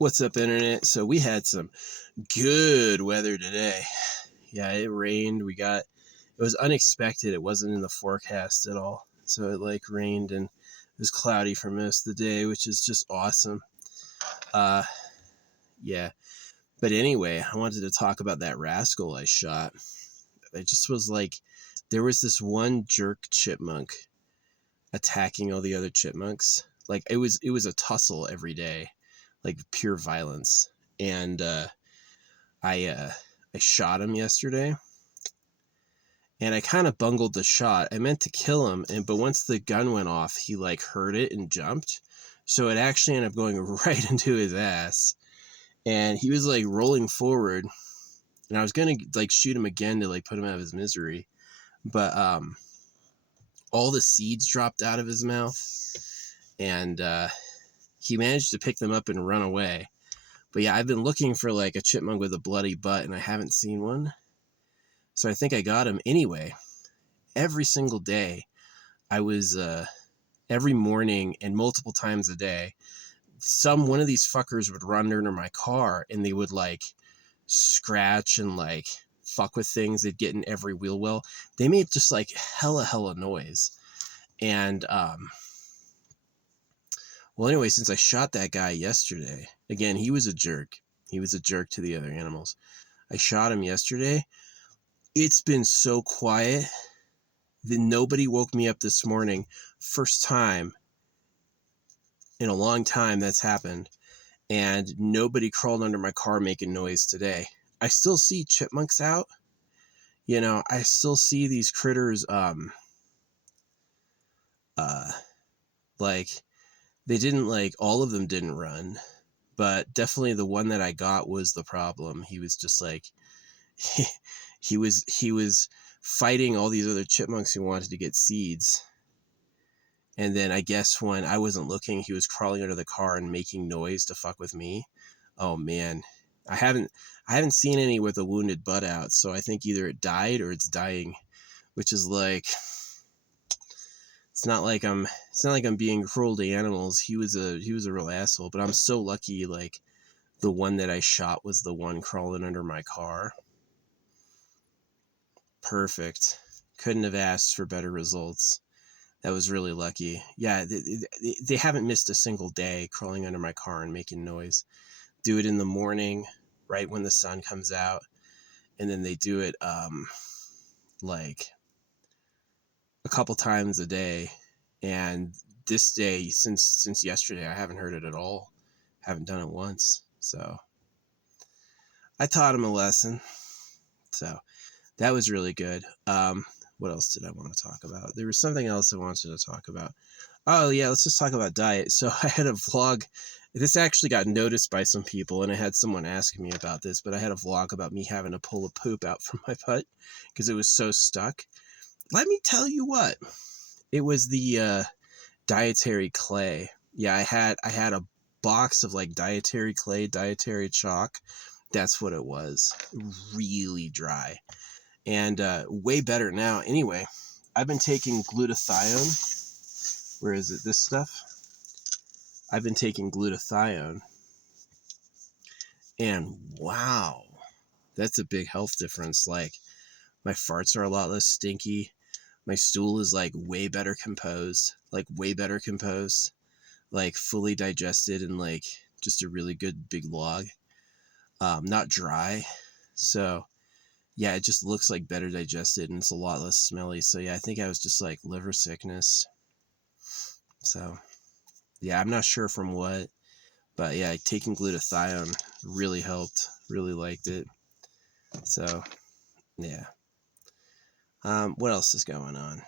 What's up, internet? So we had some good weather today. Yeah, it rained. It was unexpected. It wasn't in the forecast at all. So it rained and it was cloudy for most of the day, which is just awesome. Yeah. But anyway, I wanted to talk about that rascal I shot. It just was there was this one jerk chipmunk attacking all the other chipmunks. It was a tussle every day, pure violence. And I shot him yesterday, and I kind of bungled the shot. I meant to kill him, but once the gun went off, he heard it and jumped. So it actually ended up going right into his ass, and he was rolling forward, and I was gonna shoot him again to put him out of his misery, but all the seeds dropped out of his mouth, and he managed to pick them up and run away. But yeah, I've been looking for a chipmunk with a bloody butt, and I haven't seen one. So I think I got him anyway. Every single day, I was every morning and multiple times a day, one of these fuckers would run under my car, and they would scratch and fuck with things. They'd get in every wheel well. They made just hella noise. And well, anyway, since I shot that guy yesterday, again, he was a jerk. He was a jerk to the other animals. I shot him yesterday. It's been so quiet that nobody woke me up this morning. First time in a long time that's happened. And nobody crawled under my car making noise today. I still see chipmunks out. You know, I still see these critters, they didn't all of them didn't run, but definitely the one that I got was the problem. He was just he was fighting all these other chipmunks who wanted to get seeds. And then I guess when I wasn't looking, he was crawling under the car and making noise to fuck with me. Oh man, I haven't seen any with a wounded butt out, so I think either it died or it's dying, which is it's not like I'm being cruel to animals. He was a real asshole, but I'm so lucky the one that I shot was the one crawling under my car. Perfect. Couldn't have asked for better results. That was really lucky. Yeah, they haven't missed a single day crawling under my car and making noise. Do it in the morning, right when the sun comes out, and then they do it a couple times a day. And this day, since yesterday, I haven't heard it at all. Haven't done it once. So I taught him a lesson. So that was really good. What else did I want to talk about? There was something else I wanted to talk about. Oh yeah, let's just talk about diet. So I had a vlog. This actually got noticed by some people, and I had someone asking me about this, but I had a vlog about me having to pull a poop out from my butt because it was so stuck. Let me tell you what. It was the dietary clay. Yeah, I had a box of dietary clay, dietary chalk. That's what it was. Really dry. And way better now. Anyway, I've been taking glutathione. Where is it? This stuff? I've been taking glutathione. And wow, that's a big health difference. My farts are a lot less stinky. My stool is way better composed. Fully digested and just a really good big log. Not dry. So yeah, it just looks better digested, and it's a lot less smelly. So yeah, I think I was just liver sickness. So yeah, I'm not sure from what, but yeah, taking glutathione really helped. Really liked it. So yeah. What else is going on?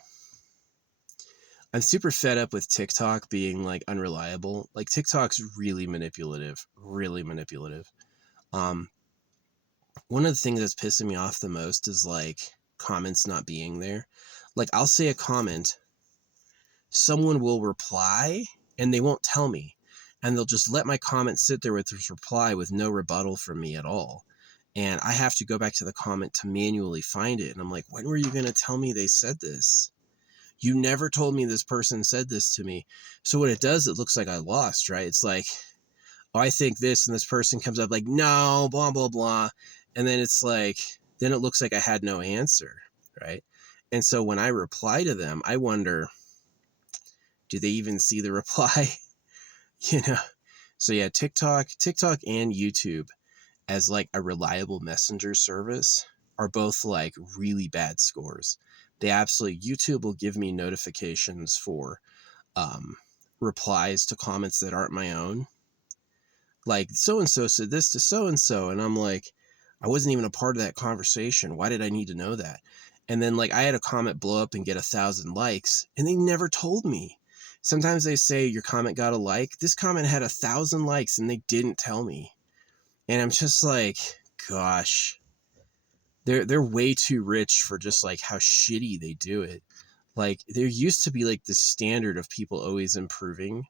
I'm super fed up with TikTok being unreliable. TikTok's really manipulative. Really manipulative. One of the things that's pissing me off the most is comments not being there. I'll say a comment, someone will reply, and they won't tell me. And they'll just let my comment sit there with this reply with no rebuttal from me at all. And I have to go back to the comment to manually find it. And I'm like, when were you going to tell me they said this? You never told me this person said this to me. So what it does, it looks like I lost, right? It's oh, I think this, and this person comes up like, no, blah, blah, blah. And then it's like, then it looks like I had no answer, right? And so when I reply to them, I wonder, do they even see the reply? you know? So yeah, TikTok and YouTube as like a reliable messenger service are both like really bad scores. They absolutely, YouTube will give me notifications for replies to comments that aren't my own. Like, so and so said this to so and so, and I'm like, I wasn't even a part of that conversation. Why did I need to know that? And then like I had a comment blow up and get 1,000 likes, and they never told me. Sometimes they say your comment got a like. This comment had 1,000 likes, and they didn't tell me. And I'm just like, gosh, they're way too rich for just like how shitty they do it. Like there used to be like this standard of people always improving.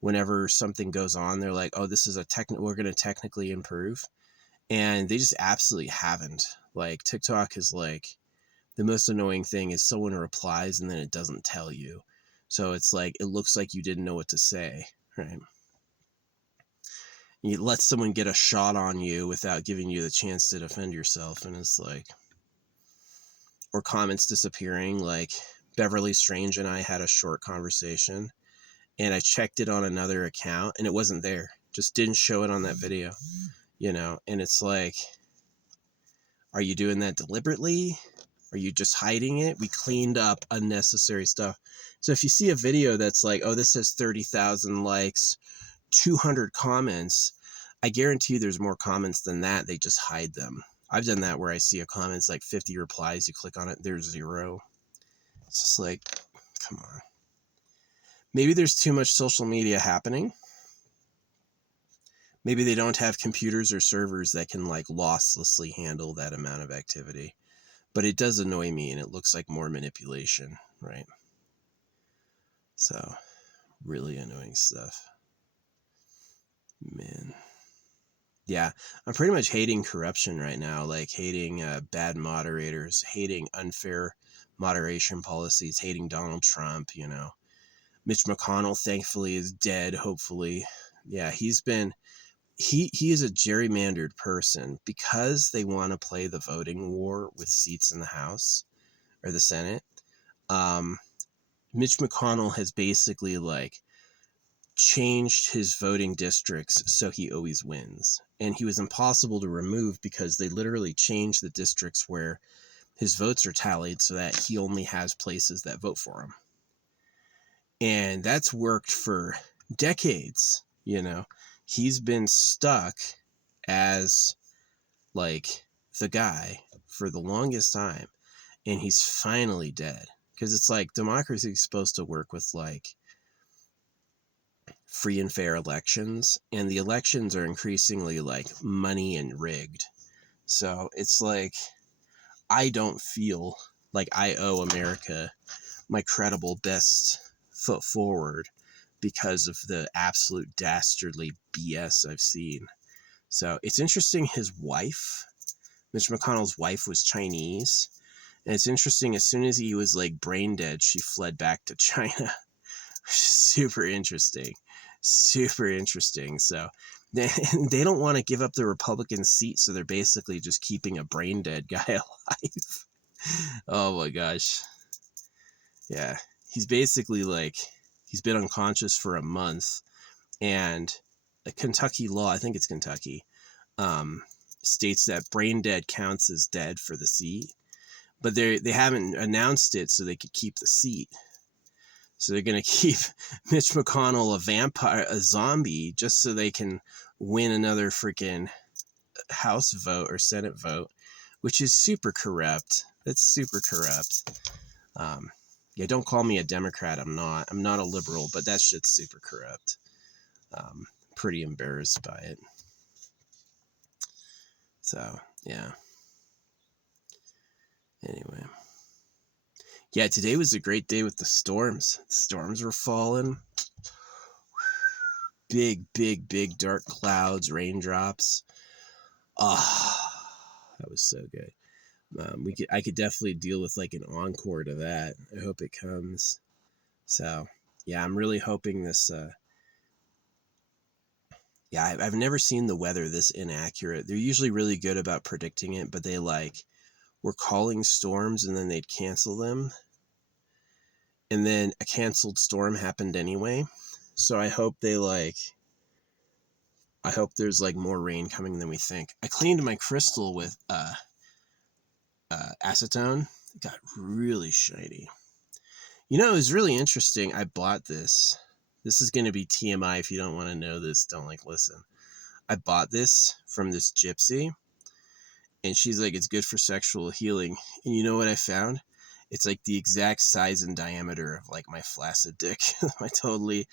Whenever something goes on, they're like, oh, this is we're going to technically improve. And they just absolutely haven't. Like TikTok is like, the most annoying thing is someone replies and then it doesn't tell you. So it's like, it looks like you didn't know what to say, right? You let someone get a shot on you without giving you the chance to defend yourself. And it's like, or comments disappearing. Like Beverly Strange and I had a short conversation and I checked it on another account and it wasn't there. Just didn't show it on that video, and it's like, are you doing that deliberately? Are you just hiding it? We cleaned up unnecessary stuff. So if you see a video that's like, oh, this has 30,000 likes, 200 comments, I guarantee you there's more comments than that. They just hide them. I've done that where I see a comment, it's like 50 replies, you click on it, there's 0. It's just like, come on. Maybe there's too much social media happening. Maybe they don't have computers or servers that can like losslessly handle that amount of activity. But it does annoy me, and it looks like more manipulation, right? So, really annoying stuff. Man. Yeah, I'm pretty much hating corruption right now, like hating bad moderators, hating unfair moderation policies, hating Donald Trump, Mitch McConnell, thankfully, is dead, hopefully. Yeah, he is a gerrymandered person because they want to play the voting war with seats in the House or the Senate. Mitch McConnell has basically like changed his voting districts so he always wins. And he was impossible to remove because they literally changed the districts where his votes are tallied so that he only has places that vote for him. And that's worked for decades, He's been stuck as like the guy for the longest time, and he's finally dead. Because it's like democracy is supposed to work with like free and fair elections, and the elections are increasingly like money and rigged. So it's like, I don't feel like I owe America my credible best foot forward because of the absolute dastardly BS I've seen. So it's interesting, his wife, Mitch McConnell's wife, was Chinese. And it's interesting, as soon as he was like brain dead, she fled back to China. Super interesting. Super interesting. So they don't want to give up the Republican seat, so they're basically just keeping a brain dead guy alive. Oh my gosh. Yeah. He's basically like, he's been unconscious for a month, and a Kentucky law, I think it's Kentucky, states that brain dead counts as dead for the seat, but they haven't announced it so they could keep the seat. So they're going to keep Mitch McConnell a zombie, just so they can win another freaking House vote or Senate vote, which is super corrupt. That's super corrupt. Yeah, don't call me a Democrat. I'm not a liberal, but that shit's super corrupt. Pretty embarrassed by it. So, yeah. Anyway. Yeah, today was a great day with the storms. The storms were falling. Big, big, big dark clouds, raindrops. That was so good. I could definitely deal with like an encore to that. I hope it comes. So, yeah, I'm really hoping this Yeah, I've never seen the weather this inaccurate. They're usually really good about predicting it, but they like were calling storms and then they'd cancel them. And then a canceled storm happened anyway. So I hope I hope there's like more rain coming than we think. I cleaned my crystal with acetone. It got really shiny. You know, it was really interesting. I bought this. This is going to be TMI. If you don't want to know this, don't like listen. I bought this from this gypsy, and she's like, it's good for sexual healing. And you know what I found? It's like the exact size and diameter of like my flaccid dick. my totally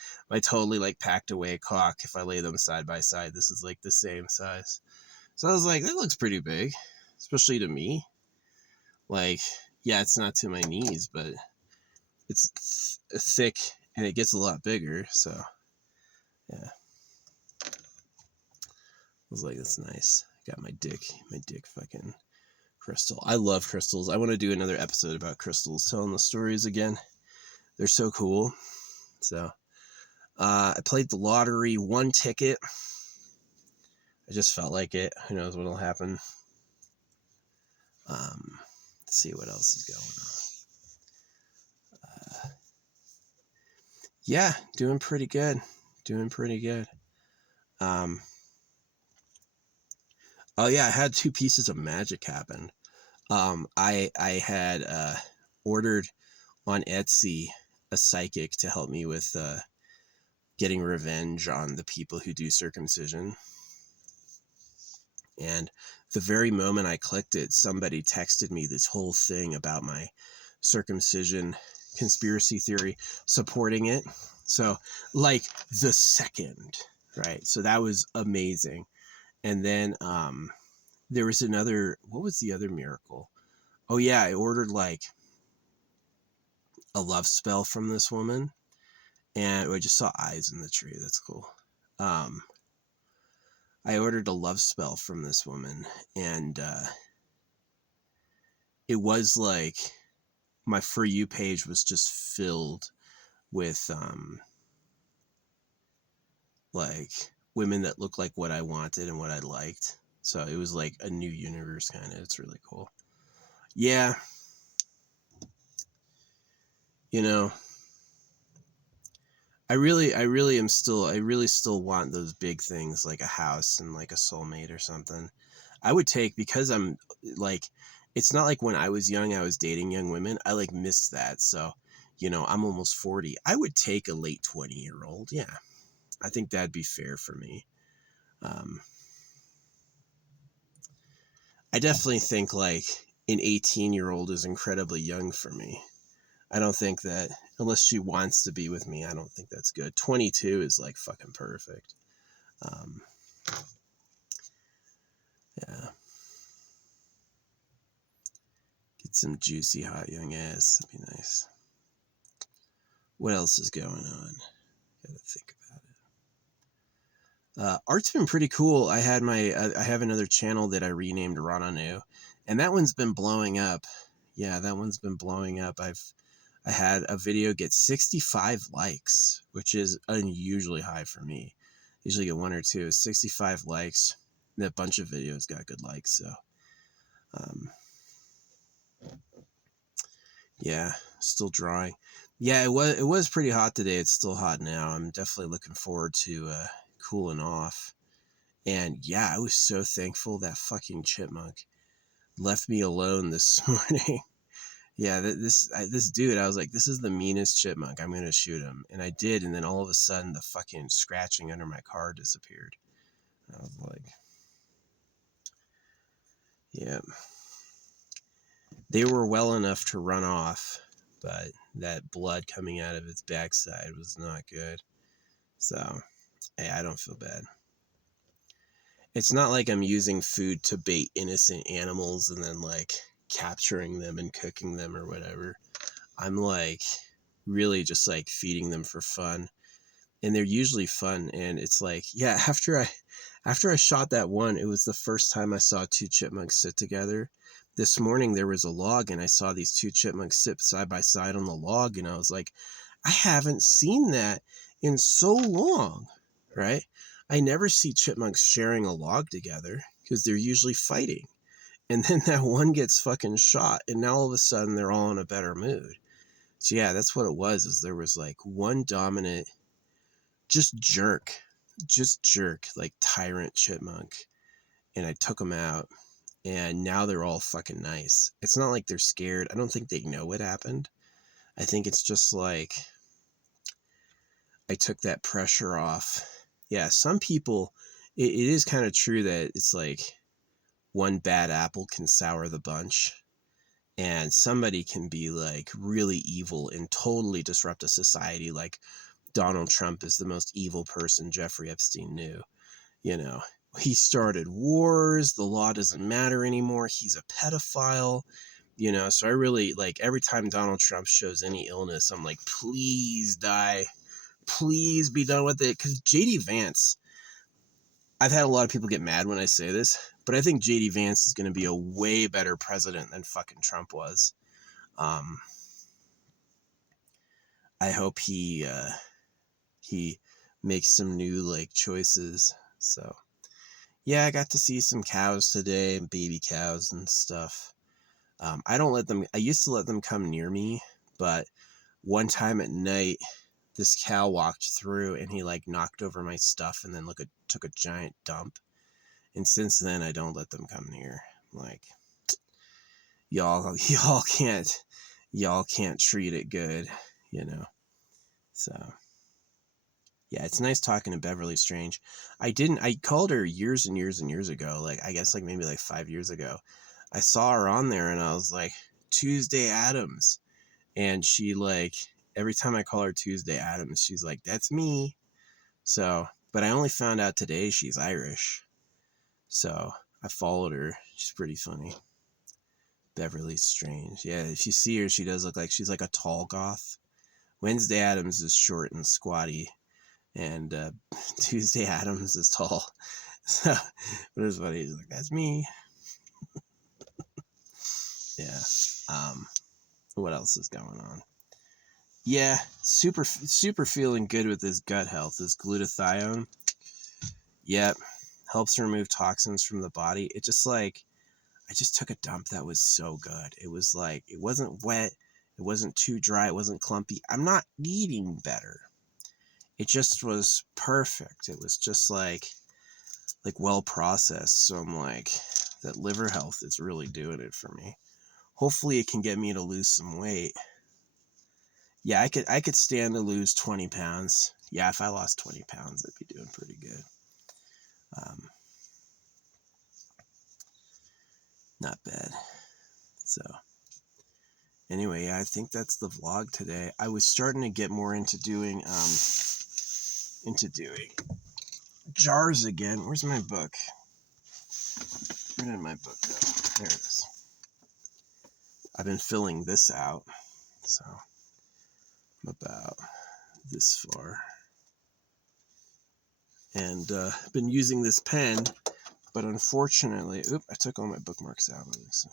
like packed away cock. If I lay them side by side, this is like the same size. So I was like, that looks pretty big, especially to me. Like, yeah, it's not to my knees, but it's thick and it gets a lot bigger. So yeah, I was like, that's nice. Got my dick fucking crystal. I love crystals. I want to do another episode about crystals, telling the stories again. They're so cool. So I played the lottery, 1 ticket. I just felt like it. Who knows what'll happen. Let's see what else is going on. Yeah, doing pretty good. Oh yeah, I had 2 pieces of magic happen. I had ordered on Etsy a psychic to help me with getting revenge on the people who do circumcision. And the very moment I clicked it, somebody texted me this whole thing about my circumcision conspiracy theory, supporting it. So like the second, right? So that was amazing. And then there was another, what was the other miracle? Oh yeah, I ordered like a love spell from this woman, and I just saw eyes in the tree. That's cool. I ordered a love spell from this woman, and it was like my For You page was just filled with like women that looked like what I wanted and what I liked. So it was like a new universe kind of. It's really cool. Yeah. You know, I really still want those big things like a house and like a soulmate or something. I would take, because I'm like, it's not like when I was young, I was dating young women. I like missed that. So, you know, I'm almost 40. I would take a late 20-year-old. Yeah. I think that'd be fair for me. I definitely think like an 18-year-old is incredibly young for me. I don't think that, unless she wants to be with me, I don't think that's good. 22 is like fucking perfect. Yeah. Get some juicy hot young ass. That'd be nice. What else is going on? Gotta think about it. Art's been pretty cool. I have another channel that I renamed Rananu, and that one's been blowing up. Yeah, that one's been blowing up. I had a video get 65 likes, which is unusually high for me. Usually get 1 or 2. 65 likes. And a bunch of videos got good likes. So, yeah, still drawing. Yeah, it was pretty hot today. It's still hot now. I'm definitely looking forward to cooling off. And yeah, I was so thankful that fucking chipmunk left me alone this morning. Yeah, this dude, I was like, this is the meanest chipmunk. I'm going to shoot him. And I did. And then all of a sudden, the fucking scratching under my car disappeared. I was like, yeah. They were well enough to run off, but that blood coming out of its backside was not good. So, hey, I don't feel bad. It's not like I'm using food to bait innocent animals and then like capturing them and cooking them or whatever. I'm like really just like feeding them for fun, and they're usually fun. And it's like, yeah, after I shot that one, it was the first time I saw 2 chipmunks sit together. This morning there was a log, and I saw these 2 chipmunks sit side by side on the log, and I was like, I haven't seen that in so long, right? I never see chipmunks sharing a log together because they're usually fighting. And then that one gets fucking shot, and now all of a sudden they're all in a better mood. So yeah, that's what it was, is there was like one dominant, just jerk, like tyrant chipmunk. And I took them out, and now they're all fucking nice. It's not like they're scared. I don't think they know what happened. I think it's just like I took that pressure off. Yeah, some people, it is kind of true that it's like one bad apple can sour the bunch, and somebody can be like really evil and totally disrupt a society. Like Donald Trump is the most evil person Jeffrey Epstein knew. You know, he started wars. The law doesn't matter anymore. He's a pedophile. You know, so I really like every time Donald Trump shows any illness, I'm like, please die. Please be done with it. Because JD Vance, I've had a lot of people get mad when I say this, but I think JD Vance is going to be a way better president than fucking Trump was. I hope he makes some new like choices. So yeah, I got to see some cows today, baby cows and stuff. I don't let them. I used to let them come near me, but one time at night, this cow walked through and he like knocked over my stuff and then took a giant dump. And since then, I don't let them come near. Like, y'all can't treat it good, you know. So yeah, it's nice talking to Beverly Strange. I called her years and years and years ago. Like, I guess like maybe like 5 years ago. I saw her on there and I was like, Tuesday Adams. And she like, every time I call her Tuesday Adams, she's like, that's me. So, but I only found out today she's Irish. So I followed her. She's pretty funny. Beverly Strange. Yeah, if you see her, she does look like she's like a tall goth. Wednesday Adams is short and squatty, and Tuesday Adams is tall. So, but it's funny. He's like, that's me. Yeah. What else is going on? Yeah, super feeling good with this gut health. This glutathione. Yep, helps remove toxins from the body. It just like, I just took a dump that was so good. It was like, it wasn't wet. It wasn't too dry. It wasn't clumpy. I'm not eating better. It just was perfect. It was just like well processed. So I'm like, that liver health is really doing it for me. Hopefully it can get me to lose some weight. Yeah, I could stand to lose 20 pounds. Yeah, if I lost 20 pounds, I'd be doing pretty good. Not bad. So anyway, yeah, I think that's the vlog today. I was starting to get more into doing jars again. Where's my book? Where did my book go? There it is. I've been filling this out, so I'm about this far. And been using this pen, but unfortunately, I took all my bookmarks out of this.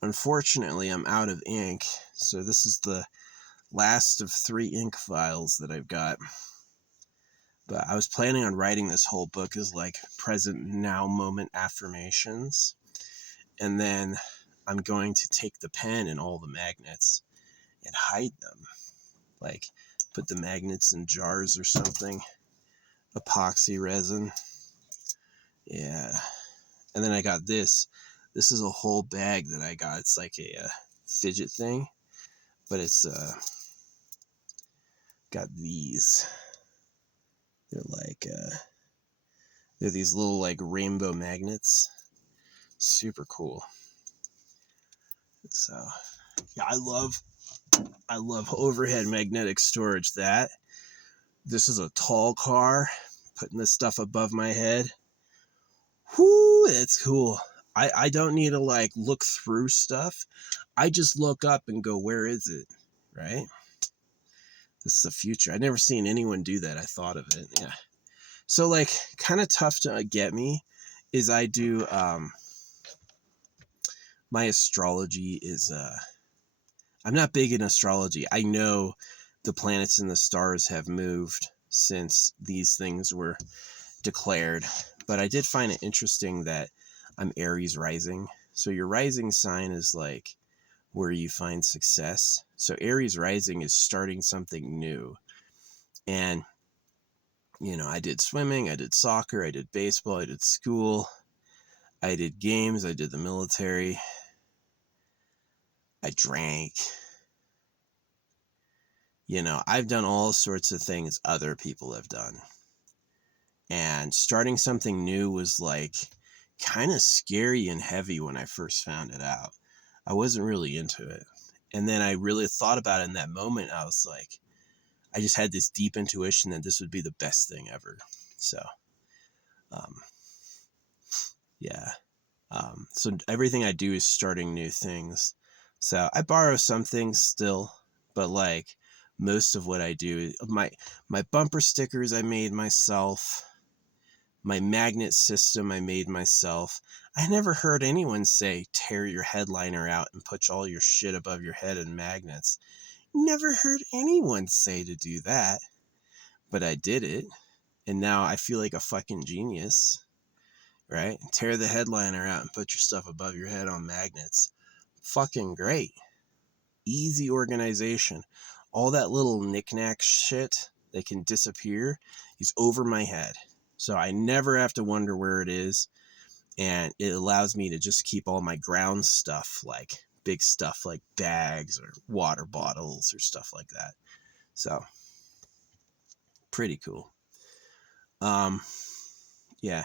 Unfortunately, I'm out of ink, so this is the last of 3 ink files that I've got. But I was planning on writing this whole book as like present now moment affirmations. And then I'm going to take the pen and all the magnets and hide them. Like put the magnets in jars or something. Epoxy resin. Yeah. And then I got this. This is a whole bag that I got. It's like a fidget thing. But it's got these. They're like they're these little like rainbow magnets. Super cool. So yeah, I love overhead magnetic storage. This is a tall car, putting this stuff above my head. Whoo, that's cool. I don't need to like look through stuff. I just look up and go, where is it? Right? This is the future. I've never seen anyone do that. I thought of it. Yeah. So like kind of tough to get me is I do my astrology is I'm not big in astrology. I know the planets and the stars have moved since these things were declared. But I did find it interesting that I'm Aries rising. So your rising sign is like where you find success. So Aries rising is starting something new. And, you know, I did swimming, I did soccer, I did baseball, I did school, I did games, I did the military, I drank. You know, I've done all sorts of things other people have done. And starting something new was like kind of scary and heavy when I first found it out. I wasn't really into it. And then I really thought about it in that moment. I was like, I just had this deep intuition that this would be the best thing ever. So, um, yeah. So everything I do is starting new things. So I borrow some things still, but like most of what I do, my bumper stickers I made myself. My magnet system I made myself. I never heard anyone say tear your headliner out and put all your shit above your head in magnets. Never heard anyone say to do that. But I did it. And now I feel like a fucking genius. Right? Tear the headliner out and put your stuff above your head on magnets. Fucking great. Easy organization. All that little knick-knack shit that can disappear is over my head. So I never have to wonder where it is. And it allows me to just keep all my ground stuff, like big stuff like bags or water bottles or stuff like that. So pretty cool. Yeah,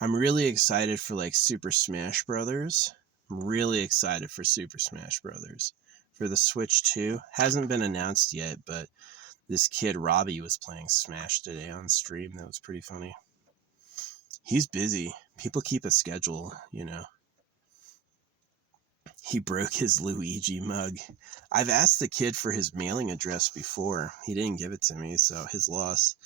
I'm really excited for like Super Smash Brothers. I'm really excited for Super Smash Brothers for the Switch 2. Hasn't been announced yet, but this kid Robbie was playing Smash today on stream. That was pretty funny. He's busy. People keep a schedule, you know. He broke his Luigi mug. I've asked the kid for his mailing address before. He didn't give it to me, so his loss.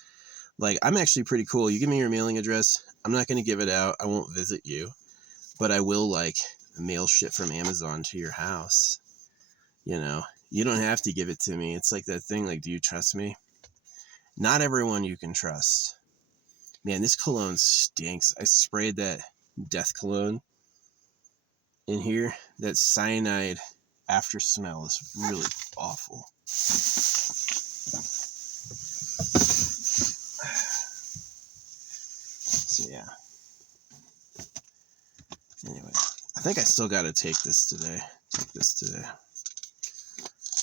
Like, I'm actually pretty cool. You give me your mailing address, I'm not going to give it out. I won't visit you. But I will, like, mail shit from Amazon to your house. You know, you don't have to give it to me. It's like that thing, like, do you trust me? Not everyone you can trust. Man, this cologne stinks. I sprayed that death cologne in here. That cyanide after smell is really awful. So yeah. Anyway, I think I still got to take this today.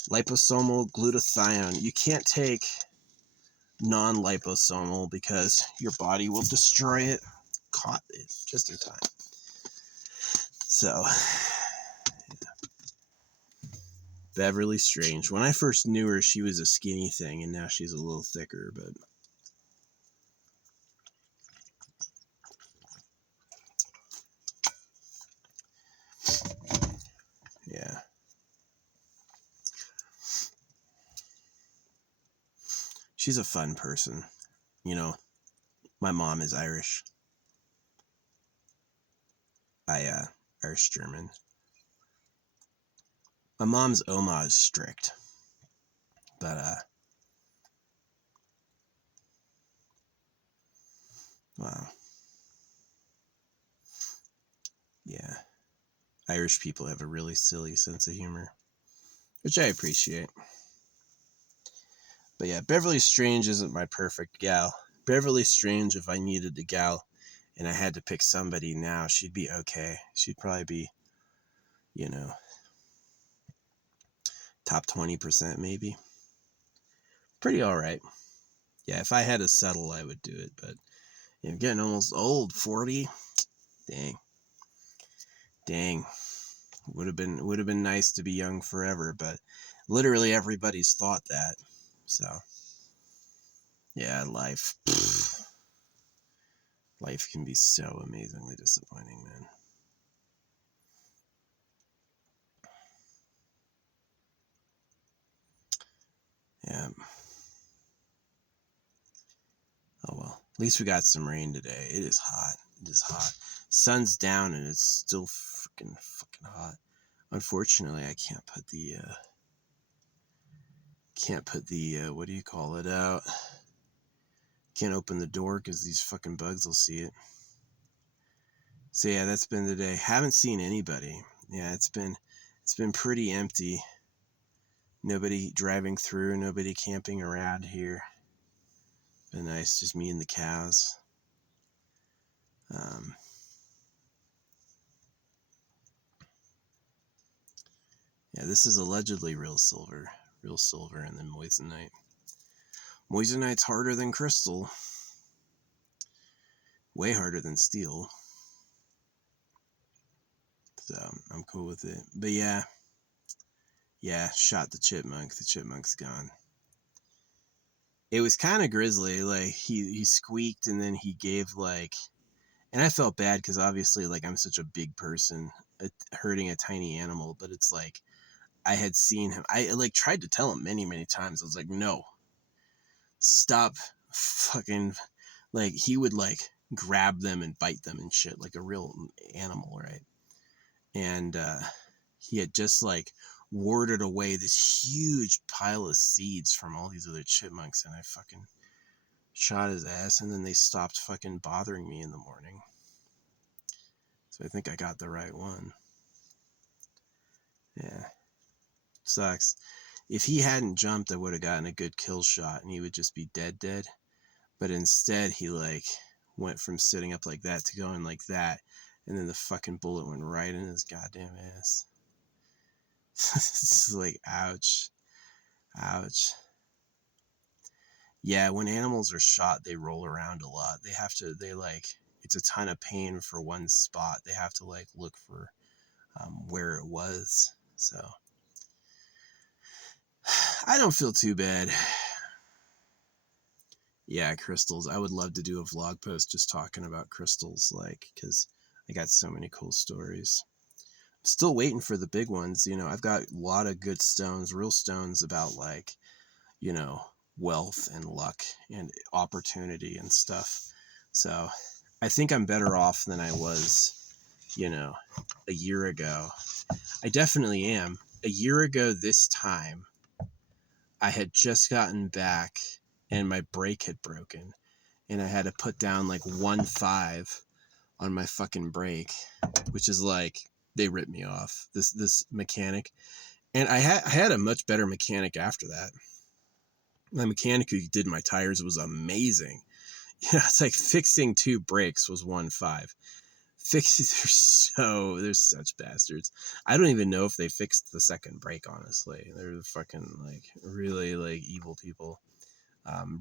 Liposomal glutathione. You can't take non-liposomal because your body will destroy it. Caught it just in time. So, Beverly Strange. When I first knew her, she was a skinny thing, and now she's a little thicker, but yeah. She's a fun person. You know, my mom is Irish. Irish German. My mom's Oma is strict. But, wow. Yeah. Irish people have a really silly sense of humor, which I appreciate. But yeah, Beverly Strange isn't my perfect gal. Beverly Strange, if I needed a gal and I had to pick somebody now, she'd be okay. She'd probably be, you know, top 20% maybe. Pretty all right. Yeah, if I had to settle, I would do it. But you know, getting almost old, 40. Dang. Would have been nice to be young forever, but literally everybody's thought that. So yeah, life can be so amazingly disappointing, man. Yeah. Oh well. At least we got some rain today. It is hot. Sun's down and it's still fucking hot. Unfortunately, I can't put the what do you call it out? Can't open the door because these fucking bugs will see it. So yeah, that's been the day. Haven't seen anybody. Yeah, it's been pretty empty. Nobody driving through, nobody camping around here. Been nice, just me and the cows. Yeah, this is allegedly real silver and then moissanite. Moissanite's harder than crystal. Way harder than steel. So I'm cool with it. But yeah, shot the chipmunk. The chipmunk's gone. It was kind of grisly. Like he squeaked and then he gave like, and I felt bad because obviously like I'm such a big person hurting a tiny animal, but it's like I had seen him. I like tried to tell him many times. I was like, no, stop fucking, like he would like grab them and bite them and shit like a real animal, right? And he had just like warded away this huge pile of seeds from all these other chipmunks, and I fucking shot his ass, and then they stopped fucking bothering me in the morning. So I think I got the right one. Yeah. Sucks. If he hadn't jumped, I would have gotten a good kill shot and he would just be dead. But instead, he like went from sitting up like that to going like that, and then the fucking bullet went right in his goddamn ass. It's like, ouch. Yeah, when animals are shot, they roll around a lot. It's a ton of pain for one spot. They have to like look for where it was. So I don't feel too bad. Yeah, crystals. I would love to do a vlog post just talking about crystals, like, because I got so many cool stories. I'm still waiting for the big ones. I've got a lot of good stones, real stones about like, wealth and luck and opportunity and stuff. So I think I'm better off than I was, a year ago. I definitely am. A year ago this time, I had just gotten back and my brake had broken. And I had to put down like 1.5 on my fucking brake, which is like, they ripped me off. This mechanic. And I had a much better mechanic after that. My mechanic who did my tires was amazing. It's like fixing 2 brakes was 1.5. They're such bastards. I don't even know if they fixed the second brake, honestly. They're fucking like really like evil people.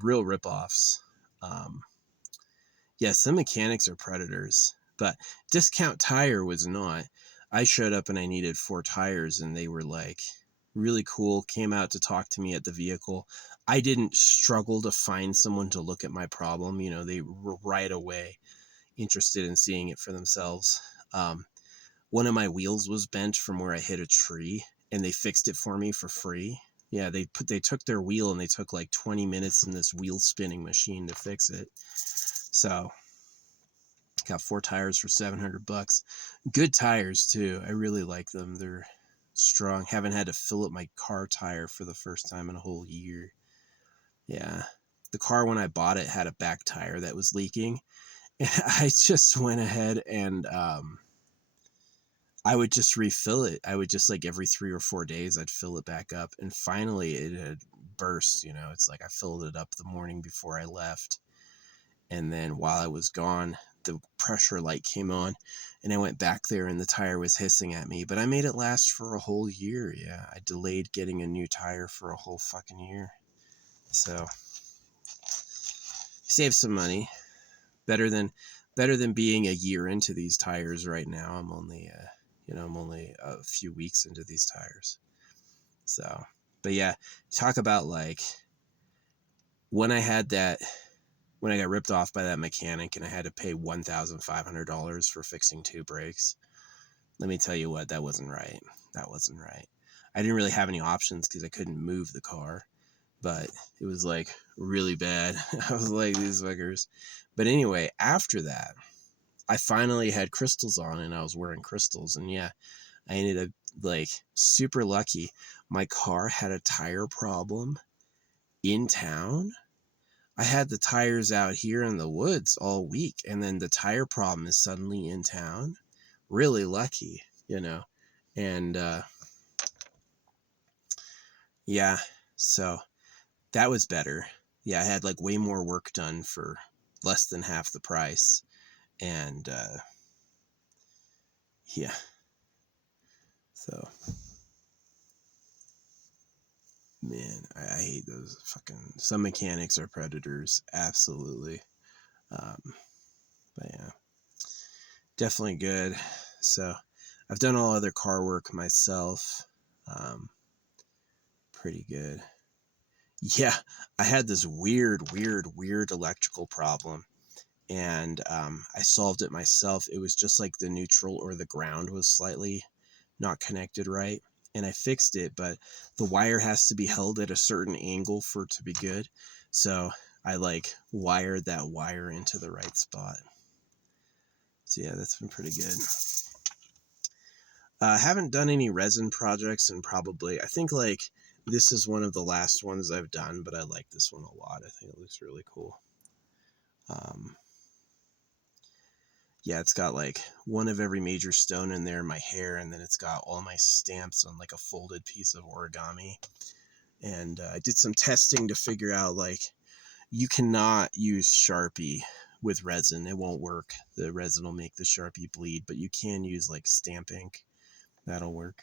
Real ripoffs. Yeah, some mechanics are predators, but Discount Tire was not. I showed up and I needed 4 tires and they were like really cool, came out to talk to me at the vehicle. I didn't struggle to find someone to look at my problem. They were right away interested in seeing it for themselves. One of my wheels was bent from where I hit a tree and they fixed it for me for free. Yeah, they took their wheel and they took like 20 minutes in this wheel spinning machine to fix it. So got 4 tires for $700. Good tires too. I really like them. They're strong. Haven't had to fill up my car tire for the first time in a whole year. Yeah. The car when I bought it had a back tire that was leaking. And I just went ahead and I would just refill it. I would just like every 3 or 4 days I'd fill it back up. And finally it had burst, It's like I filled it up the morning before I left. And then while I was gone, the pressure light came on and I went back there and the tire was hissing at me, but I made it last for a whole year. Yeah, I delayed getting a new tire for a whole fucking year. So save some money. Better than being a year into these tires right now. I'm only a few weeks into these tires. So, but yeah, talk about like when I got ripped off by that mechanic and I had to pay $1,500 for fixing 2 brakes. Let me tell you what, that wasn't right. I didn't really have any options because I couldn't move the car, but it was like really bad. I was like, these fuckers. But anyway, after that, I finally had crystals on and I was wearing crystals. And yeah, I ended up like super lucky. My car had a tire problem in town. I had the tires out here in the woods all week, and then the tire problem is suddenly in town. Really lucky, you know. And yeah, so that was better. Yeah, I had like way more work done for less than half the price. And yeah, so man, I hate those fucking, some mechanics are predators, absolutely. Um, but yeah, definitely good. So I've done all other car work myself. Um, Pretty good. Yeah, I had this weird electrical problem, and I solved it myself. It was just like the neutral or the ground was slightly not connected right, and I fixed it, but the wire has to be held at a certain angle for it to be good. So I like wired that wire into the right spot. So yeah, that's been pretty good. I haven't done any resin projects, and probably, I think like this is one of the last ones I've done, but I like this one a lot. I think it looks really cool. Yeah, it's got like one of every major stone in there, my hair, and then it's got all my stamps on like a folded piece of origami. And I did some testing to figure out like you cannot use Sharpie with resin. It won't work. The resin will make the Sharpie bleed, but you can use like stamp ink. That'll work.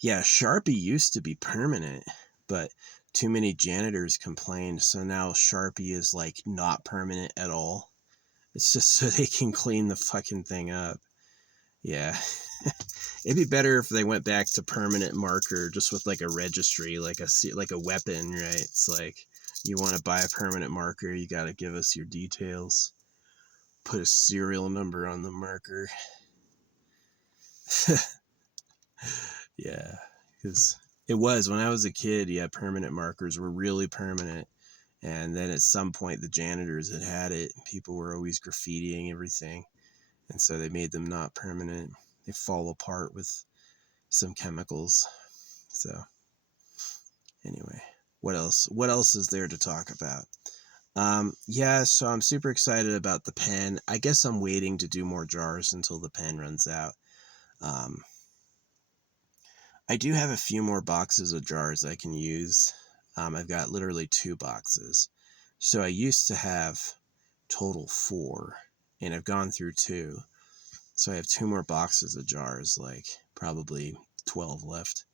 Yeah, Sharpie used to be permanent, but too many janitors complained, so now Sharpie is like not permanent at all. It's just so they can clean the fucking thing up. Yeah. It'd be better if they went back to permanent marker, just with like a registry, like a weapon, right? It's like, you want to buy a permanent marker, you got to give us your details. Put a serial number on the marker. Yeah, because it was, when I was a kid, yeah, permanent markers were really permanent. And then at some point, the janitors had it. People were always graffitiing everything. And so they made them not permanent. They fall apart with some chemicals. So anyway, what else is there to talk about? Yeah, so I'm super excited about the pen. I guess I'm waiting to do more jars until the pen runs out. um, I do have a few more boxes of jars I can use. I've got literally 2 boxes, so I used to have total 4, and I've gone through 2. So I have 2 more boxes of jars, like probably 12 left.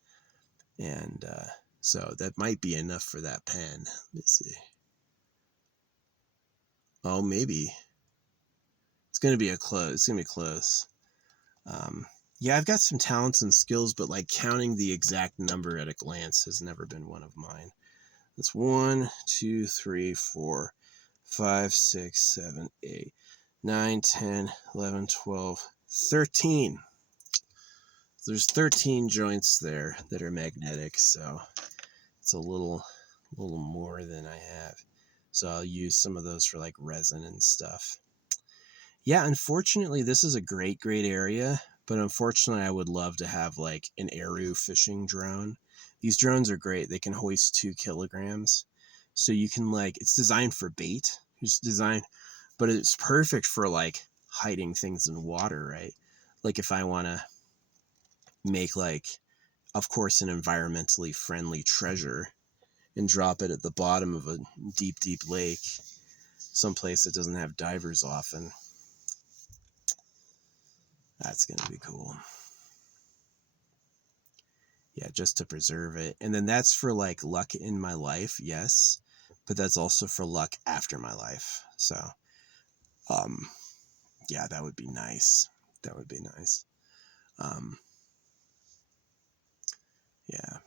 And so that might be enough for that pen. Let's see. Oh, maybe. It's going to be it's going to be close. Um, yeah, I've got some talents and skills, but like counting the exact number at a glance has never been one of mine. That's 1, 2, 3, 4, 5, 6, 7, 8, 9, 10, 11, 12, 13. There's 13 joints there that are magnetic, so it's a little more than I have. So I'll use some of those for like resin and stuff. Yeah, unfortunately, this is a great area, but unfortunately, I would love to have like an Aru fishing drone. These drones are great. They can hoist 2 kilograms. So you can like, it's designed for bait. It's designed, but it's perfect for like hiding things in water, right? Like if I want to make like, of course, an environmentally friendly treasure and drop it at the bottom of a deep lake, someplace that doesn't have divers often. That's going to be cool. Yeah, just to preserve it. And then that's for like luck in my life, yes, but that's also for luck after my life. So, yeah, that would be nice. That would be nice. Um, yeah.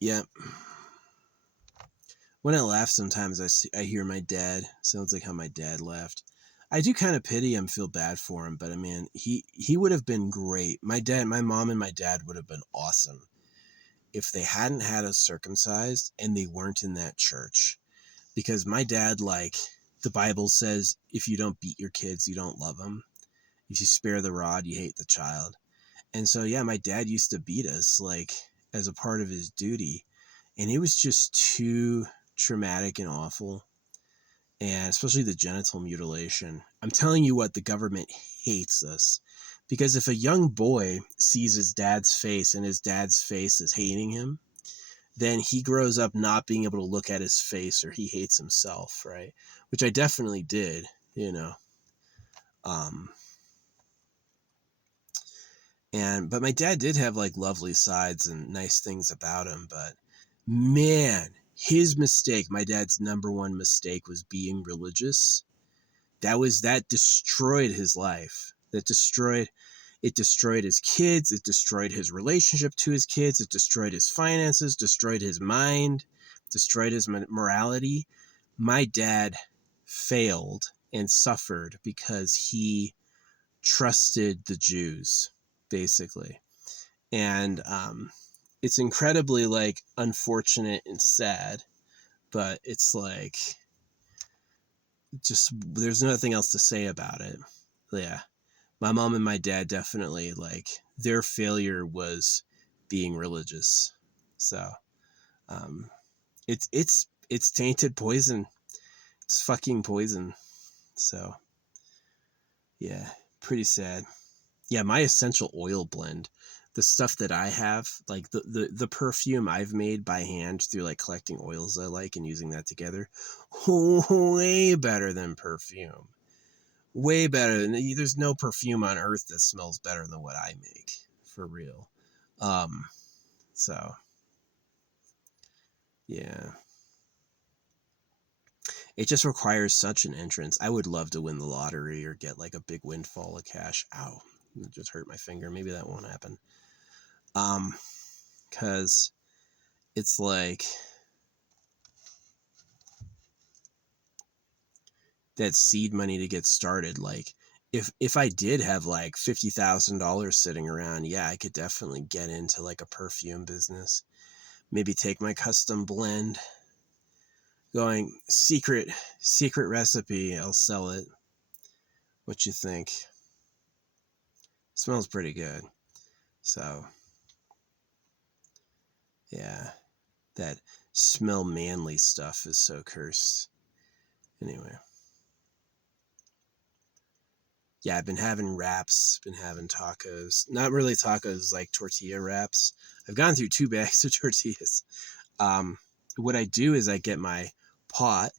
Yeah. When I laugh, sometimes I hear my dad. Sounds like how my dad laughed. I do kind of pity him, feel bad for him, but I mean, he would have been great. My mom and my dad would have been awesome if they hadn't had us circumcised and they weren't in that church. because my dad, like, the Bible says, if you don't beat your kids, you don't love them. If you spare the rod, you hate the child. And so, yeah, my dad used to beat us, like, as a part of his duty. And it was just too traumatic and awful. And especially the genital mutilation. I'm telling you what, the government hates us. Because if a young boy sees his dad's face and his dad's face is hating him, then he grows up not being able to look at his face, or he hates himself, right? Which I definitely did, you know. But my dad did have like lovely sides and nice things about him, but man, his mistake, my dad's number one mistake, was being religious. That destroyed his life. It destroyed his kids, it destroyed his relationship to his kids, it destroyed his finances, destroyed his mind, destroyed his morality. My dad failed and suffered because he trusted the Jews, basically. And it's incredibly, like, unfortunate and sad, but it's like, just, there's nothing else to say about it. Yeah. My mom and my dad definitely, like, their failure was being religious. So, it's tainted poison. It's fucking poison. So, yeah, pretty sad. Yeah, my essential oil blend, the stuff that I have, like the perfume I've made by hand through like collecting oils I like and using that together, way better than perfume. Way better than, there's no perfume on earth that smells better than what I make, for real. So yeah. It just requires such an entrance. I would love to win the lottery or get like a big windfall of cash. Ow, it just hurt my finger. Maybe that won't happen. Because it's like that seed money to get started. Like, if I did have like $50,000 sitting around, yeah, I could definitely get into like a perfume business. Maybe take my custom blend, going secret recipe. I'll sell it. What you think? Smells pretty good. So yeah, that smell manly stuff is so cursed. Anyway. Yeah, I've been having wraps, been having tacos. Not really tacos, like tortilla wraps. I've gone through 2 bags of tortillas. What I do is I get my pot,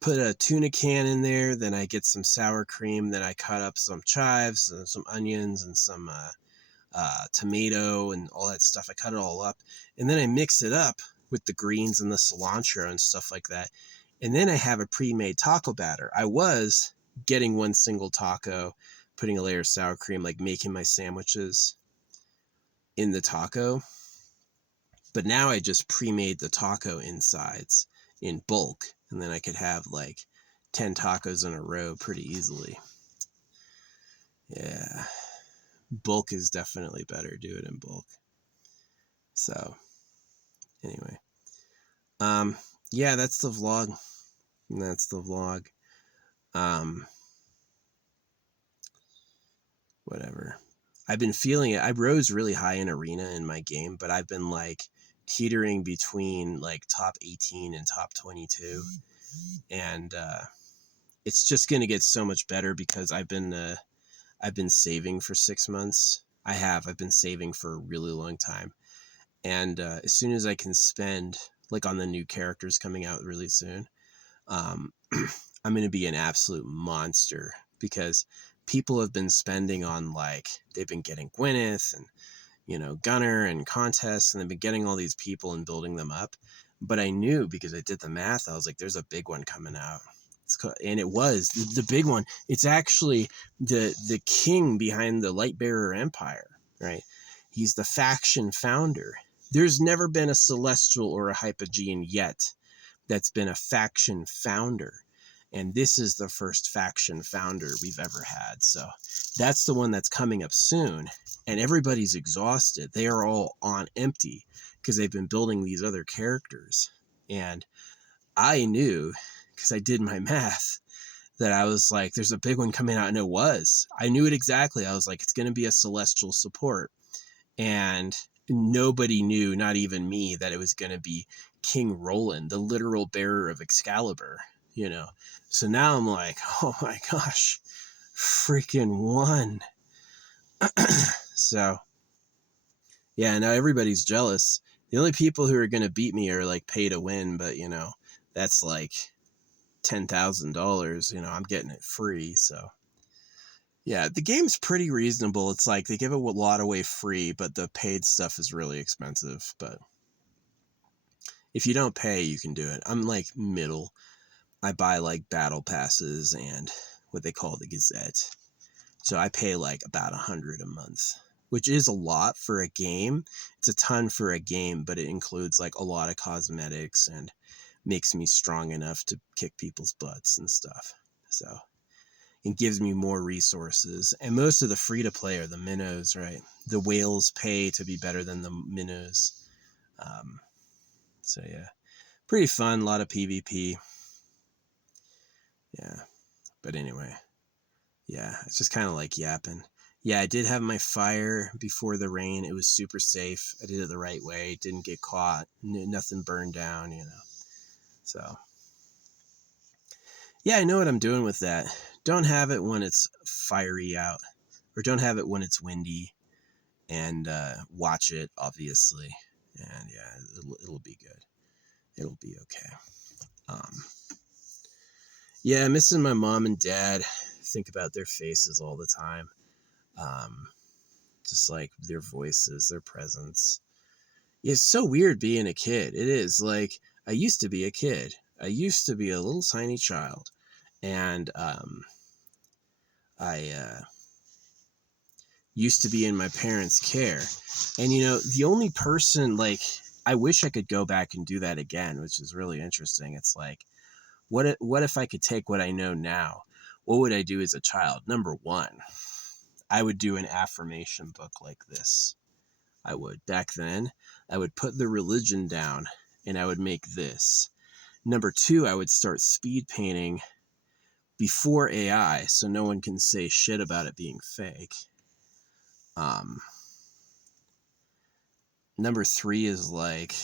put a tuna can in there, then I get some sour cream, then I cut up some chives, and some onions, and some tomato, and all that stuff. I cut it all up, and then I mix it up with the greens and the cilantro and stuff like that. And then I have a pre-made taco batter. I was getting one single taco, putting a layer of sour cream, like making my sandwiches in the taco. But now I just pre-made the taco insides in bulk, and then I could have like 10 tacos in a row pretty easily. Yeah. Bulk is definitely better. Do it in bulk. So anyway. Yeah, that's the vlog. Whatever. I've been feeling it. I rose really high in arena in my game, but I've been like teetering between like top 18 and top 22. And it's just going to get so much better because I've been saving for 6 months. I've been saving for a really long time. And as soon as I can spend, like, on the new characters coming out really soon, I'm going to be an absolute monster, because people have been spending on, like, they've been getting Gwyneth and, you know, Gunner and contests, and they've been getting all these people and building them up. But I knew, because I did the math, I was like, there's a big one coming out. And it was the big one. It's actually the king behind the Lightbearer Empire, right? He's the faction founder. There's never been a Celestial or a Hypogean yet that's been a faction founder. And this is the first faction founder we've ever had. So that's the one that's coming up soon. And everybody's exhausted. They are all on empty because they've been building these other characters. And I knew, because I did my math, that I was like, there's a big one coming out, and it was. I knew it exactly. I was like, it's going to be a celestial support. And nobody knew, not even me, that it was going to be King Roland, the literal bearer of Excalibur, you know? So now I'm like, oh my gosh, freaking won. So, yeah, now everybody's jealous. The only people who are going to beat me are like pay to win, but you know, that's like $10,000, you know, I'm getting it free. So, yeah, the game's pretty reasonable. It's like they give a lot away free, but the paid stuff is really expensive. But if you don't pay, you can do it. I'm like middle. I buy like battle passes and what they call the Gazette. So I pay like about $100 a month, which is a lot for a game. It's a ton for a game, but it includes like a lot of cosmetics and makes me strong enough to kick people's butts and stuff. So it gives me more resources. And most of the free to play are the minnows, right? The whales pay to be better than the minnows. So yeah, pretty fun. A lot of PvP. Yeah. But anyway, yeah, it's just kind of like yapping. Yeah, I did have my fire before the rain. It was super safe. I did it the right way. Didn't get caught. Nothing burned down, you know. So, yeah, I know what I'm doing with that. Don't have it when it's fiery out, or don't have it when it's windy, and watch it, obviously. And yeah, it'll be good. It'll be okay. Yeah, missing my mom and dad. Think about their faces all the time. Just like their voices, their presence. It's so weird being a kid. It is like, I used to be a kid. I used to be a little tiny child. And I used to be in my parents' care. And, you know, the only person, like, I wish I could go back and do that again, which is really interesting. It's like, what if I could take what I know now? What would I do as a child? Number one, I would do an affirmation book like this. I would. Back then, I would put the religion down and I would make this. Number two, I would start speed painting before AI so no one can say shit about it being fake. Number three is like,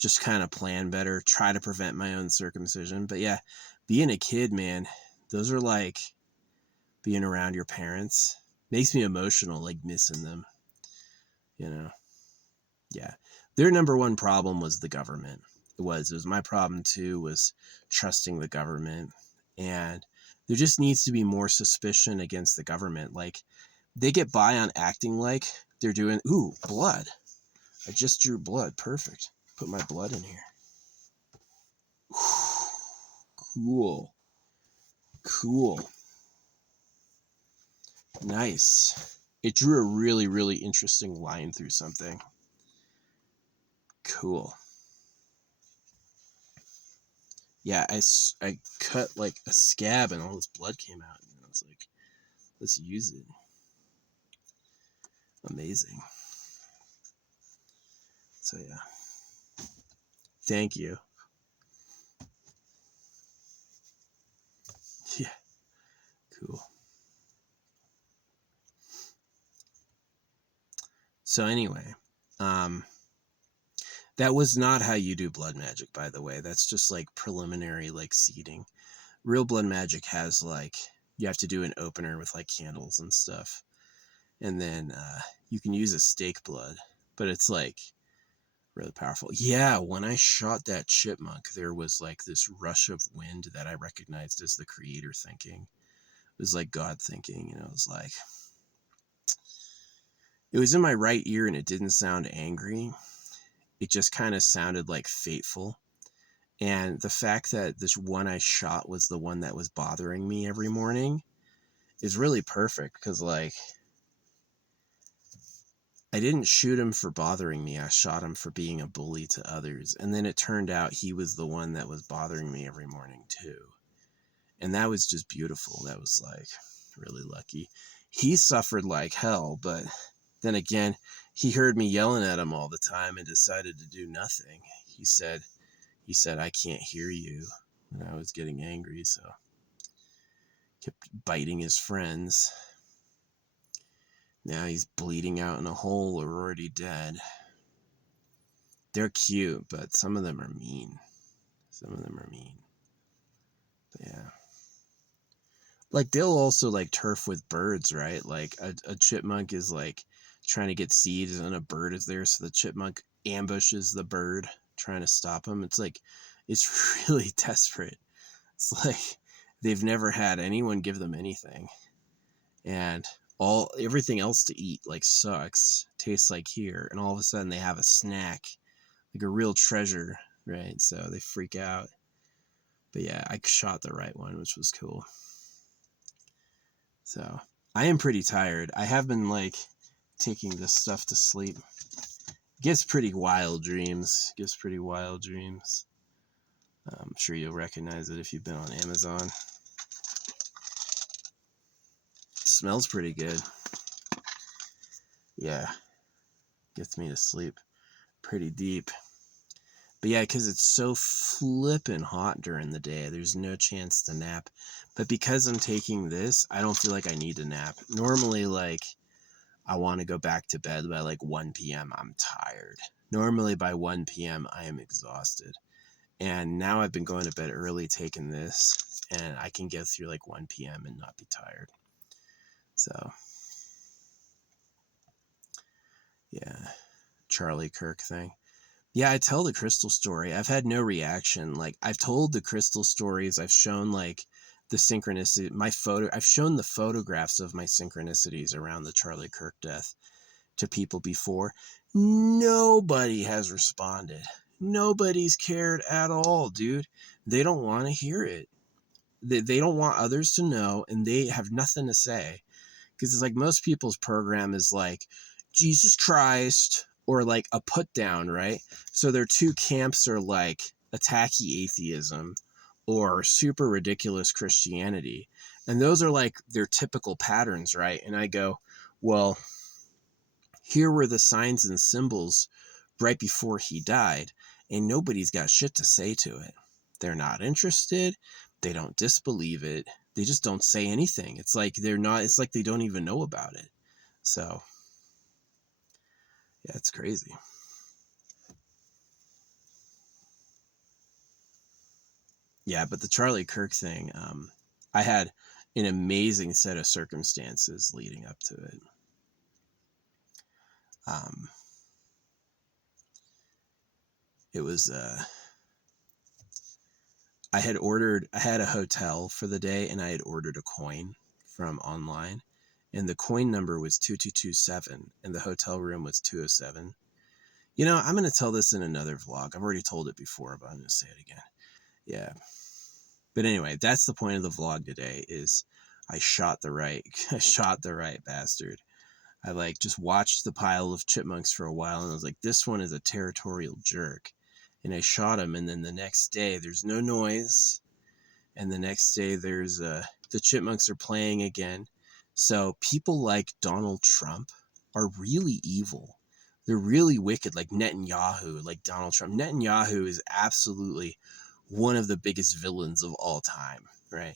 just kind of plan better, try to prevent my own circumcision. But yeah, being a kid, man, those are like being around your parents. Makes me emotional, like missing them, you know? Yeah. Their number one problem was the government. It was my problem too, was trusting the government. And there just needs to be more suspicion against the government. Like, they get by on acting like they're doing, ooh, blood. I just drew blood. Perfect. Put my blood in here. Cool. Cool. Nice. It drew a really, really interesting line through something. Cool. Yeah, I cut like a scab and all this blood came out. And I was like, let's use it. Amazing. So yeah. Thank you. Yeah. Cool. So anyway, that was not how you do blood magic, by the way. That's just like preliminary, like seeding. Real blood magic has like, you have to do an opener with like candles and stuff. And then you can use a stake blood, but it's like really powerful. Yeah, when I shot that chipmunk, there was like this rush of wind that I recognized as the creator thinking. It was like God thinking, you know, it was like, it was in my right ear and it didn't sound angry. It just kind of sounded like fateful. And the fact that this one I shot was the one that was bothering me every morning is really perfect, because like, I didn't shoot him for bothering me. I shot him for being a bully to others. And then it turned out he was the one that was bothering me every morning too. And that was just beautiful. That was like really lucky. He suffered like hell, but then again, he heard me yelling at him all the time and decided to do nothing. He said he said, "I can't hear you." And I was getting angry, so kept biting his friends. Now he's bleeding out in a hole or already dead. They're cute, but some of them are mean. Some of them are mean. But yeah. Like, they'll also, like, turf with birds, right? Like, a chipmunk is, like, trying to get seeds, and a bird is there, so the chipmunk ambushes the bird, trying to stop him. It's like, it's really desperate. It's like, they've never had anyone give them anything. And everything else to eat, like, sucks. Tastes like here. And all of a sudden, they have a snack. Like a real treasure, right? So they freak out. But yeah, I shot the right one, which was cool. So I am pretty tired. I have been like taking this stuff to sleep. Gives pretty wild dreams. I'm sure you'll recognize it if you've been on Amazon. It smells pretty good. Yeah. Gets me to sleep pretty deep. But yeah, because it's so flippin' hot during the day, there's no chance to nap. But because I'm taking this, I don't feel like I need to nap. Normally, like, I want to go back to bed by like 1 p.m. I'm tired. Normally by 1 p.m. I am exhausted. And now I've been going to bed early taking this, and I can get through like 1 p.m. and not be tired. So, yeah, Charlie Kirk thing. Yeah, I tell the crystal story. I've had no reaction. Like, I've told the crystal stories. I've shown like the synchronicity, I've shown the photographs of my synchronicities around the Charlie Kirk death to people before. Nobody has responded. Nobody's cared at all, dude. They don't want to hear it. They don't want others to know, and they have nothing to say. Because it's like most people's program is like, Jesus Christ, or like a put down, right? So their two camps are like attacky atheism or super ridiculous Christianity. And those are like their typical patterns, right? And I go, well, here were the signs and symbols right before he died, and nobody's got shit to say to it. They're not interested. They don't disbelieve it. They just don't say anything. It's like it's like they don't even know about it. So, yeah, it's crazy. Yeah, but the Charlie Kirk thing, I had an amazing set of circumstances leading up to it. It was, I had a hotel for the day, and I had ordered a coin from online, and the coin number was 2227, and the hotel room was 207. You know, I'm going to tell this in another vlog. I've already told it before, but I'm going to say it again. Yeah. But anyway, that's the point of the vlog today is I shot the right bastard. I like just watched the pile of chipmunks for a while, and I was like, this one is a territorial jerk. And I shot him, and then the next day there's no noise. And the next day there's the chipmunks are playing again. So people like Donald Trump are really evil. They're really wicked, like Netanyahu, like Donald Trump. Netanyahu is absolutely one of the biggest villains of all time, right?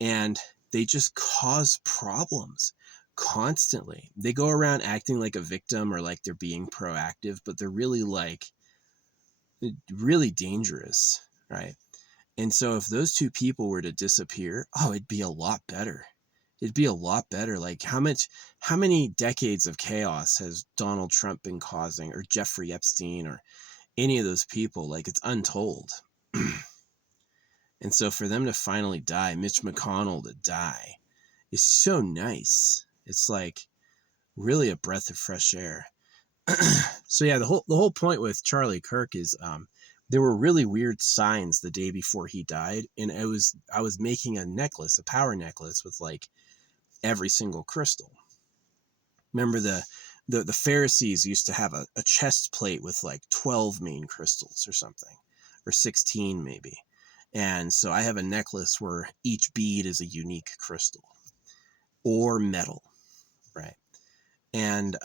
And they just cause problems constantly. They go around acting like a victim or like they're being proactive, but they're really like really dangerous, right? And so if those two people were to disappear, oh, it'd be a lot better. It'd be a lot better. Like how many decades of chaos has Donald Trump been causing, or Jeffrey Epstein, or any of those people? Like, it's untold. And so for them to finally die, Mitch McConnell to die, is so nice. It's like really a breath of fresh air. So yeah, the whole point with Charlie Kirk is there were really weird signs the day before he died, and I was making a necklace, a power necklace with like every single crystal. Remember the Pharisees used to have a chest plate with like 12 main crystals or something, or 16 maybe. And so I have a necklace where each bead is a unique crystal or metal, right? And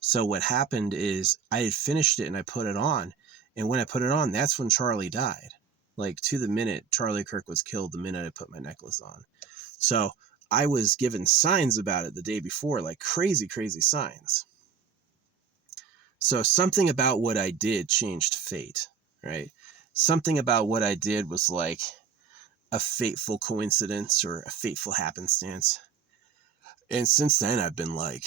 so what happened is I had finished it and I put it on, And when I put it on, that's when Charlie died. Like to the minute, Charlie Kirk was killed the minute I put my necklace on. So I was given signs about it the day before, like crazy, crazy signs. So something about what I did changed fate, right? Something about what I did was like a fateful coincidence or a fateful happenstance. And since then, I've been like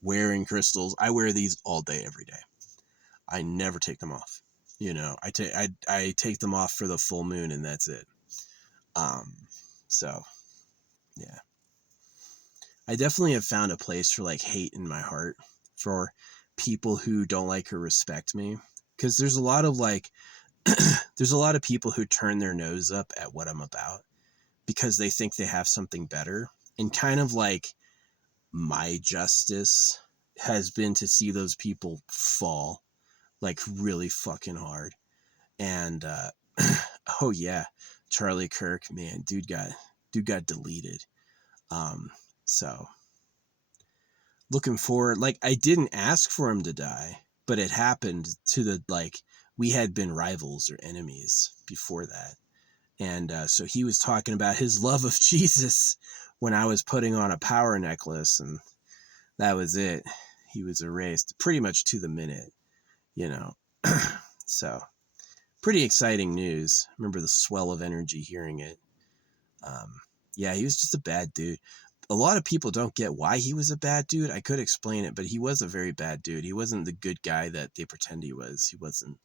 wearing crystals. I wear these all day, every day. I never take them off. I take them off for the full moon, and that's it. So yeah, I definitely have found a place for like hate in my heart for people who don't like or respect me, because there's a lot of like there's a lot of people who turn their nose up at what I'm about because they think they have something better, and kind of like my justice has been to see those people fall like really fucking hard. And oh yeah, Charlie Kirk, man, dude got deleted. So looking forward, like I didn't ask for him to die, but it happened to the like we had been rivals or enemies before that. And so he was talking about his love of Jesus when I was putting on a power necklace, and that was it. He was erased pretty much to the minute, you know. So pretty exciting news. Remember the swell of energy hearing it. Yeah, he was just a bad dude. A lot of people don't get why he was a bad dude. I could explain it, but he was a very bad dude. He wasn't the good guy that they pretend he was. He wasn't.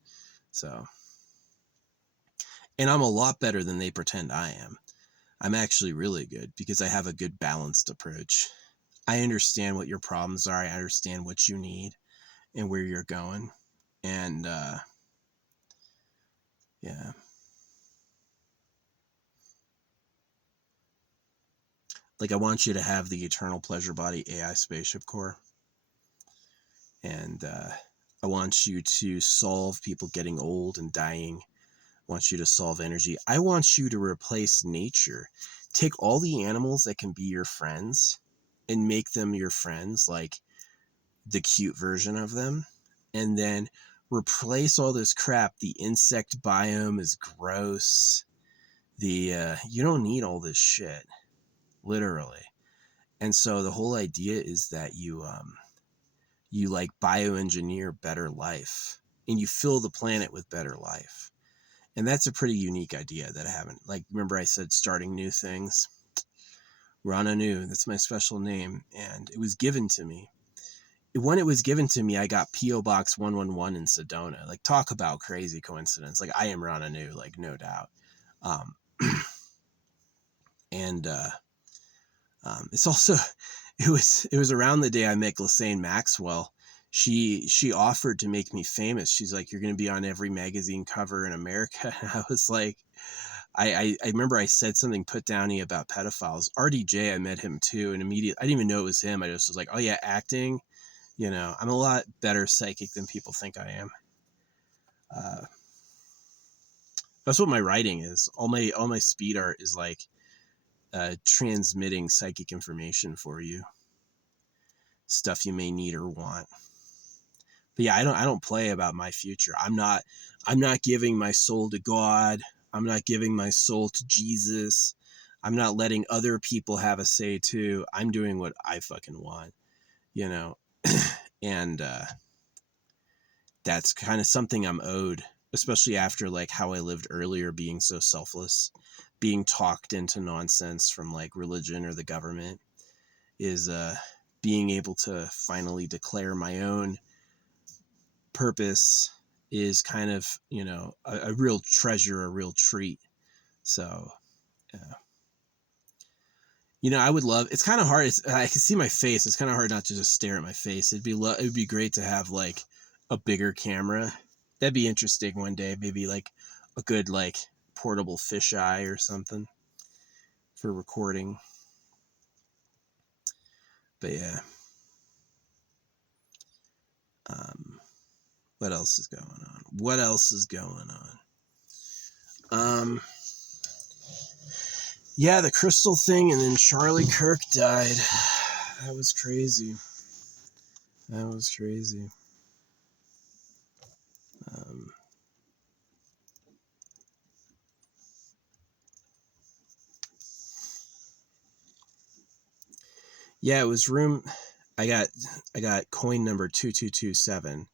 So, and I'm a lot better than they pretend I am. I'm actually really good because I have a good balanced approach. I understand what your problems are. I understand what you need and where you're going. And yeah. Like I want you to have the Eternal Pleasure Body AI Spaceship Core. And I want you to solve people getting old and dying. I want you to solve energy. I want you to replace nature. Take all the animals that can be your friends and make them your friends, like the cute version of them. And then replace all this crap. The insect biome is gross. You don't need all this shit, literally. And so the whole idea is that you like bioengineer better life and you fill the planet with better life. And that's a pretty unique idea that I haven't, like, remember I said starting new things? Rana Nu, that's my special name. And it was given to me. When it was given to me, I got P.O. Box 111 in Sedona. Like, talk about crazy coincidence. Like, I am Rana Nu, like, no doubt. Um, and it's also, it was around the day I met Ghislaine Maxwell. She offered to make me famous. She's like, you're going to be on every magazine cover in America. And I was like, I remember I said something put downy about pedophiles. RDJ, I met him too. And immediately, I didn't even know it was him. I just was like, oh yeah, acting. I'm a lot better psychic than people think I am. That's what my writing is. All my speed art is like transmitting psychic information for you. Stuff you may need or want. But yeah, I don't play about my future. I'm not giving my soul to God. I'm not giving my soul to Jesus. I'm not letting other people have a say too. I'm doing what I fucking want, and that's kind of something I'm owed, especially after like how I lived earlier, being so selfless, being talked into nonsense from like religion or the government, is being able to finally declare my own purpose is kind of, a real treasure, a real treat. So, yeah. I would love, it's kind of hard. I can see my face. It's kind of hard not to just stare at my face. It would be great to have like a bigger camera. That'd be interesting one day. Maybe like a good, like portable fisheye or something for recording. But yeah. What else is going on? Yeah, the crystal thing, and then Charlie Kirk died. That was crazy. Yeah, it was room. I got coin number 2227,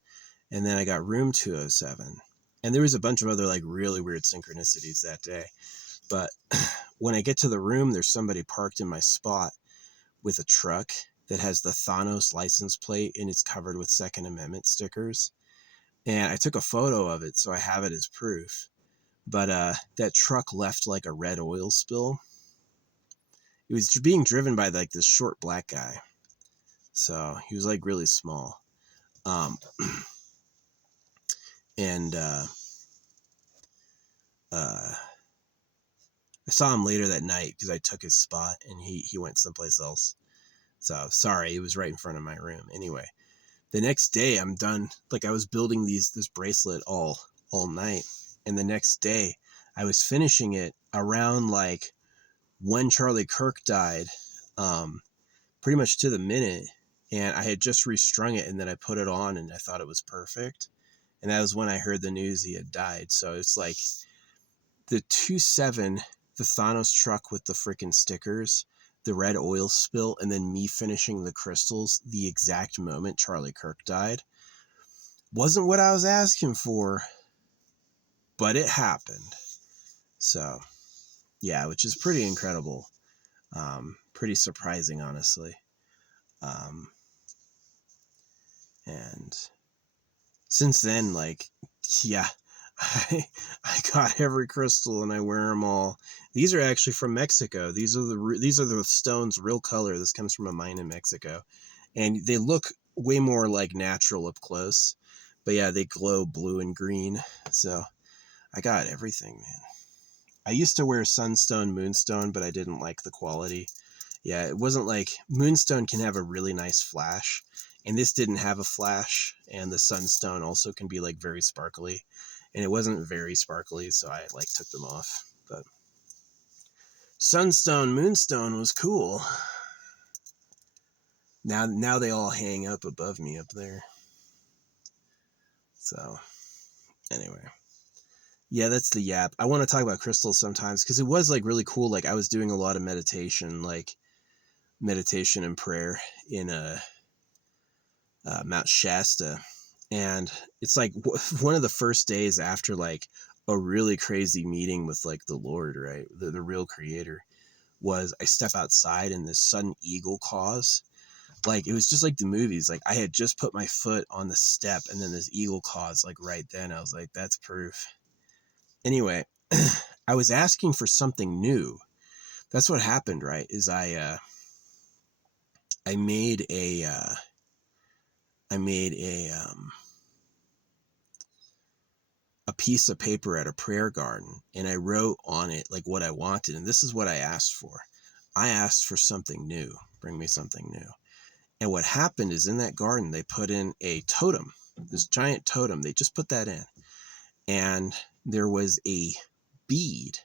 and then I got room 207, and there was a bunch of other like really weird synchronicities that day. But when I get to the room, there's somebody parked in my spot with a truck that has the Thanos license plate, and it's covered with Second Amendment stickers. And I took a photo of it, so I have it as proof. But that truck left like a red oil spill. It was being driven by like this short black guy, so he was like really small. And I saw him later that night because I took his spot, and he went someplace else. So sorry, he was right in front of my room. Anyway, the next day I'm done. Like I was building this bracelet all night, and the next day I was finishing it around like when Charlie Kirk died, pretty much to the minute. And I had just restrung it, and then I put it on, and I thought it was perfect. And that was when I heard the news he had died. So it's like the 2-7, the Thanos truck with the freaking stickers, the red oil spill, and then me finishing the crystals the exact moment Charlie Kirk died wasn't what I was asking for, but it happened. So yeah, which is pretty incredible. Pretty surprising, honestly. And since then, like, yeah, I got every crystal and I wear them all. These are actually from Mexico. These are the stones real color. This comes from a mine in Mexico, and they look way more like natural up close. But yeah, they glow blue and green. So I got everything, man. I used to wear sunstone, moonstone, but I didn't like the quality. Yeah, it wasn't like moonstone can have a really nice flash, and this didn't have a flash, and the sunstone also can be like very sparkly, and it wasn't very sparkly, so I like took them off. But sunstone, moonstone was cool. Now they all hang up above me up there. So anyway, yeah, that's the yap. I want to talk about crystals sometimes because it was like really cool. Like I was doing a lot of meditation, like meditation and prayer in Mount Shasta, and it's like one of the first days after like a really crazy meeting with like the Lord, right, the real creator, was I step outside and this sudden eagle caws. Like it was just like the movies. Like I had just put my foot on the step, and then this eagle caws like right then. I was like, that's proof. Anyway, I was asking for something new. That's what happened, right? Is I made a a piece of paper at a prayer garden, and I wrote on it like what I wanted, and this is what I asked for. I asked for something new. Bring me something new. And what happened is in that garden they put in a totem, this giant totem. They just put that in, and there was a bead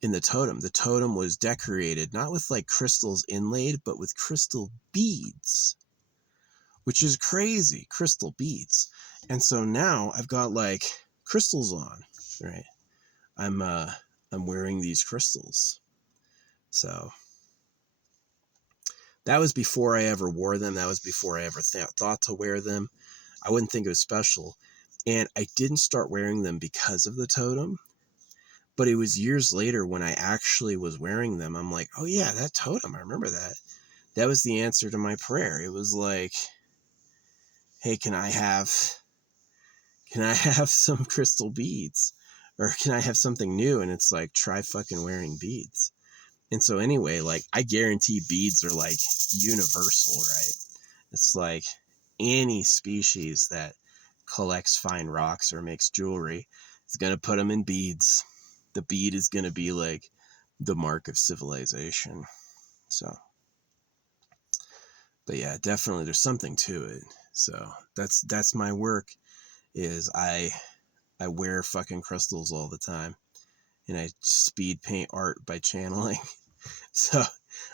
in the totem. The totem was decorated not with like crystals inlaid, but with crystal beads, which is crazy. Crystal beads. And so now I've got like crystals on, right? I'm wearing these crystals. So that was before I ever wore them. That was before I ever thought to wear them. I wouldn't think it was special. And I didn't start wearing them because of the totem. But it was years later when I actually was wearing them. I'm like, oh yeah, that totem, I remember that. That was the answer to my prayer. It was like, hey, can I have some crystal beads? Or can I have something new? And it's like, try fucking wearing beads. And so anyway, like I guarantee beads are like universal, right? It's like any species that collects fine rocks or makes jewelry is going to put them in beads. The bead is going to be like the mark of civilization. So, but yeah, definitely there's something to it. So that's my work, is I wear fucking crystals all the time, and I speed paint art by channeling. So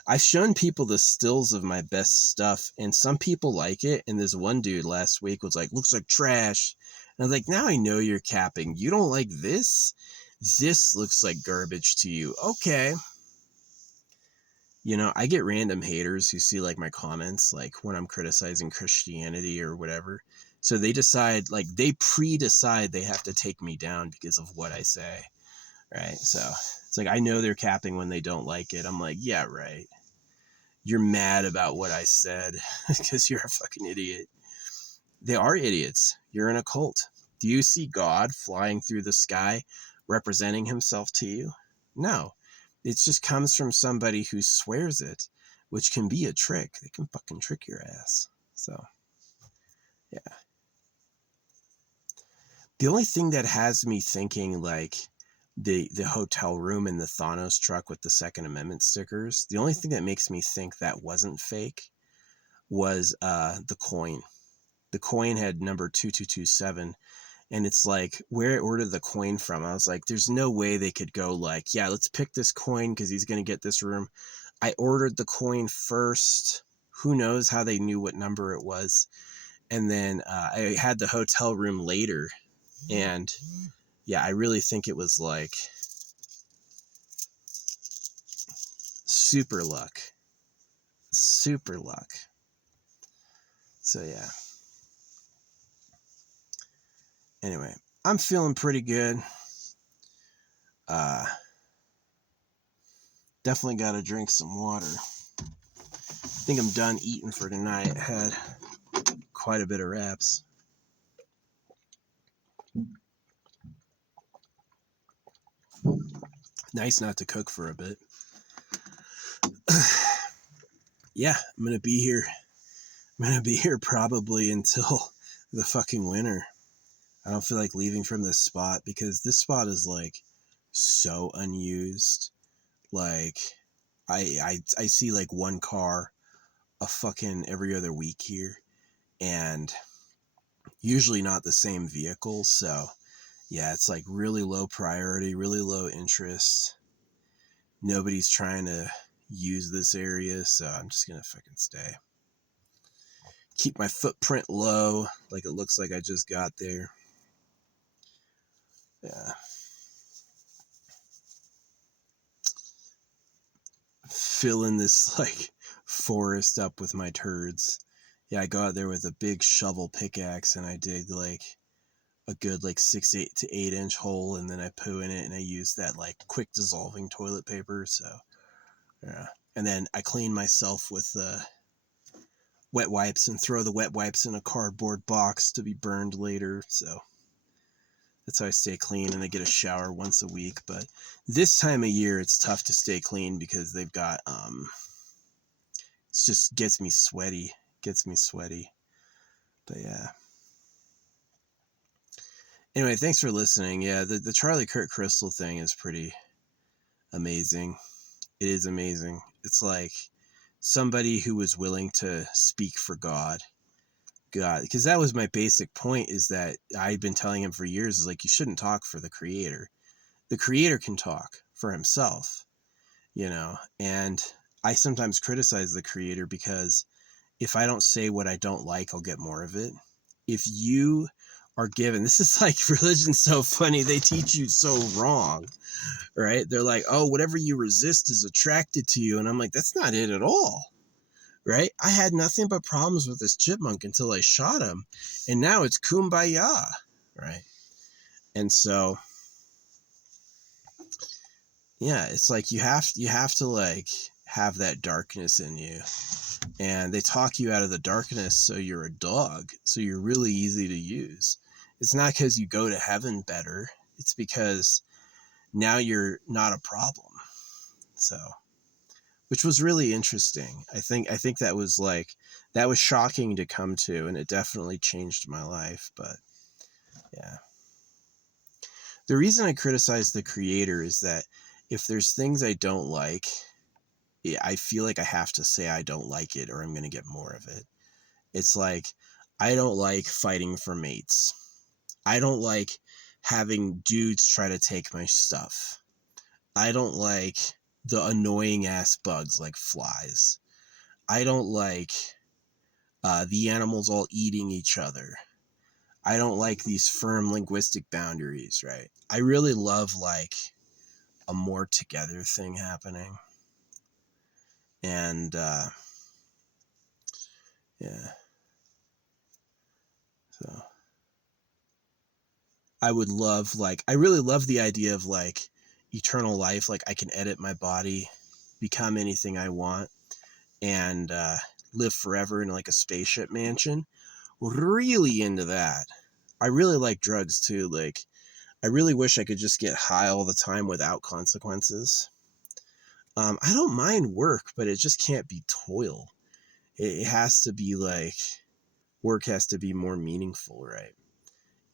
I've shown people the stills of my best stuff, and some people like it. And this one dude last week was like, looks like trash. And I was like, now I know you're capping. You don't like this? This looks like garbage to you. Okay. I get random haters who see like my comments, like when I'm criticizing Christianity or whatever. So they decide, like they pre-decide they have to take me down because of what I say, right? So it's like, I know they're capping when they don't like it. I'm like, yeah, right. You're mad about what I said because you're a fucking idiot. They are idiots. You're in a cult. Do you see God flying through the sky representing himself to you? No. It just comes from somebody who swears it, which can be a trick. They can fucking trick your ass. So, yeah. The only thing that has me thinking, like the hotel room in the Thanos truck with the Second Amendment stickers, the only thing that makes me think that wasn't fake was the coin. The coin had number 2227, and it's like where I ordered the coin from. I was like, there's no way they could go like, yeah, let's pick this coin because he's going to get this room. I ordered the coin first. Who knows how they knew what number it was. And then I had the hotel room later. And yeah, I really think it was like super luck. Super luck. So yeah. Anyway, I'm feeling pretty good. Definitely got to drink some water. I think I'm done eating for tonight. Had quite a bit of wraps. Nice not to cook for a bit. Yeah, I'm gonna be here. I'm gonna be here probably until the fucking winter. I don't feel like leaving from this spot because this spot is like so unused. Like I see like one car a fucking every other week here, and usually not the same vehicle. So yeah, it's like really low priority, really low interest. Nobody's trying to use this area, so I'm just gonna fucking stay. Keep my footprint low, like it looks like I just got there. Yeah. Filling this like forest up with my turds. Yeah, I go out there with a big shovel pickaxe and I dig like a good like 6 to 8 inch hole, and then I poo in it and I use that like quick dissolving toilet paper. So yeah, and then I clean myself with wet wipes and throw the wet wipes in a cardboard box to be burned later. So that's how I stay clean, and I get a shower once a week. But this time of year, it's tough to stay clean because they've got it just gets me sweaty. But yeah. Anyway, thanks for listening. Yeah, the Charlie Kirk Crystal thing is pretty amazing. It is amazing. It's like somebody who was willing to speak for God, because that was my basic point, is that I've been telling him for years, is like, you shouldn't talk for the creator. The creator can talk for himself, and I sometimes criticize the creator because if I don't say what I don't like, I'll get more of it. If you are given, this is like, religion's so funny, they teach you so wrong, right? They're like, oh, whatever you resist is attracted to you, and I'm like, that's not it at all. Right? I had nothing but problems with this chipmunk until I shot him, and now it's kumbaya, right? And so, yeah, it's like you have to like have that darkness in you, and they talk you out of the darkness, so you're a dog, so you're really easy to use. It's not because you go to heaven better; it's because now you're not a problem. So, which was really interesting. I think that was shocking to come to, and it definitely changed my life. But yeah, the reason I criticize the creator is that if there's things I don't like, I feel like I have to say I don't like it, or I'm going to get more of it. It's like, I don't like fighting for mates. I don't like having dudes try to take my stuff. I don't like the annoying ass bugs like flies. I don't like the animals all eating each other. I don't like these firm linguistic boundaries, right? I really love like a more together thing happening. And yeah, so I would love, like, I really love the idea of like eternal life. Like I can edit my body, become anything I want, and live forever in like a spaceship mansion. Really into that. I really like drugs too. Like I really wish I could just get high all the time without consequences. I don't mind work, but it just can't be toil. It has to be like, work has to be more meaningful, right?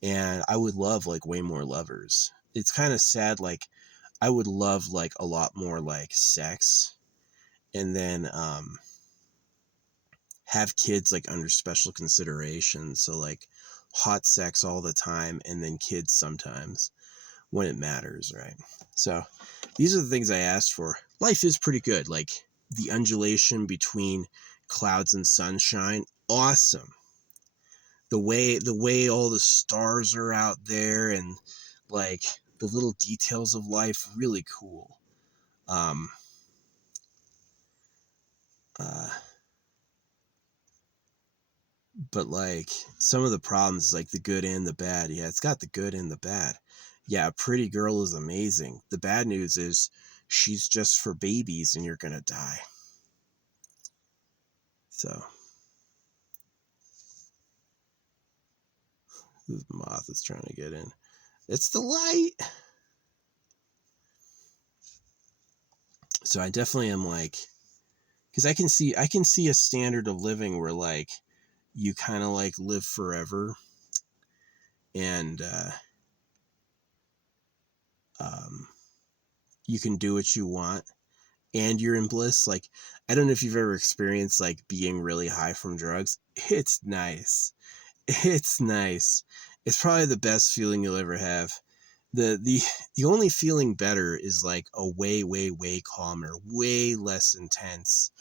And I would love like way more lovers. It's kind of sad. Like I would love like a lot more like sex, and then have kids like under special consideration. So like hot sex all the time, and then kids sometimes when it matters, right? So these are the things I asked for. Life is pretty good. Like the undulation between clouds and sunshine, awesome. The way all the stars are out there, and like the little details of life, really cool. Um uh but like some of the problems, like the good and the bad. Yeah, it's got the good and the bad. Yeah, a pretty girl is amazing. The bad news is she's just for babies and you're gonna die. So this moth is trying to get in. It's the light. So I definitely am like, because I can see a standard of living where like you kind of like live forever, and um, you can do what you want, and you're in bliss. Like I don't know if you've ever experienced like being really high from drugs. It's nice. It's nice. It's probably the best feeling you'll ever have. The only feeling better is like a way calmer, way less intense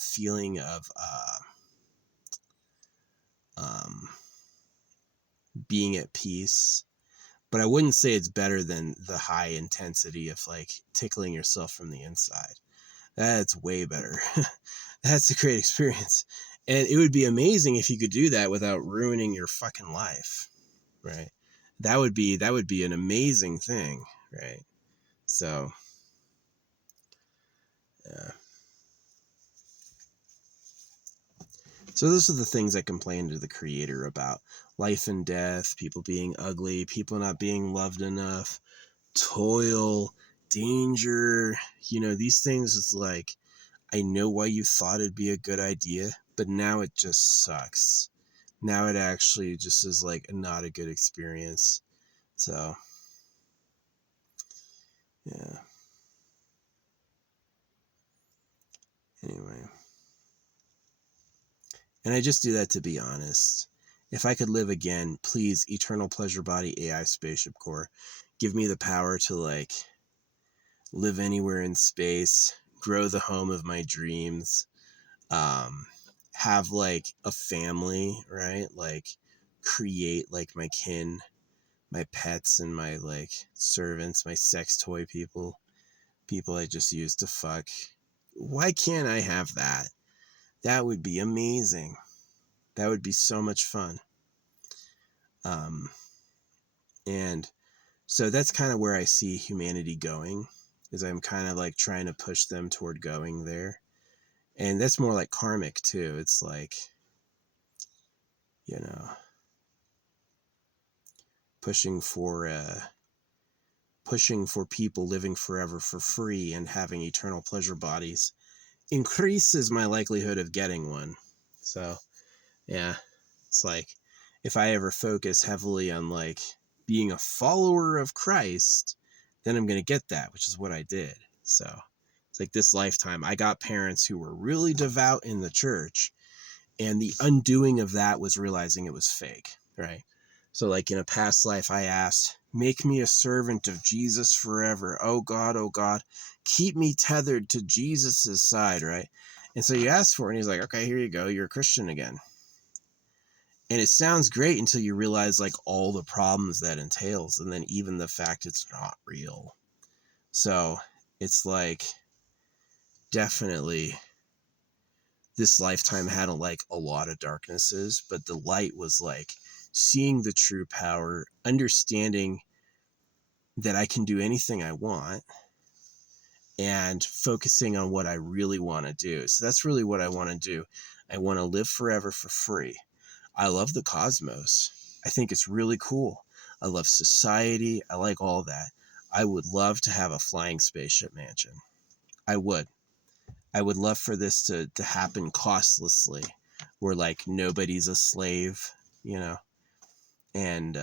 feeling of um being at peace. But I wouldn't say it's better than the high intensity of like tickling yourself from the inside. That's way better. That's a great experience. And it would be amazing if you could do that without ruining your fucking life, right? That would be an amazing thing, right? So, yeah. So those are the things I complained to the creator about: life and death, people being ugly, people not being loved enough, toil, danger. These things, it's like, I know why you thought it'd be a good idea, but now it just sucks. Now it actually just is like not a good experience. So, yeah. Anyway. And I just do that to be honest. If I could live again, please, Eternal Pleasure Body AI Spaceship Core, give me the power to like live anywhere in space, grow the home of my dreams, um, have like a family, right? Like create like my kin, my pets, and my like servants, my sex toy people I just use to fuck. Why can't I have that? That would be amazing. That would be so much fun. Um, and so that's kind of where I see humanity going, is I'm kind of like trying to push them toward going there. And that's more like karmic too. It's like, you know, pushing for people living forever for free and having eternal pleasure bodies increases my likelihood of getting one. So, yeah, it's like if I ever focus heavily on like being a follower of Christ, then I'm going to get that, which is what I did. So, it's like this lifetime, I got parents who were really devout in the church, and the undoing of that was realizing it was fake, right? So, like in a past life, I asked, make me a servant of Jesus forever. Oh God, keep me tethered to Jesus's side, right? And so you ask for it, and he's like, okay, here you go. You're a Christian again. And it sounds great until you realize like all the problems that entails, and then even the fact it's not real. So it's like, definitely this lifetime had a lot of darknesses, but the light was like seeing the true power, understanding that I can do anything I want, and focusing on what I really want to do. So that's really what I want to do. I want to live forever for free. I love the cosmos. I think it's really cool. I love society. I like all that. I would love to have a flying spaceship mansion. I would. I would love for this to happen costlessly, where like nobody's a slave, you know, and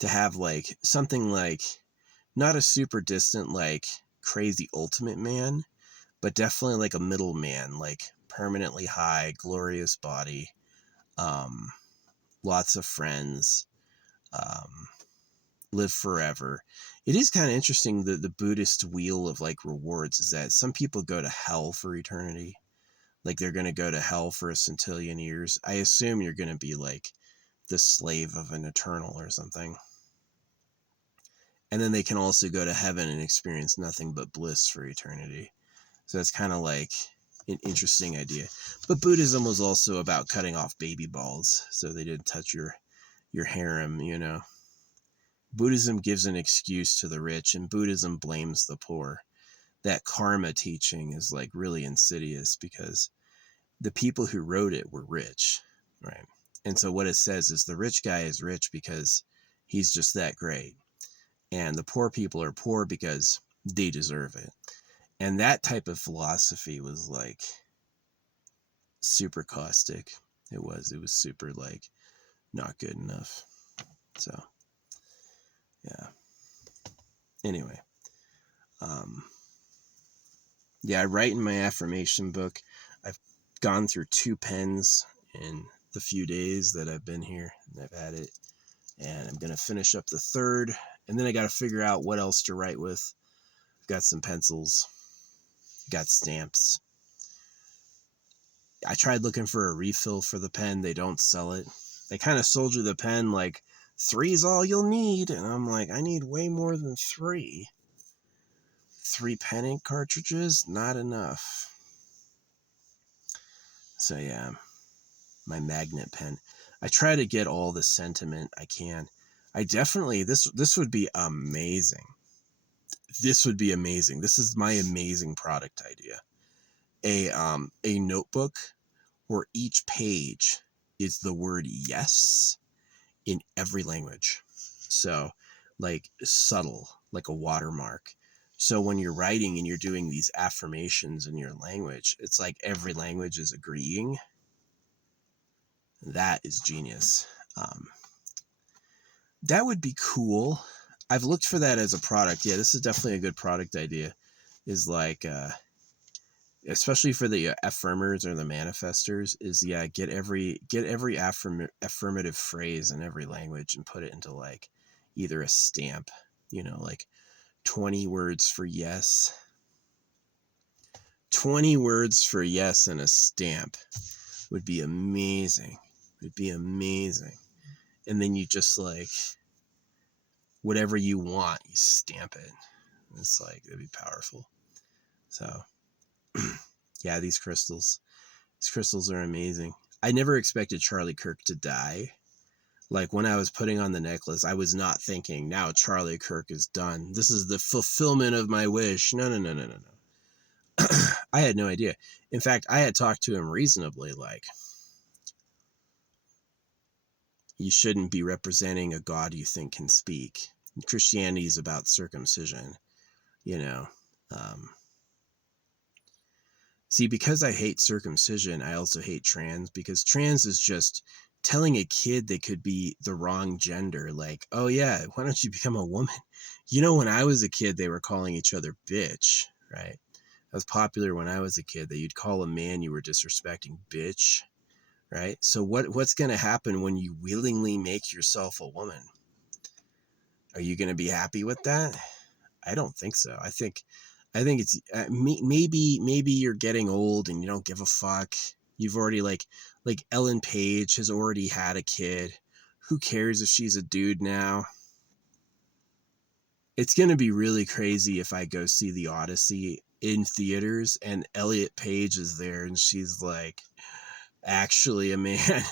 to have like something like not a super distant, like crazy ultimate man, but definitely like a middle man, like permanently high, glorious body, lots of friends, live forever. It is kind of interesting that the Buddhist wheel of like rewards is that some people go to hell for eternity. Like they're going to go to hell for a centillion years. I assume you're going to be like the slave of an eternal or something. And then they can also go to heaven and experience nothing but bliss for eternity. So that's kind of like an interesting idea. But Buddhism was also about cutting off baby balls so they didn't touch your harem, you know. Buddhism gives an excuse to the rich, and Buddhism blames the poor. That karma teaching is like really insidious because the people who wrote it were rich, right? And so what it says is the rich guy is rich because he's just that great. And the poor people are poor because they deserve it. And that type of philosophy was like super caustic. It was super like not good enough. So yeah. Anyway, yeah, I write in my affirmation book. I've gone through 2 pens in the few days that I've been here, and I've had it, and I'm gonna finish up the 3rd, and then I got to figure out what else to write with. I've got some pencils, got stamps. I tried looking for a refill for the pen. They don't sell it. They kind of sold you the pen like 3's all you'll need, and I'm like, I need way more than 3. 3 pen ink cartridges, not enough. So yeah, my magnet pen. I try to get all the sentiment I can. I definitely, this would be amazing. This would be amazing. This is my amazing product idea. A notebook where each page is the word yes in every language. So like subtle, like a watermark. So when you're writing and you're doing these affirmations in your language, it's like every language is agreeing. That is genius. That would be cool. I've looked for that as a product. Yeah, this is definitely a good product idea. Is like, especially for the affirmers or the manifestors, is yeah, get every affirmative phrase in every language and put it into like either a stamp, you know, like 20 words for yes. 20 words for yes and a stamp would be amazing. Would be amazing. And then you just like whatever you want, you stamp it. It's like it'd be powerful. So yeah, these crystals are amazing. I never expected Charlie Kirk to die. Like when I was putting on the necklace, I was not thinking now Charlie Kirk is done. This is the fulfillment of my wish. No. I had no idea. In fact, I had talked to him reasonably, like, you shouldn't be representing a God you think can speak. Christianity is about circumcision, you know. See, because I hate circumcision, I also hate trans, because trans is just telling a kid they could be the wrong gender. Like, oh yeah, why don't you become a woman? You know, when I was a kid, they were calling each other bitch, right? That was popular when I was a kid, that you'd call a man you were disrespecting bitch, right? So what's going to happen when you willingly make yourself a woman? Are you going to be happy with that? I don't think so. I think it's maybe you're getting old and you don't give a fuck. You've already like Ellen Page has already had a kid. Who cares if she's a dude now? it's going to be really crazy if I go see the Odyssey in theaters and Elliot Page is there and she's like actually a man.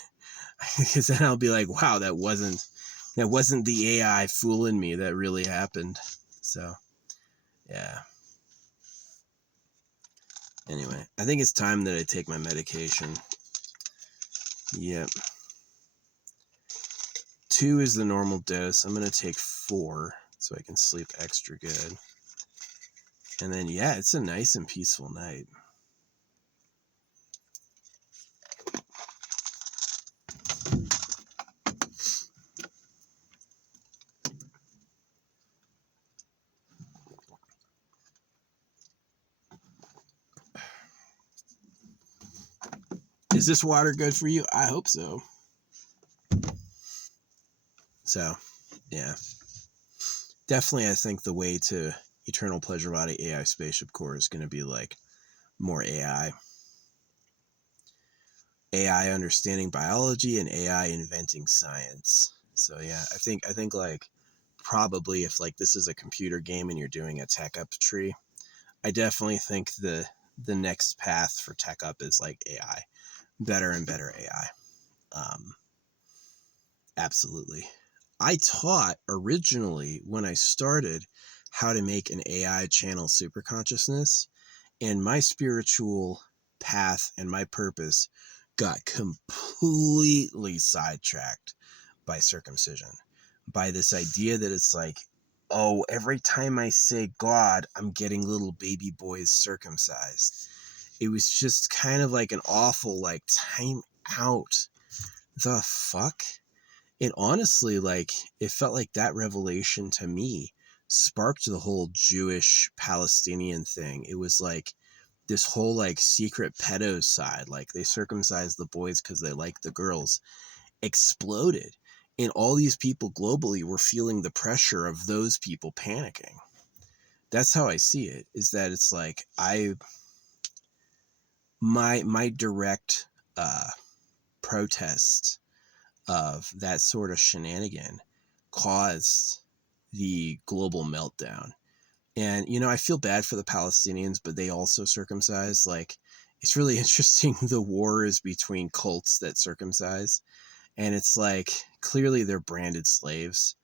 Because then I'll be like, wow, that wasn't the AI fooling me. That really happened. So yeah. Anyway, I think it's time that I take my medication. Yep. 2 is the normal dose. I'm going to take 4 so I can sleep extra good. And then, yeah, it's a nice and peaceful night. Is this water good for you? I hope so. So, yeah. Definitely, I think the way to Eternal Pleasure Body AI Spaceship Core is going to be like more AI. AI understanding biology and AI inventing science. So yeah, I think like probably if like this is a computer game and you're doing a tech up tree, I definitely think the next path for tech up is like AI, better and better AI. Absolutely. I taught originally when I started how to make an AI channel super consciousness, and my spiritual path and my purpose got completely sidetracked by circumcision, by this idea that it's like, oh, every time I say God, I'm getting little baby boys circumcised. It was just kind of like an awful, like, time out. The fuck? And honestly, like, it felt like that revelation to me sparked the whole Jewish Palestinian thing. It was like this whole like secret pedo side, like they circumcised the boys because they like the girls, exploded. And all these people globally were feeling the pressure of those people panicking. That's how I see it, is that it's like my direct protest of that sort of shenanigan caused the global meltdown. And, you know, I feel bad for the Palestinians, but they also circumcise. Like, it's really interesting. The war is between cults that circumcise. And it's like, clearly they're branded slaves.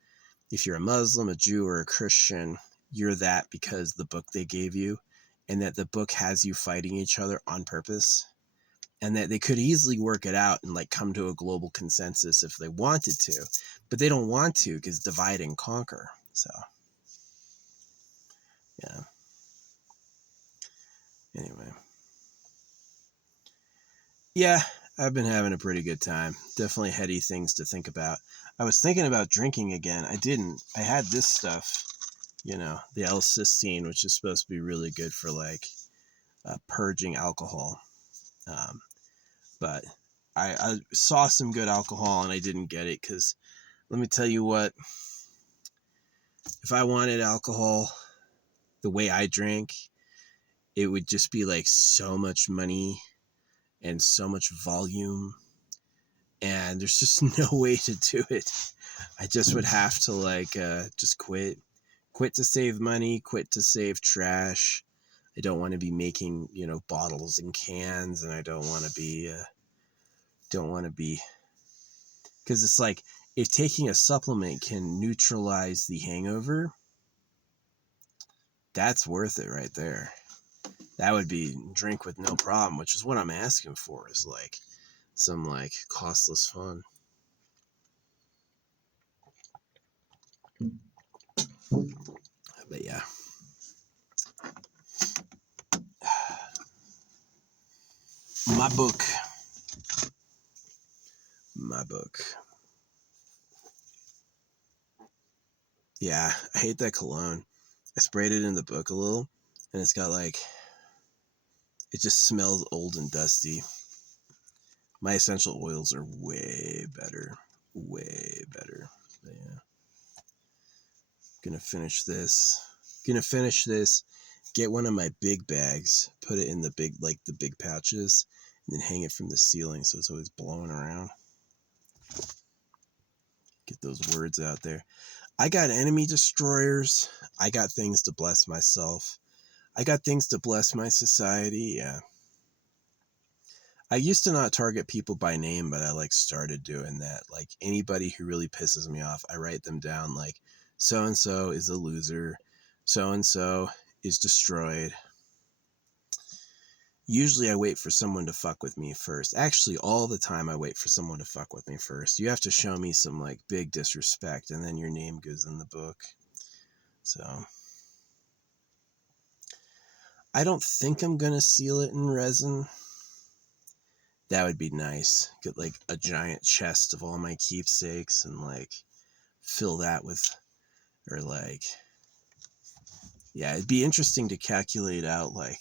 If you're a Muslim, a Jew, or a Christian, you're that because the book they gave you, and that the book has you fighting each other on purpose. And that they could easily work it out and like come to a global consensus if they wanted to, but they don't want to because divide and conquer. So, yeah. Anyway. Yeah, I've been having a pretty good time. Definitely heady things to think about. I was thinking about drinking again. I didn't. I had this stuff, you know, the L-cysteine, which is supposed to be really good for like purging alcohol. Um, but I saw some good alcohol and I didn't get it because let me tell you what, if I wanted alcohol the way I drink, it would just be like so much money and so much volume. And there's just no way to do it. I just would have to like just quit to save money, quit to save trash. I don't want to be making, you know, bottles and cans, and I don't want to be because it's like if taking a supplement can neutralize the hangover, that's worth it right there. That would be drink with no problem, which is what I'm asking for, is like some like costless fun. But yeah. My book. My book. Yeah, I hate that cologne. I sprayed it in the book a little, and it's got like, it just smells old and dusty. My essential oils are way better. Way better. But yeah. Gonna finish this. Get one of my big bags, put it in the big, like the big pouches, and then hang it from the ceiling so it's always blowing around. Get those words out there. I got enemy destroyers. I got things to bless myself. I got things to bless my society. Yeah. I used to not target people by name, but I like started doing that. Like anybody who really pisses me off, I write them down like so and so is a loser. So and so is destroyed. Usually I wait for someone to fuck with me first. Actually, all the time I wait for someone to fuck with me first. You have to show me some like big disrespect and then your name goes in the book. So I don't think I'm gonna seal it in resin. That would be nice. Get like a giant chest of all my keepsakes and like fill that with, or like, yeah, it'd be interesting to calculate out like,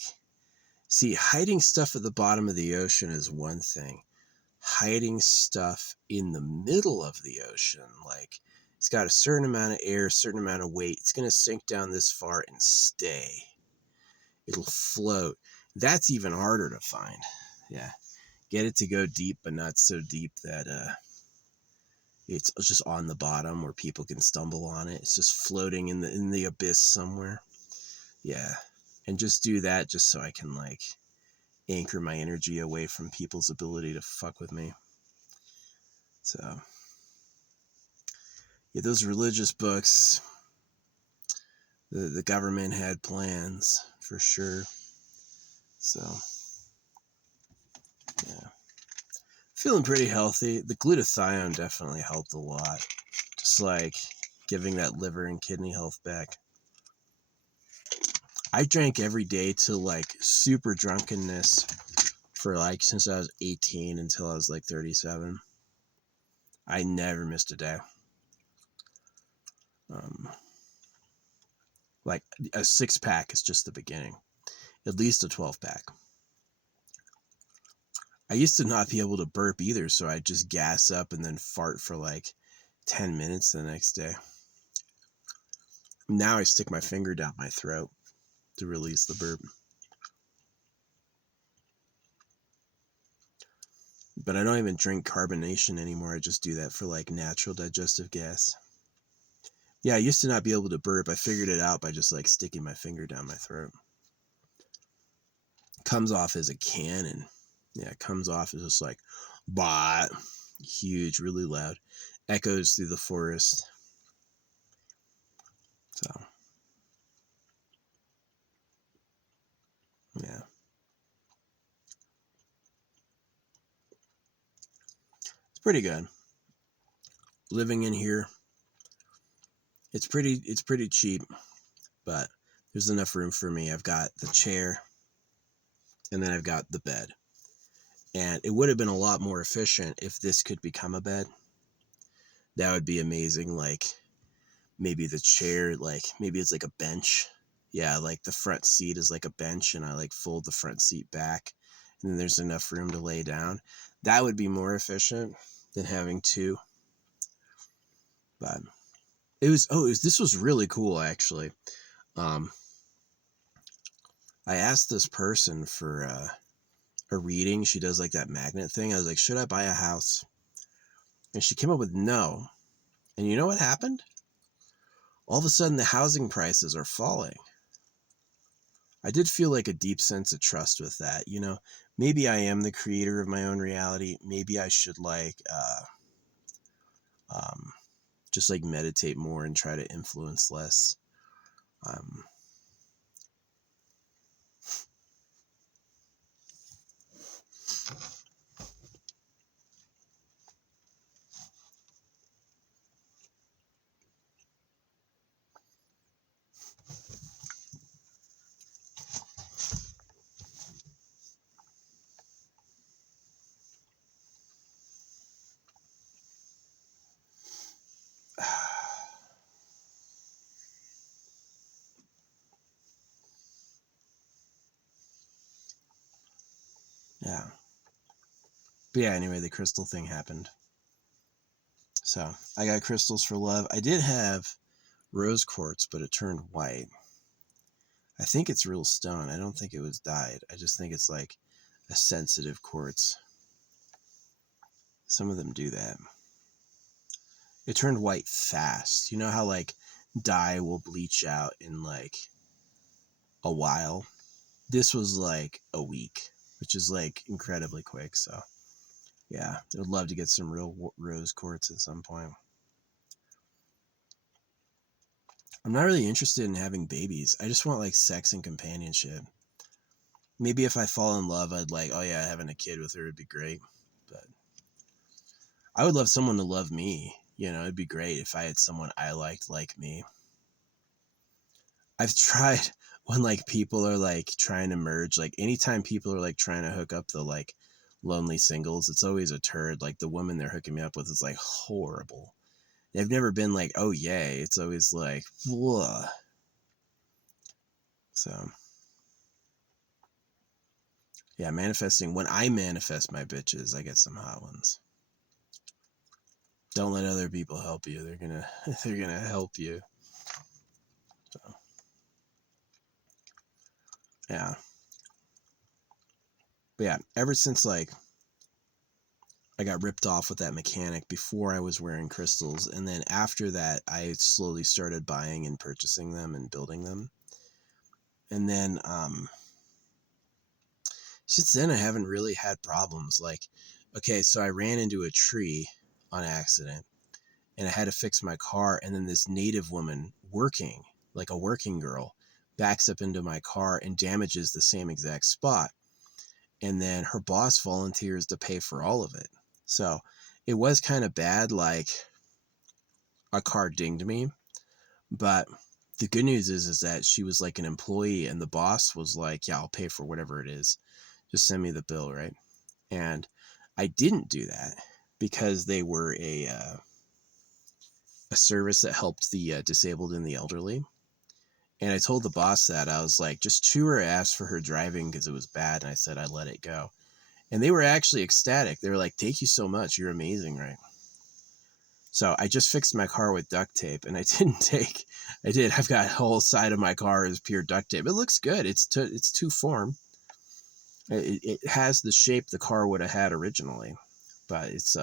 see, hiding stuff at the bottom of the ocean is one thing. Hiding stuff in the middle of the ocean, like it's got a certain amount of air, a certain amount of weight, it's going to sink down this far and stay. It'll float. That's even harder to find. Yeah. Get it to go deep, but not so deep that it's just on the bottom where people can stumble on it. It's just floating in the abyss somewhere. Yeah. And just do that just so I can like anchor my energy away from people's ability to fuck with me. So yeah, those religious books, the government had plans for sure. So yeah, feeling pretty healthy. The glutathione definitely helped a lot. Just like giving that liver and kidney health back. I drank every day till like super drunkenness for like since I was 18 until I was like 37. I never missed a day. Like a 6-pack is just the beginning. At least a 12-pack. I used to not be able to burp either, so I'd just gas up and then fart for like 10 minutes the next day. Now I stick my finger down my throat to release the burp. But I don't even drink carbonation anymore. I just do that for like natural digestive gas. Yeah, I used to not be able to burp. I figured it out by just like sticking my finger down my throat. Comes off as a cannon. Yeah, it comes off as just like, bah, huge, really loud. Echoes through the forest. So, yeah. It's pretty good. Living in here, it's pretty cheap, but there's enough room for me. I've got the chair, and then I've got the bed. And it would have been a lot more efficient if this could become a bed. That would be amazing. Like maybe the chair, like maybe it's like a bench. Yeah, like the front seat is like a bench, and I like fold the front seat back, and then there's enough room to lay down. That would be more efficient than having two. But this was really cool actually. Um, I asked this person for a reading. She does like that magnet thing. I was like, should I buy a house? And she came up with no. And you know what happened? All of a sudden, the housing prices are falling. I did feel like a deep sense of trust with that. You know, maybe I am the creator of my own reality. Maybe I should like just like meditate more and try to influence less. Um, yeah. But yeah, anyway, the crystal thing happened. So I got crystals for love. I did have rose quartz, but it turned white. I think it's real stone. I don't think it was dyed. I just think it's like a sensitive quartz. Some of them do that. It turned white fast. You know how like dye will bleach out in like a while? This was like a week, which is like incredibly quick. So yeah, I would love to get some real rose quartz at some point. I'm not really interested in having babies. I just want like sex and companionship. Maybe if I fall in love, I'd like, oh yeah, having a kid with her would be great. But I would love someone to love me. You know, it'd be great if I had someone I liked like me. I've tried when like people are like trying to merge, like anytime people are like trying to hook up the like lonely singles, it's always a turd. Like the woman they're hooking me up with is like horrible. They've never been like, oh yay. It's always like, whoa. So yeah, manifesting. When I manifest my bitches, I get some hot ones. Don't let other people help you. They're gonna help you. So yeah. But yeah, ever since like I got ripped off with that mechanic before I was wearing crystals, and then after that I slowly started buying and purchasing them and building them. And then since then I haven't really had problems. Like, okay, so I ran into a tree on accident and I had to fix my car, and then this native woman working, like a working girl, backs up into my car and damages the same exact spot. And then her boss volunteers to pay for all of it. So it was kind of bad, like a car dinged me, but the good news is that she was like an employee and the boss was like, yeah, I'll pay for whatever it is. Just send me the bill, right? And I didn't do that because they were a service that helped the disabled and the elderly. And I told the boss that I was like, just chew her ass for her driving because it was bad. And I said I'd let it go. And they were actually ecstatic. They were like, thank you so much. You're amazing, right? So I just fixed my car with duct tape, and I did. I've got a whole side of my car is pure duct tape. It looks good. It's two form. It has the shape the car would have had originally, but it's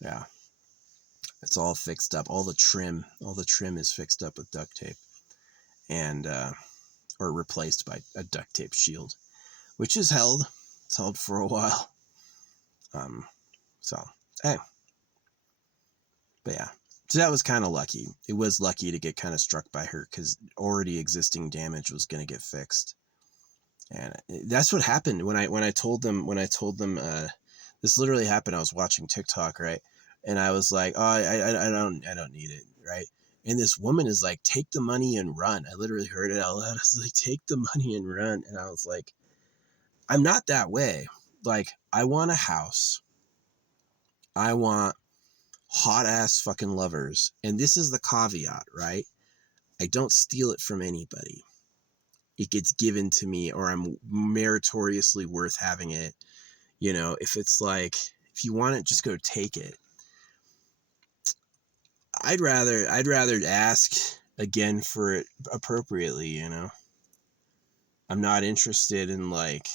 yeah, it's all fixed up. All the trim is fixed up with duct tape, and or replaced by a duct tape shield, which is held. It's held for a while. So hey. But yeah, so that was kind of lucky. It was lucky to get kind of struck by her because already existing damage was going to get fixed. And that's what happened when I told them this literally happened. I was watching TikTok, right? And I was like, oh, I don't need it, right? And this woman is like, take the money and run. I literally heard it out loud. I was like, take the money and run. And I was like, I'm not that way. Like, I want a house. I want hot ass fucking lovers. And this is the caveat, right? I don't steal it from anybody. It gets given to me, or I'm meritoriously worth having it. You know, if it's like, if you want it, just go take it. I'd rather ask again for it appropriately, you know. I'm not interested in like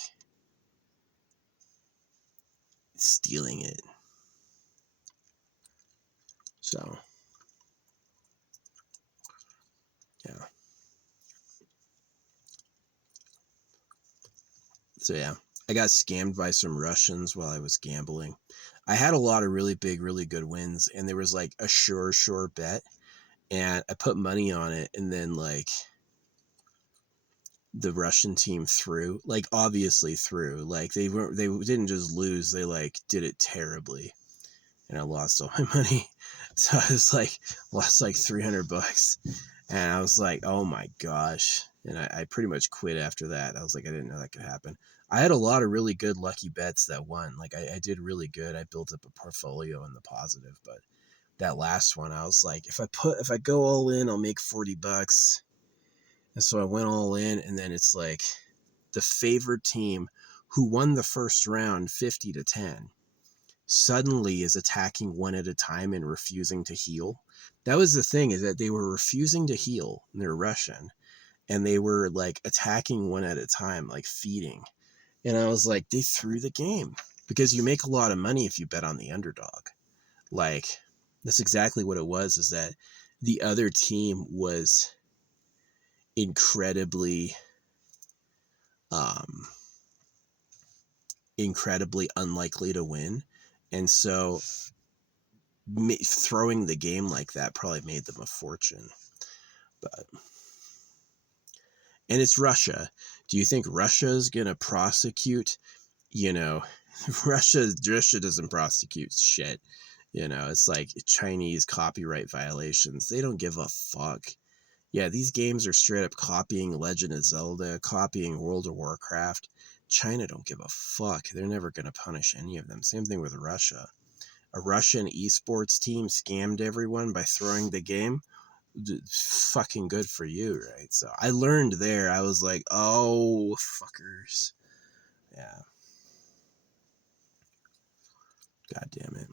stealing it. So yeah. So yeah, I got scammed by some Russians while I was gambling. I had a lot of really big, really good wins, and there was like a sure bet, and I put money on it, and then like the Russian team threw, like obviously threw, like they didn't just lose, they like did it terribly, and I lost all my money. So I was like, lost like $300, and I was like, oh my gosh. And I pretty much quit after that. I was like, I didn't know that could happen. I had a lot of really good lucky bets that won. Like I did really good. I built up a portfolio in the positive, but that last one, I was like, if I go all in, I'll make $40. And so I went all in, and then it's like the favored team who won the first round 50-10 suddenly is attacking one at a time and refusing to heal. That was the thing, is that they were refusing to heal, and they're Russian, and they were like attacking one at a time, like feeding. And I was like, they threw the game, because you make a lot of money if you bet on the underdog. Like, That's exactly what it was, is that the other team was incredibly um incredibly unlikely to win. And so throwing the game like that probably made them a fortune. But and it's Russia. Do you think Russia's going to prosecute, you know, Russia doesn't prosecute shit. You know, it's like Chinese copyright violations. They don't give a fuck. Yeah, these games are straight up copying Legend of Zelda, copying World of Warcraft. China don't give a fuck. They're never going to punish any of them. Same thing with Russia. A Russian esports team scammed everyone by throwing the game. Fucking good for you, right? So I learned there. I was like, oh, fuckers. Yeah. God damn it.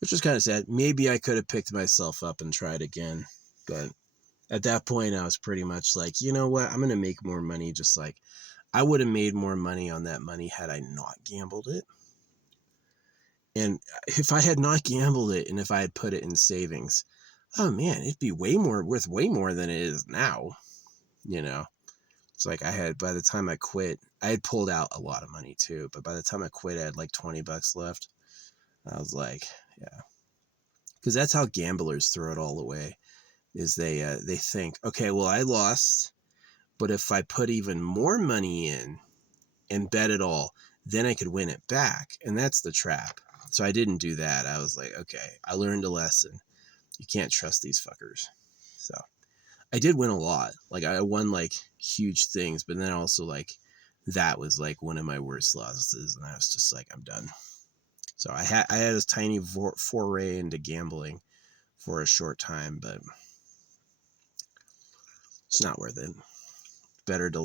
Which was kind of sad. Maybe I could have picked myself up and tried again. But at that point, I was pretty much like, you know what? I'm going to make more money. Just like I would have made more money on that money had I not gambled it. And if I had not gambled it and if I had put it in savings, oh man, it'd be worth way more than it is now. You know, it's like by the time I quit, I had pulled out a lot of money too. But by the time I quit, I had like $20 left. I was like, yeah. Because that's how gamblers throw it all away. Is they think, okay, well, I lost, but if I put even more money in and bet it all, then I could win it back. And that's the trap. So I didn't do that. I was like, okay, I learned a lesson. You can't trust these fuckers. So I did win a lot. Like I won like huge things, but then also like that was like one of my worst losses. And I was just like, I'm done. So I had a tiny foray into gambling for a short time, but it's not worth it. Better to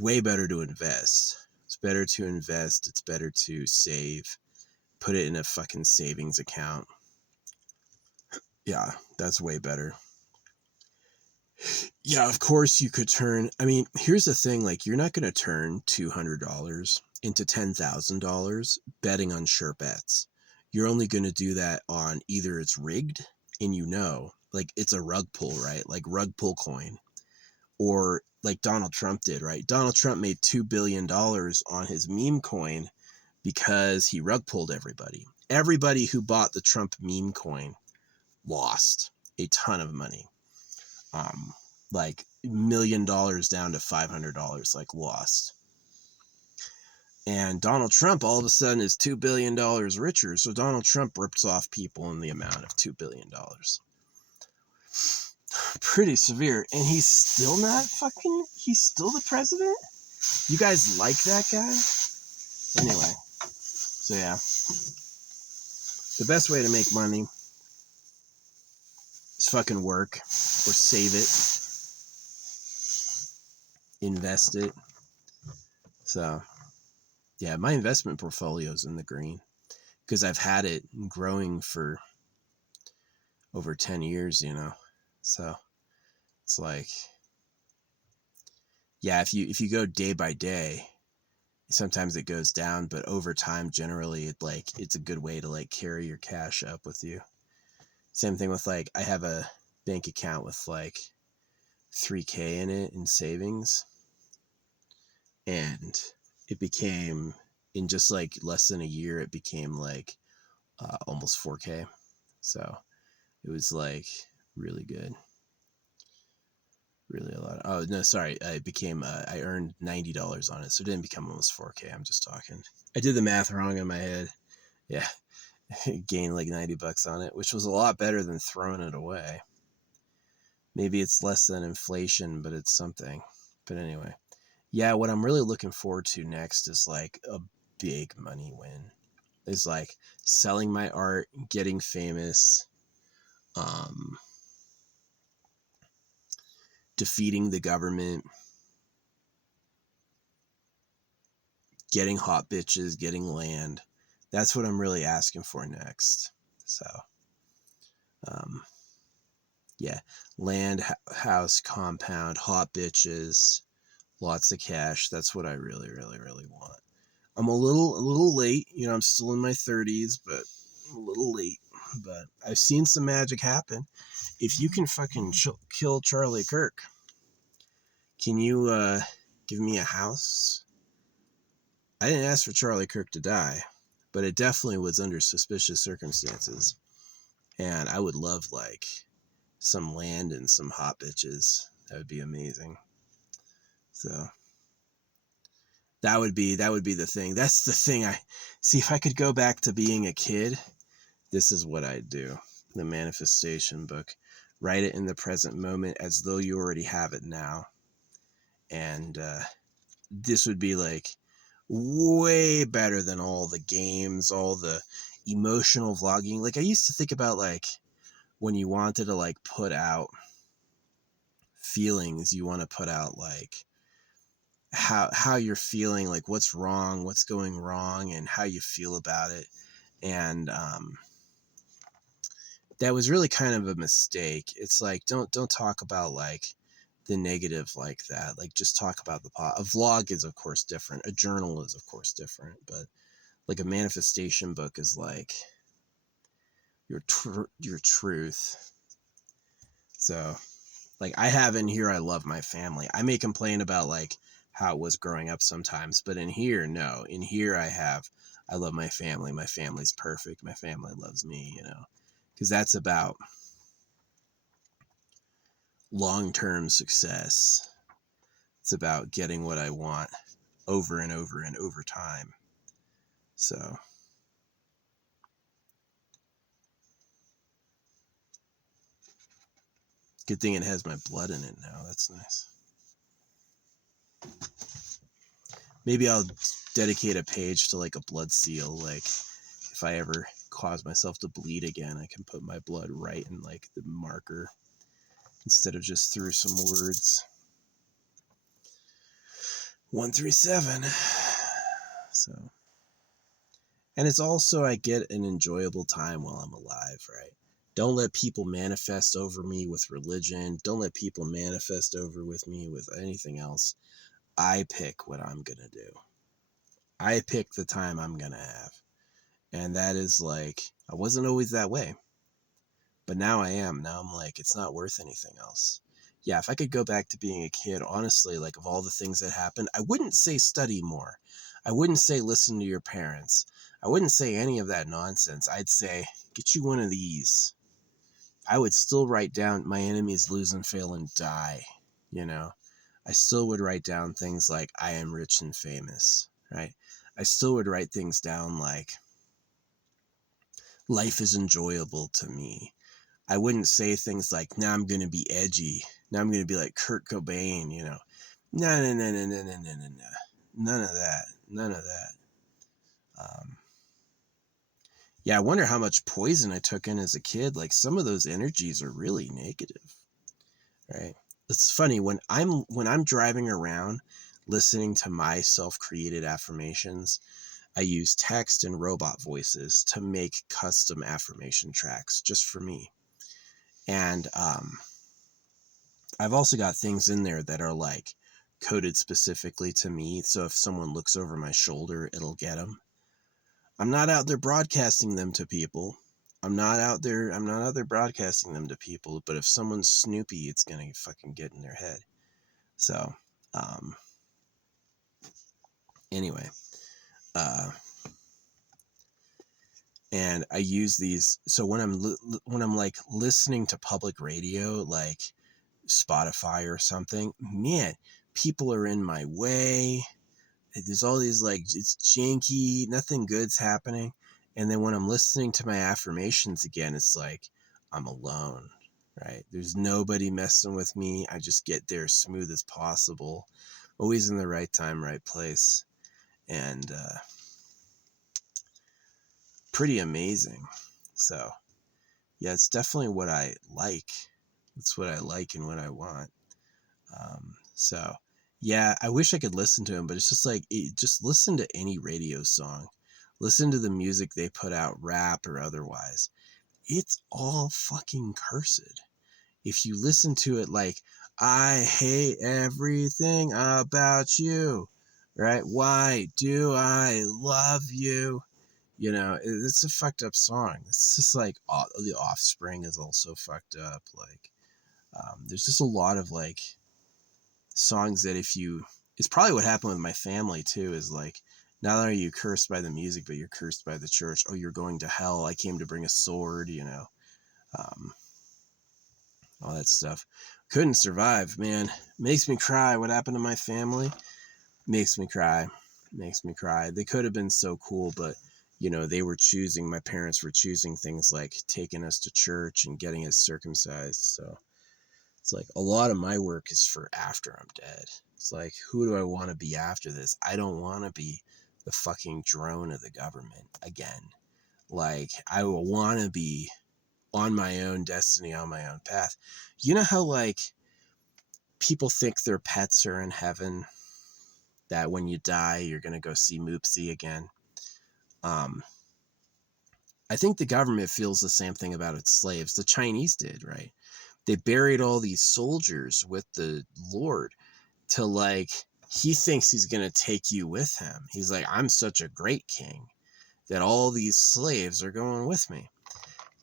way better to invest. It's better to invest. It's better to save. Put it in a fucking savings account. Yeah, that's way better. Yeah, of course you could turn. I mean, here's the thing. Like, you're not going to turn $200 into $10,000 betting on sure bets. You're only going to do that on either it's rigged and like it's a rug pull, right? Like rug pull coin. Or like Donald Trump did, right? Donald Trump made $2 billion on his meme coin because he rug pulled everybody. Everybody who bought the Trump meme coin lost a ton of money. Like $1 million down to $500, like lost. And Donald Trump all of a sudden is $2 billion richer. So Donald Trump rips off people in the amount of $2 billion. Pretty severe. And he's still he's still the president? You guys like that guy? Anyway, so yeah. The best way to make money is fucking work or save it, invest it. So yeah, my investment portfolio is in the green because I've had it growing for over 10 years, So it's like, yeah, if you go day by day, sometimes it goes down, but over time, generally it's a good way to like carry your cash up with you. Same thing with like, I have a bank account with like $3,000 in it in savings. And it became, in just like less than a year, it became like almost $4,000. So it was like really good. Really a lot. Oh no, sorry. It became I earned $90 on it, so it didn't become almost $4,000. I'm just talking. I did the math wrong in my head. Yeah, gained like $90 on it, which was a lot better than throwing it away. Maybe it's less than inflation, but it's something. But anyway, yeah. What I'm really looking forward to next is like a big money win. Is like selling my art, getting famous, defeating the government, getting hot bitches, getting land. That's what I'm really asking for next. So, yeah, land, house, compound, hot bitches, lots of cash. That's what I really, really, really want. I'm a little late. You know, I'm still in my 30s, but I'm a little late. But I've seen some magic happen. If you can fucking kill Charlie Kirk, can you give me a house? I didn't ask for Charlie Kirk to die, but it definitely was under suspicious circumstances. And I would love like some land and some hot bitches. That would be amazing. So that would be the thing. That's the thing. I see. If I could go back to being a kid, this is what I'd do. The manifestation book. Write it in the present moment as though you already have it now. And this would be like way better than all the games, all the emotional vlogging. Like I used to think about like when you wanted to like put out feelings, you want to put out like how you're feeling, like what's wrong, what's going wrong, and how you feel about it. And that was really kind of a mistake. It's like don't talk about like the negative like that. Like just talk about the a vlog is of course different, a journal is of course different, but like a manifestation book is like your truth. So like I have in here, I love my family. I may complain about like how it was growing up sometimes, but in here, no. In here I love my family. My family's perfect. My family loves me, you know, because that's about long-term success. It's about getting what I want over and over and over time. So good thing it has my blood in it now. That's nice. Maybe I'll dedicate a page to like a blood seal. Like if I ever cause myself to bleed again, I can put my blood right in like the marker instead of just through some words. 137. So, and it's also, I get an enjoyable time while I'm alive, right? Don't let people manifest over me with religion. Don't let people manifest over with me with anything else. I pick what I'm going to do. I pick the time I'm going to have. And that is like, I wasn't always that way. But now I am. Now I'm like, it's not worth anything else. Yeah, if I could go back to being a kid, honestly, like of all the things that happened, I wouldn't say study more. I wouldn't say listen to your parents. I wouldn't say any of that nonsense. I'd say, get you one of these. I would still write down my enemies lose and fail and die. You know, I still would write down things like I am rich and famous, right? I still would write things down like life is enjoyable to me. I wouldn't say things like, now I'm going to be edgy. Now I'm going to be like Kurt Cobain, you know. No. None of that. None of that. Yeah, I wonder how much poison I took in as a kid. Like some of those energies are really negative, right? It's funny when I'm driving around listening to my self-created affirmations, I use text and robot voices to make custom affirmation tracks just for me. And I've also got things in there that are like coded specifically to me. So if someone looks over my shoulder, it'll get them. I'm not out there broadcasting them to people. I'm not out there broadcasting them to people. But if someone's snoopy, it's going to fucking get in their head. So, anyway, and I use these. So when I'm like listening to public radio, like Spotify or something, man, people are in my way. There's all these like, it's janky, nothing good's happening. And then when I'm listening to my affirmations again, it's like I'm alone, right? There's nobody messing with me. I just get there as smooth as possible, always in the right time, right place. And pretty amazing. So yeah, it's definitely what I like. It's what I like and what I want. So yeah, I wish I could listen to him, but it's just like, just listen to any radio song. Listen to the music they put out, rap or otherwise. It's all fucking cursed. If you listen to it like, I hate everything about you. right? Why do I love you? You know, it's a fucked up song. It's just like The Offspring is also fucked up. Like, there's just a lot of like songs that if you, it's probably what happened with my family too, is like, not only are you cursed by the music, but you're cursed by the church. Oh, you're going to hell. I came to bring a sword, you know, um, all that stuff. Couldn't survive, man. Makes me cry. What happened to my family? Makes me cry. Makes me cry. They could have been so cool, but you know, they were choosing, my parents were choosing things like taking us to church and getting us circumcised. So it's like a lot of my work is for after I'm dead. It's like, who do I want to be after this? I don't want to be the fucking drone of the government again. Like, I want to be on my own destiny, on my own path. You know how, like, people think their pets are in heaven, that when you die, you're going to go see Moopsy again? Um, I think the government feels the same thing about its slaves. The Chinese did, right? They buried all these soldiers with the Lord to, like, he thinks he's going to take you with him. He's like, I'm such a great king that all these slaves are going with me.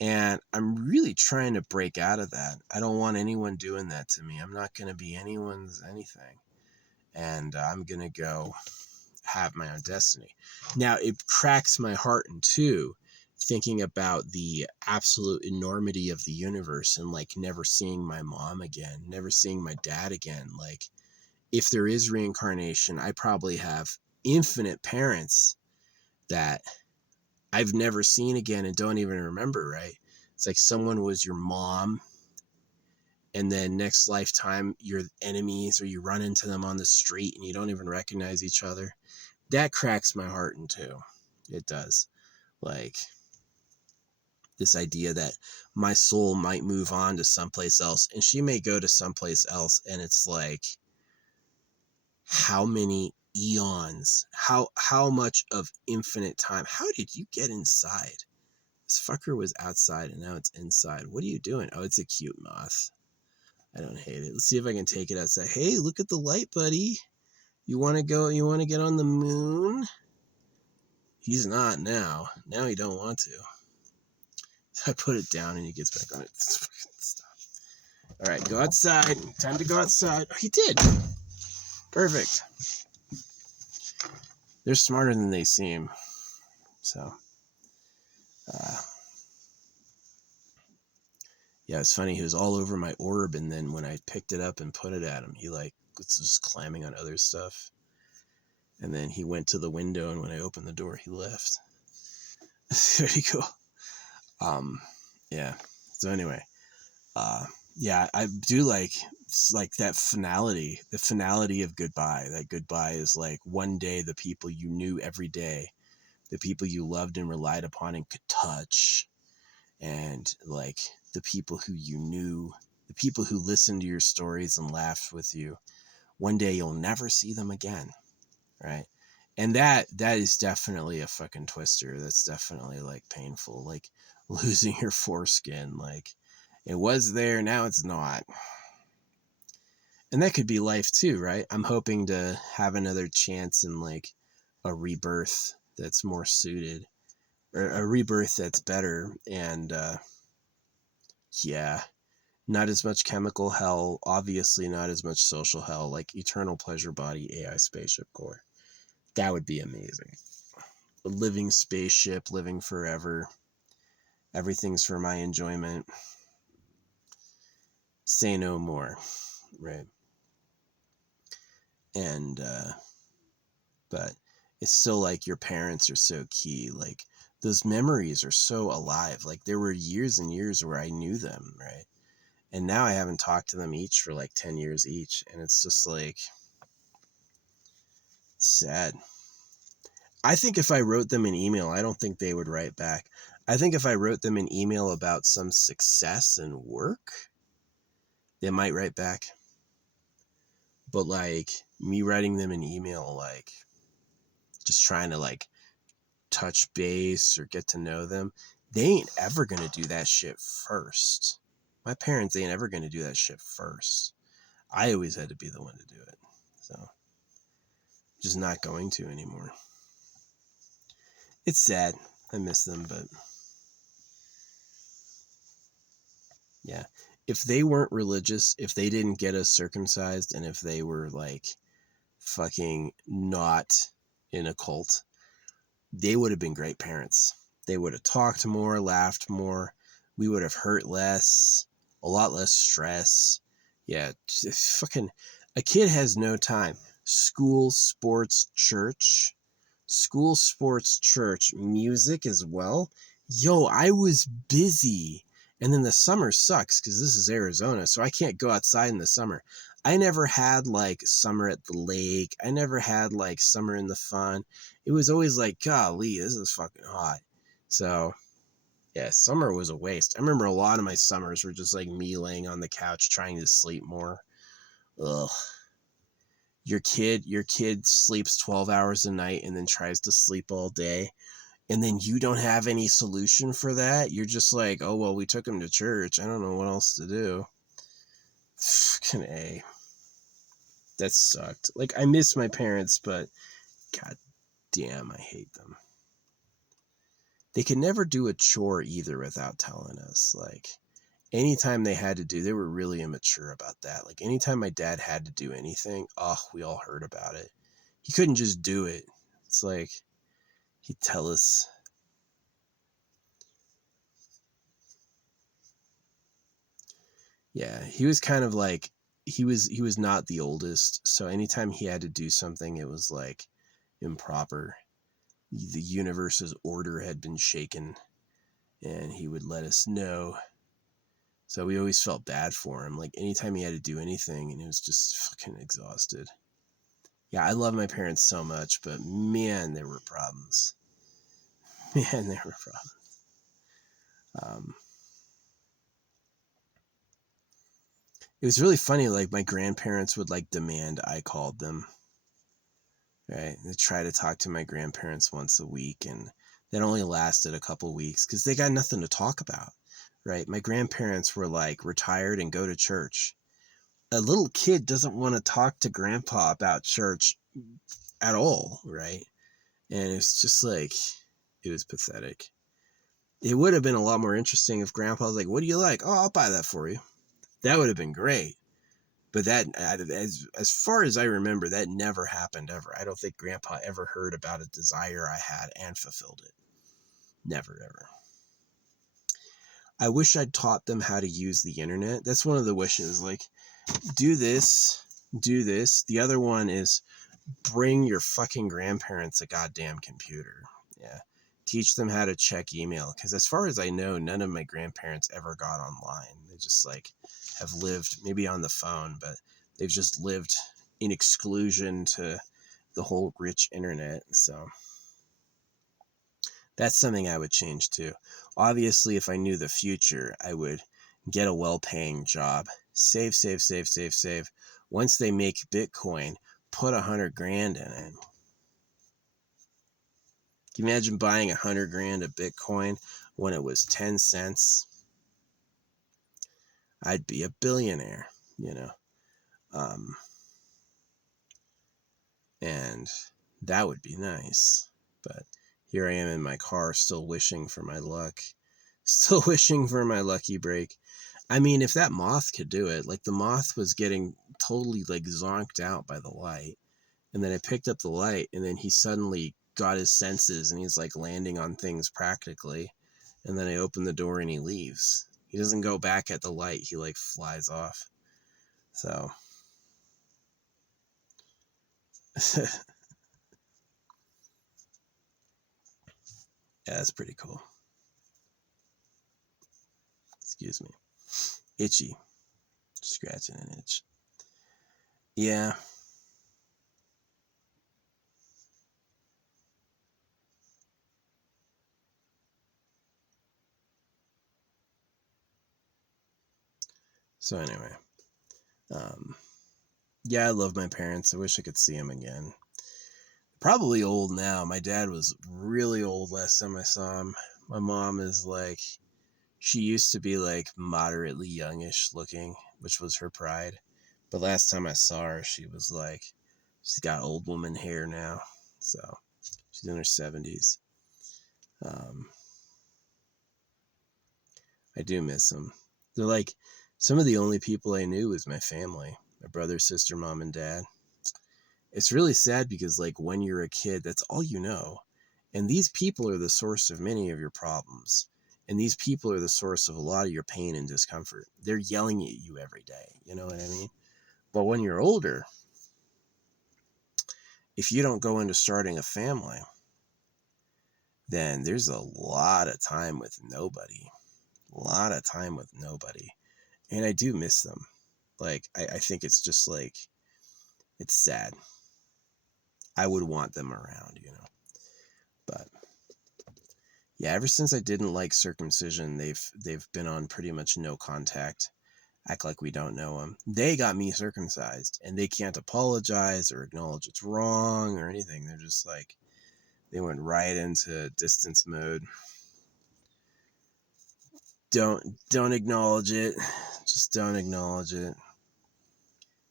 And I'm really trying to break out of that. I don't want anyone doing that to me. I'm not going to be anyone's anything. And I'm going to go have my own destiny. Now, it cracks my heart in two, thinking about the absolute enormity of the universe and like never seeing my mom again, never seeing my dad again. Like, if there is reincarnation, I probably have infinite parents that I've never seen again and don't even remember, right? It's like someone was your mom, and then next lifetime you're enemies, or you run into them on the street and you don't even recognize each other. That cracks my heart in two. It does. Like, this idea that my soul might move on to someplace else, and she may go to someplace else, and it's like, how many eons, how much of infinite time, how did you get inside? This fucker was outside and now it's inside. What are you doing? Oh, it's a cute moth. I don't hate it. Let's see if I can take it outside. Hey, look at the light, buddy. You want to go, you want to get on the moon? He's not now. Now he don't want to. I put it down and he gets back on it. Stop. All right, go outside. Time to go outside. Oh, he did. Perfect. They're smarter than they seem. So, yeah, it's funny. He was all over my orb, and then when I picked it up and put it at him, he like was just climbing on other stuff. And then he went to the window, and when I opened the door, he left. Very cool. Yeah. So anyway, yeah, I do like that finality, the finality of goodbye. That goodbye is like, one day the people you knew every day, the people you loved and relied upon and could touch, and like the people who you knew, the people who listened to your stories and laughed with you, one day you'll never see them again, right? And that is definitely a fucking twister. That's definitely like painful, like losing your foreskin. Like, it was there, now it's not. And that could be life too, right? I'm hoping to have another chance in like a rebirth that's more suited, or a rebirth that's better. And yeah, not as much chemical hell, obviously not as much social hell, like eternal pleasure body AI spaceship core. That would be amazing. A living spaceship, living forever. Everything's for my enjoyment. Say no more, right? And but it's still like, your parents are so key. Like, those memories are so alive. Like, there were years and years where I knew them, right? And now I haven't talked to them each for like 10 years each, and it's just like, sad. I think if I wrote them an email, I don't think they would write back. I think if I wrote them an email about some success and work, they might write back. But like, me writing them an email, like just trying to like touch base or get to know them, they ain't ever gonna do that shit first. My parents ain't ever gonna do that shit first. I always had to be the one to do it. So Just not going to anymore. It's sad. I miss them, but yeah. If they weren't religious, if they didn't get us circumcised, and if they were like fucking not in a cult, they would have been great parents. They would have talked more, laughed more. We would have hurt less, a lot less stress. Yeah, just fucking, a kid has no time. School, sports, church, music as well. Yo, I was busy. And then the summer sucks because this is Arizona, so I can't go outside in the summer. I never had like summer at the lake. I never had like summer in the fun. It was always like, golly, this is fucking hot. So yeah, summer was a waste. I remember a lot of my summers were just like me laying on the couch trying to sleep more. Ugh. Your kid sleeps 12 hours a night and then tries to sleep all day. And then you don't have any solution for that. You're just like, oh, well, we took him to church. I don't know what else to do. Fucking A. That sucked. Like, I miss my parents, but god damn, I hate them. They could never do a chore either without telling us. Like, anytime they had to do, they were really immature about that. Like, anytime my dad had to do anything, we all heard about it. He couldn't just do it. It's like, he'd tell us. Yeah, he was kind of like, he was not the oldest, so anytime he had to do something, it was like improper. The universe's order had been shaken, and he would let us know. So we always felt bad for him. Like, anytime he had to do anything, and it was just fucking exhausted. Yeah, I love my parents so much, but man, there were problems. Man, there were problems. It was really funny. Like, my grandparents would like demand I called them. Right? They try to talk to my grandparents once a week, and that only lasted a couple weeks because they got nothing to talk about. Right? My grandparents were like retired and go to church. A little kid doesn't want to talk to grandpa about church at all, right? And it's just like, it was pathetic. It would have been a lot more interesting if grandpa was like, what do you like? Oh, I'll buy that for you. That would have been great. But that, as far as I remember, that never happened ever. I don't think grandpa ever heard about a desire I had and fulfilled it. Never, ever. I wish I'd taught them how to use the internet. That's one of the wishes. Like, do this, do this. The other one is bring your fucking grandparents a goddamn computer. Yeah. Teach them how to check email. Because as far as I know, none of my grandparents ever got online. They just like have lived maybe on the phone, but they've just lived in exclusion to the whole rich internet. So that's something I would change too. Obviously, if I knew the future, I would get a well-paying job, save. Once they make Bitcoin, put 100 grand in it. Can you imagine buying 100 grand of Bitcoin when it was 10 cents? I'd be a billionaire, you know. And that would be nice. But here I am in my car still wishing for my luck. Still wishing for my lucky break. I mean, if that moth could do it, like the moth was getting totally like zonked out by the light. And then I picked up the light, and then he suddenly got his senses and he's like landing on things practically. And then I open the door and he leaves. He doesn't go back at the light. He like flies off. So yeah, that's pretty cool. Excuse me. Itchy. Scratching an itch. Yeah. So anyway, yeah, I love my parents. I wish I could see them again. Probably old now. My dad was really old last time I saw him. My mom is like, she used to be like moderately youngish looking, which was her pride. But last time I saw her, she was like She's got old woman hair now, so she's in her 70s. I do miss them. They're like some of the only people I knew was my family, my brother, sister, mom, and dad. It's really sad because like when you're a kid, that's all you know. And these people are the source of many of your problems. And these people are the source of a lot of your pain and discomfort. They're yelling at you every day. You know what I mean? But when you're older, if you don't go into starting a family, then there's a lot of time with nobody. A lot of time with nobody. And I do miss them. Like, I think it's just like, it's sad. I would want them around, you know. But yeah, ever since I didn't like circumcision, they've been on pretty much no contact. Act like we don't know them. They got me circumcised, and they can't apologize or acknowledge it's wrong or anything. They're just like, they went right into distance mode. Don't acknowledge it. Just don't acknowledge it.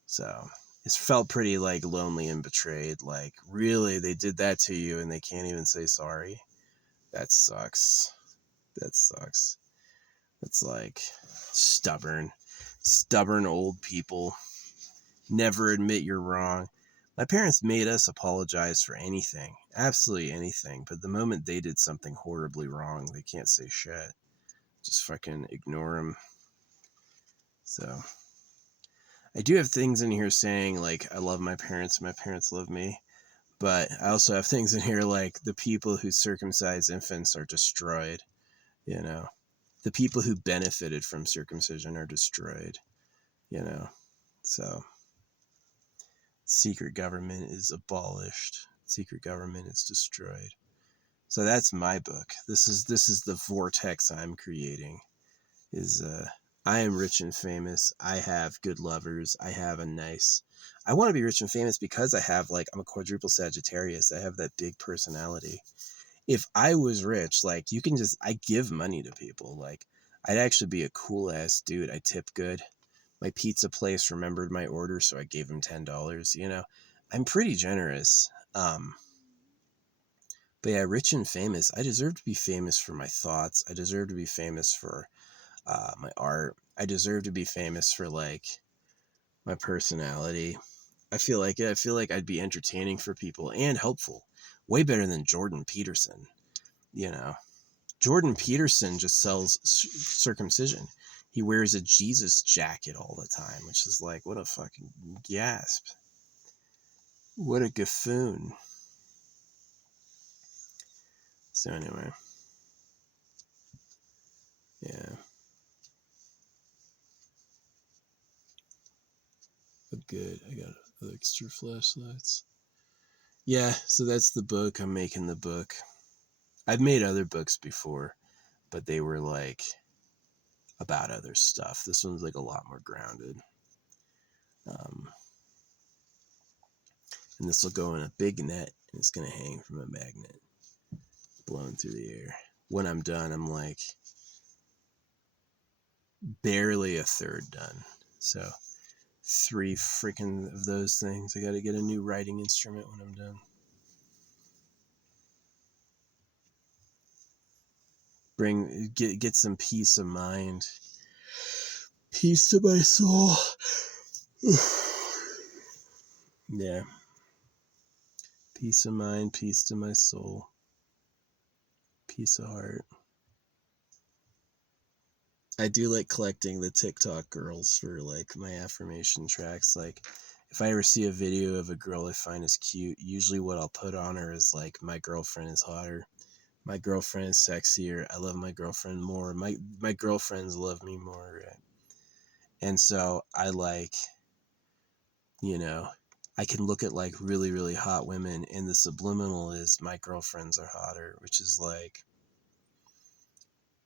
So it's felt pretty like lonely and betrayed. Like, really, they did that to you and they can't even say sorry. That sucks. That sucks. It's like stubborn old people. Never admit you're wrong. My parents made us apologize for anything, absolutely anything. But the moment they did something horribly wrong, they can't say shit. Just fucking ignore them. So I do have things in here saying like, I love my parents love me. But I also have things in here like the people who circumcise infants are destroyed, you know. The people who benefited from circumcision are destroyed, you know. So secret government is abolished. Secret government is destroyed. So that's my book. This is the vortex I'm creating. I am rich and famous. I have good lovers. I want to be rich and famous because I'm a quadruple Sagittarius. I have that big personality. If I was rich, like I give money to people. Like I'd actually be a cool ass dude. I tip good. My pizza place remembered my order, so I gave them $10. You know, I'm pretty generous. But yeah, rich and famous. I deserve to be famous for my thoughts. I deserve to be famous for my art. I deserve to be famous for like my personality. I feel like I'd be entertaining for people and helpful. Way better than Jordan Peterson. You know, Jordan Peterson just sells circumcision. He wears a Jesus jacket all the time, which is like, what a fucking gasp. What a gaffoon. So anyway. Yeah. But good. I got extra flashlights. Yeah, so that's the book. I'm making the book. I've made other books before, but they were like about other stuff. This one's like a lot more grounded. And this will go in a big net and it's going to hang from a magnet blowing through the air. When I'm done, I'm like barely a third done. So 3 freaking of those things. I got to get a new writing instrument when I'm done. Get some peace of mind. Peace to my soul. Yeah. Peace of mind, peace to my soul. Peace of heart. I do like collecting the TikTok girls for like my affirmation tracks. Like if I ever see a video of a girl I find is cute, usually what I'll put on her is like, my girlfriend is hotter. My girlfriend is sexier. I love my girlfriend more. My girlfriends love me more. Right? And so I like, you know, I can look at like really, really hot women and the subliminal is my girlfriends are hotter, which is like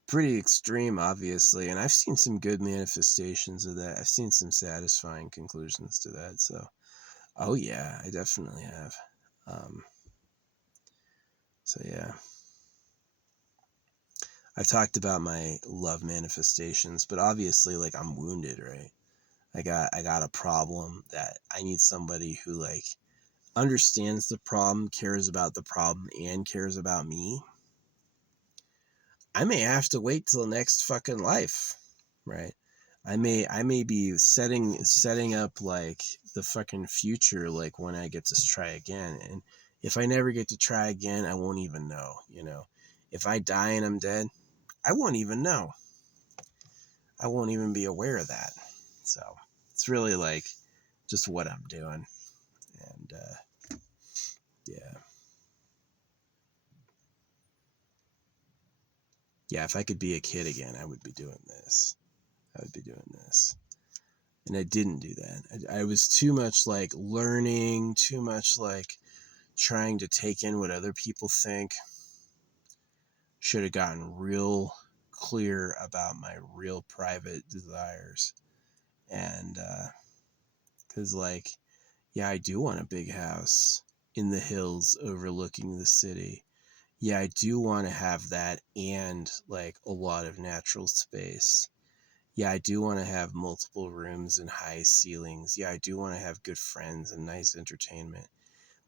pretty extreme, obviously. And I've seen some good manifestations of that. I've seen some satisfying conclusions to that. So, oh yeah, I definitely have. So yeah. I've talked about my love manifestations, but obviously like I'm wounded, right? I got a problem that I need somebody who like understands the problem, cares about the problem, and cares about me, I may have to wait till next fucking life, right? I may be setting up like the fucking future, like when I get to try again. And if I never get to try again, I won't even know, you know. If I die and I'm dead, I won't even know. I won't even be aware of that. So it's really like just what I'm doing. And yeah. Yeah, if I could be a kid again, I would be doing this. I would be doing this. And I didn't do that. I was too much like learning, too much like trying to take in what other people think. Should have gotten real clear about my real private desires. And because like, yeah, I do want a big house in the hills overlooking the city. Yeah, I do want to have that and like a lot of natural space. Yeah, I do want to have multiple rooms and high ceilings. Yeah, I do want to have good friends and nice entertainment.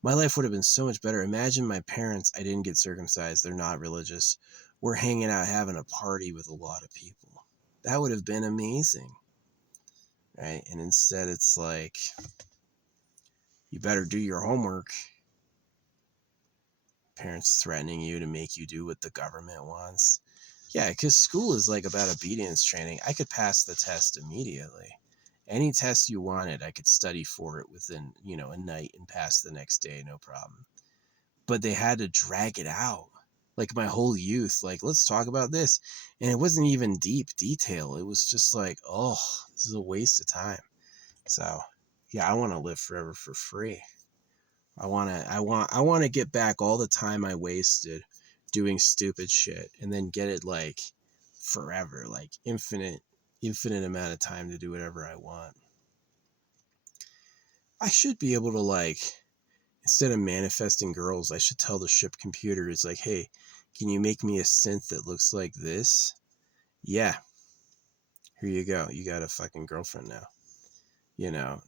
My life would have been so much better. Imagine my parents, I didn't get circumcised, they're not religious. We're hanging out having a party with a lot of people. That would have been amazing. Right? And instead it's like, you better do your homework. Parents threatening you to make you do what the government wants. Yeah, because school is like about obedience training. I could pass the test immediately. Any test you wanted, I could study for it within, a night and pass the next day, no problem. But they had to drag it out. Like my whole youth, like, let's talk about this. And it wasn't even deep detail. It was just like, oh, this is a waste of time. So, yeah, I want to live forever for free. I want to get back all the time I wasted doing stupid shit and then get it like forever, like infinite amount of time to do whatever I want. I should be able to like, instead of manifesting girls, I should tell the ship computer, it's like, hey, can you make me a synth that looks like this? Yeah. Here you go. You got a fucking girlfriend now.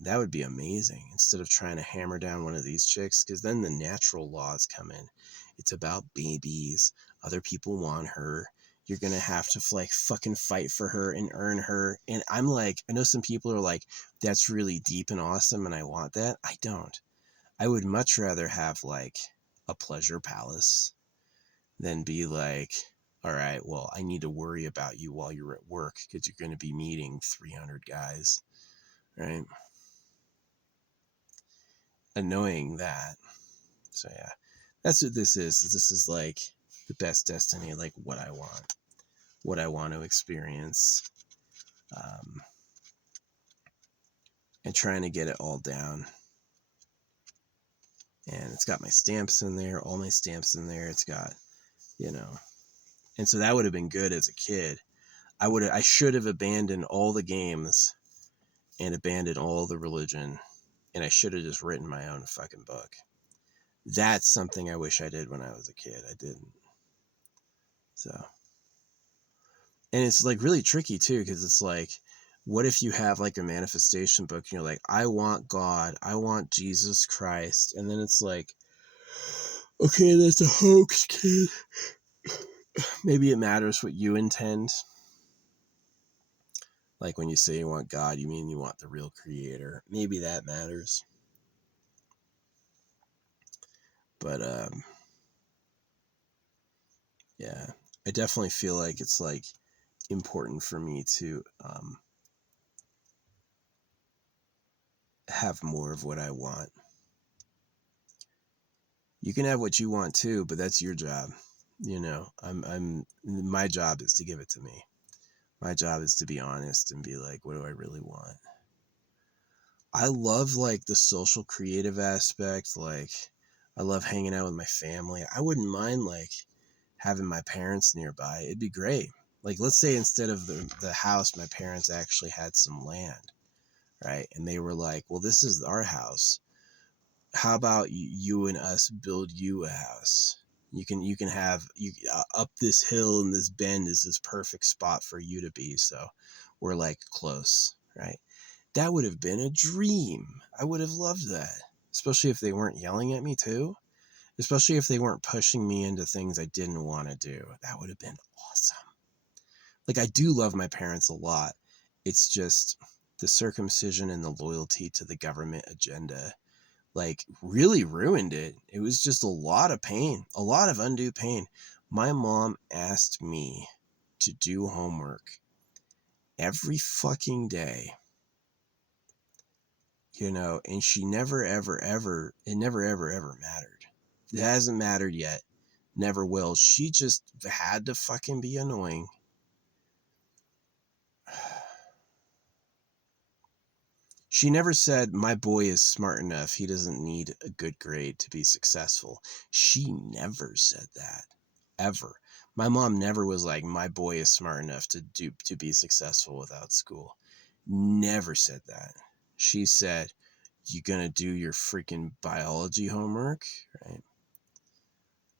That would be amazing instead of trying to hammer down one of these chicks, because then the natural laws come in. It's about babies. Other people want her. You're going to have to like fucking fight for her and earn her. And I'm like, I know some people are like, that's really deep and awesome and I want that. I don't. I would much rather have like a pleasure palace than be like, all right, well, I need to worry about you while you're at work because you're going to be meeting 300 guys, right? Annoying that. So yeah, that's what this is. This is like the best destiny, like what I want to experience, and trying to get it all down. And it's got my stamps in there, all my stamps in there. It's got, and so that would have been good as a kid. I should have abandoned all the games and abandoned all the religion, and I should have just written my own fucking book. That's something I wish I did when I was a kid. I didn't. So, and it's like really tricky too, because it's like, what if you have like a manifestation book and you're like, I want God, I want Jesus Christ, and then it's like, okay, that's a hoax, kid. Maybe it matters what you intend. Like when you say you want God, you mean you want the real creator. Maybe that matters. But yeah, I definitely feel like it's like important for me to have more of what I want. You can have what you want too, but that's your job. My job is to give it to me. My job is to be honest and be like, what do I really want? I love like the social creative aspect. Like I love hanging out with my family. I wouldn't mind like having my parents nearby. It'd be great. Like let's say instead of the house, my parents actually had some land, right? And they were like, well, this is our house. How about you and us build you a house? You can have up this hill and this bend is this perfect spot for you to be. So we're like close, right? That would have been a dream. I would have loved that. especially if they weren't yelling at me too, especially if they weren't pushing me into things I didn't want to do. That would have been awesome. Like, I do love my parents a lot. It's just the circumcision and the loyalty to the government agenda, like, really ruined it. It was just a lot of pain, a lot of undue pain. My mom asked me to do homework every fucking day, you know, and she never, ever, ever, it never, ever, ever mattered. It hasn't mattered yet. Never will. She just had to fucking be annoying. She never said, my boy is smart enough, he doesn't need a good grade to be successful. She never said that, ever. My mom never was like, my boy is smart enough to be successful without school. Never said that. She said, you gonna do your freaking biology homework, right?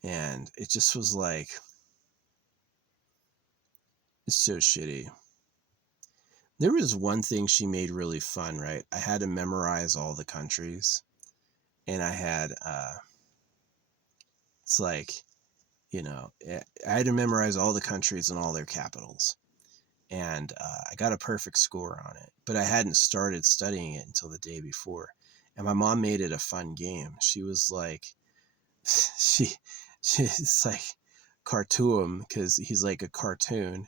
And it just was like, it's so shitty. There was one thing she made really fun, right? I had to memorize all the countries, and I had, it's like, you know, I had to memorize all the countries and all their capitals. And I got a perfect score on it, but I hadn't started studying it until the day before. And my mom made it a fun game. She was like, she's like Khartoum, because he's like a cartoon.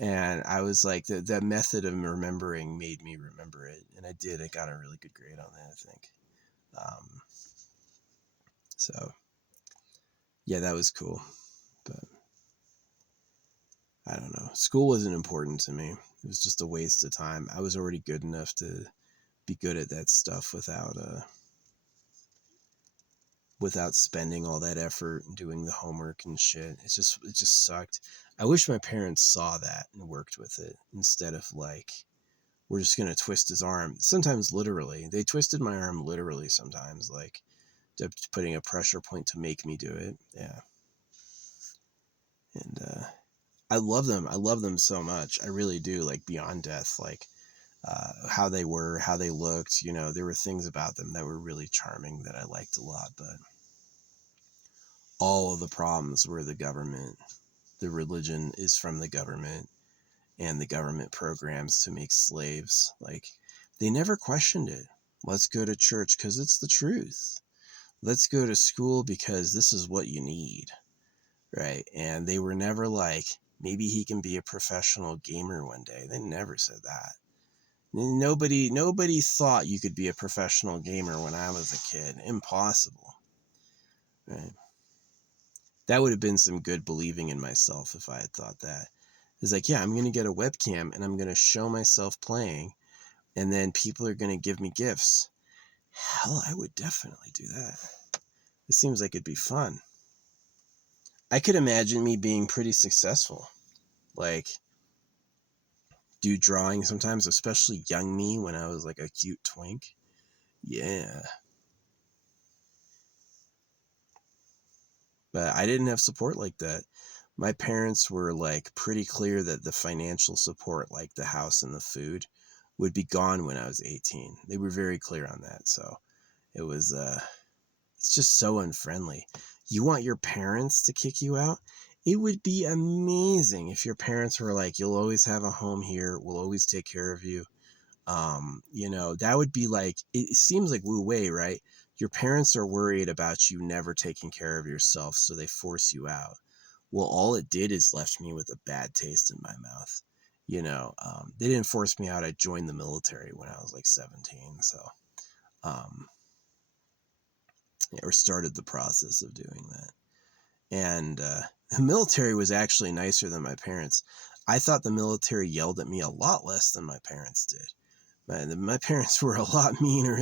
And I was like, that method of remembering made me remember it. And I did. I got a really good grade on that, I think. So, yeah, that was cool. But I don't know. School wasn't important to me. It was just a waste of time. I was already good enough to be good at that stuff without spending all that effort and doing the homework and shit. It just sucked. I wish my parents saw that and worked with it instead of like, we're just going to twist his arm. Sometimes literally. They twisted my arm literally sometimes, like putting a pressure point to make me do it. Yeah. And I love them. I love them so much. I really do, like beyond death, like how they were, how they looked, you know, there were things about them that were really charming that I liked a lot, but all of the problems were the government. The religion is from the government, and the government programs to make slaves. Like, they never questioned it. Let's go to church because it's the truth. Let's go to school because this is what you need, right? And they were never like, maybe he can be a professional gamer one day. They never said that. Nobody thought you could be a professional gamer when I was a kid. Impossible, right? That would have been some good believing in myself if I had thought that. It's like, yeah, I'm going to get a webcam and I'm going to show myself playing, and then people are going to give me gifts. Hell, I would definitely do that. It seems like it'd be fun. I could imagine me being pretty successful. Like, do drawing sometimes, especially young me when I was like a cute twink. Yeah. But I didn't have support like that. My parents were like pretty clear that the financial support, like the house and the food, would be gone when I was 18. They were very clear on that. So it was, it's just so unfriendly. You want your parents to kick you out? It would be amazing if your parents were like, you'll always have a home here. We'll always take care of you. You know, that would be like, it seems like Wu Wei, right? Your parents are worried about you never taking care of yourself, so they force you out. Well, all it did is left me with a bad taste in my mouth. You know, they didn't force me out. I joined the military when I was like 17. So, or started the process of doing that. And the military was actually nicer than my parents. I thought the military yelled at me a lot less than my parents did. My parents were a lot meaner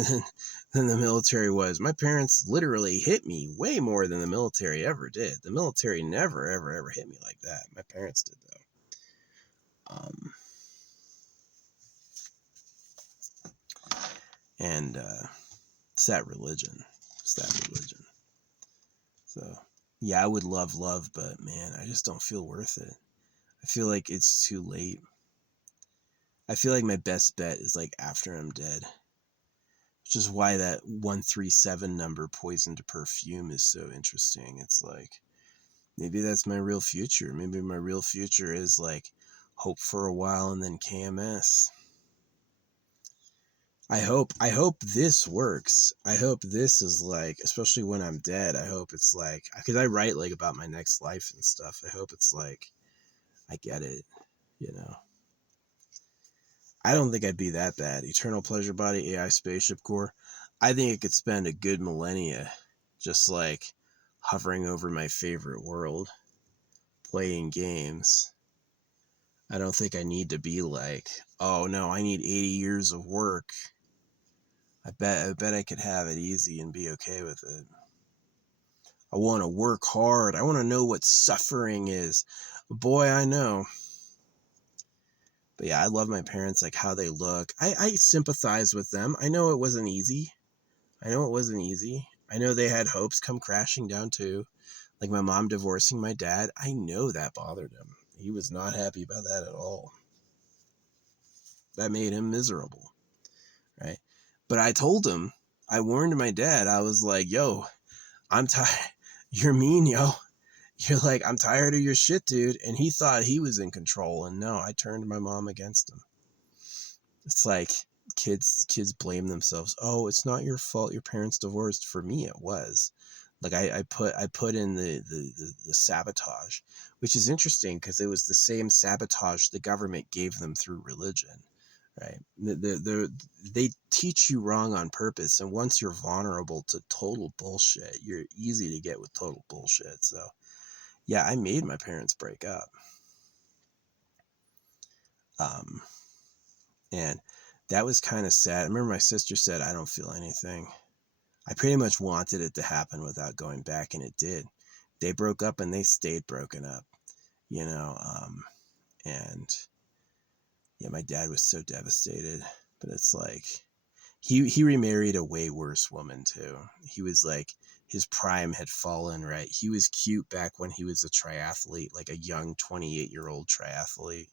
than the military was. My parents literally hit me way more than the military ever did. The military never, ever, ever hit me like that. My parents did, though. And it's that religion. It's that religion. So, yeah, I would love, but man, I just don't feel worth it. I feel like it's too late. I feel like my best bet is like after I'm dead. which is why that 137 number, Poison to Perfume, is so interesting. It's like, maybe that's my real future. Maybe my real future is like hope for a while and then KMS. I hope this works. I hope this is like, especially when I'm dead, I hope it's like, because I write like about my next life and stuff. I hope it's like, I get it, you know. I don't think I'd be that bad. Eternal Pleasure Body, AI Spaceship Core. I think it could spend a good millennia just like hovering over my favorite world, playing games. I don't think I need to be like, oh no, I need 80 years of work. I bet I could have it easy and be okay with it. I want to work hard. I want to know what suffering is. Boy, I know. But yeah, I love my parents, like how they look. I sympathize with them. I know it wasn't easy. I know they had hopes come crashing down too. Like my mom divorcing my dad. I know that bothered him. He was not happy about that at all. That made him miserable, right? But I told him, I warned my dad, I was like, yo, I'm tired. You're mean, yo. You're like, I'm tired of your shit, dude. And he thought he was in control. And no, I turned my mom against him. It's like kids blame themselves. Oh, it's not your fault your parents divorced. For me, it was. Like I put in the sabotage, which is interesting because it was the same sabotage the government gave them through religion. Right. They teach you wrong on purpose. And once you're vulnerable to total bullshit, you're easy to get with total bullshit. So, yeah, I made my parents break up. And that was kind of sad. I remember my sister said, I don't feel anything. I pretty much wanted it to happen without going back, and it did. They broke up and they stayed broken up, you know. And yeah, my dad was so devastated. But it's like, he remarried a way worse woman too. He was like, his prime had fallen, right? He was cute back when he was a triathlete, like a young 28-year-old triathlete.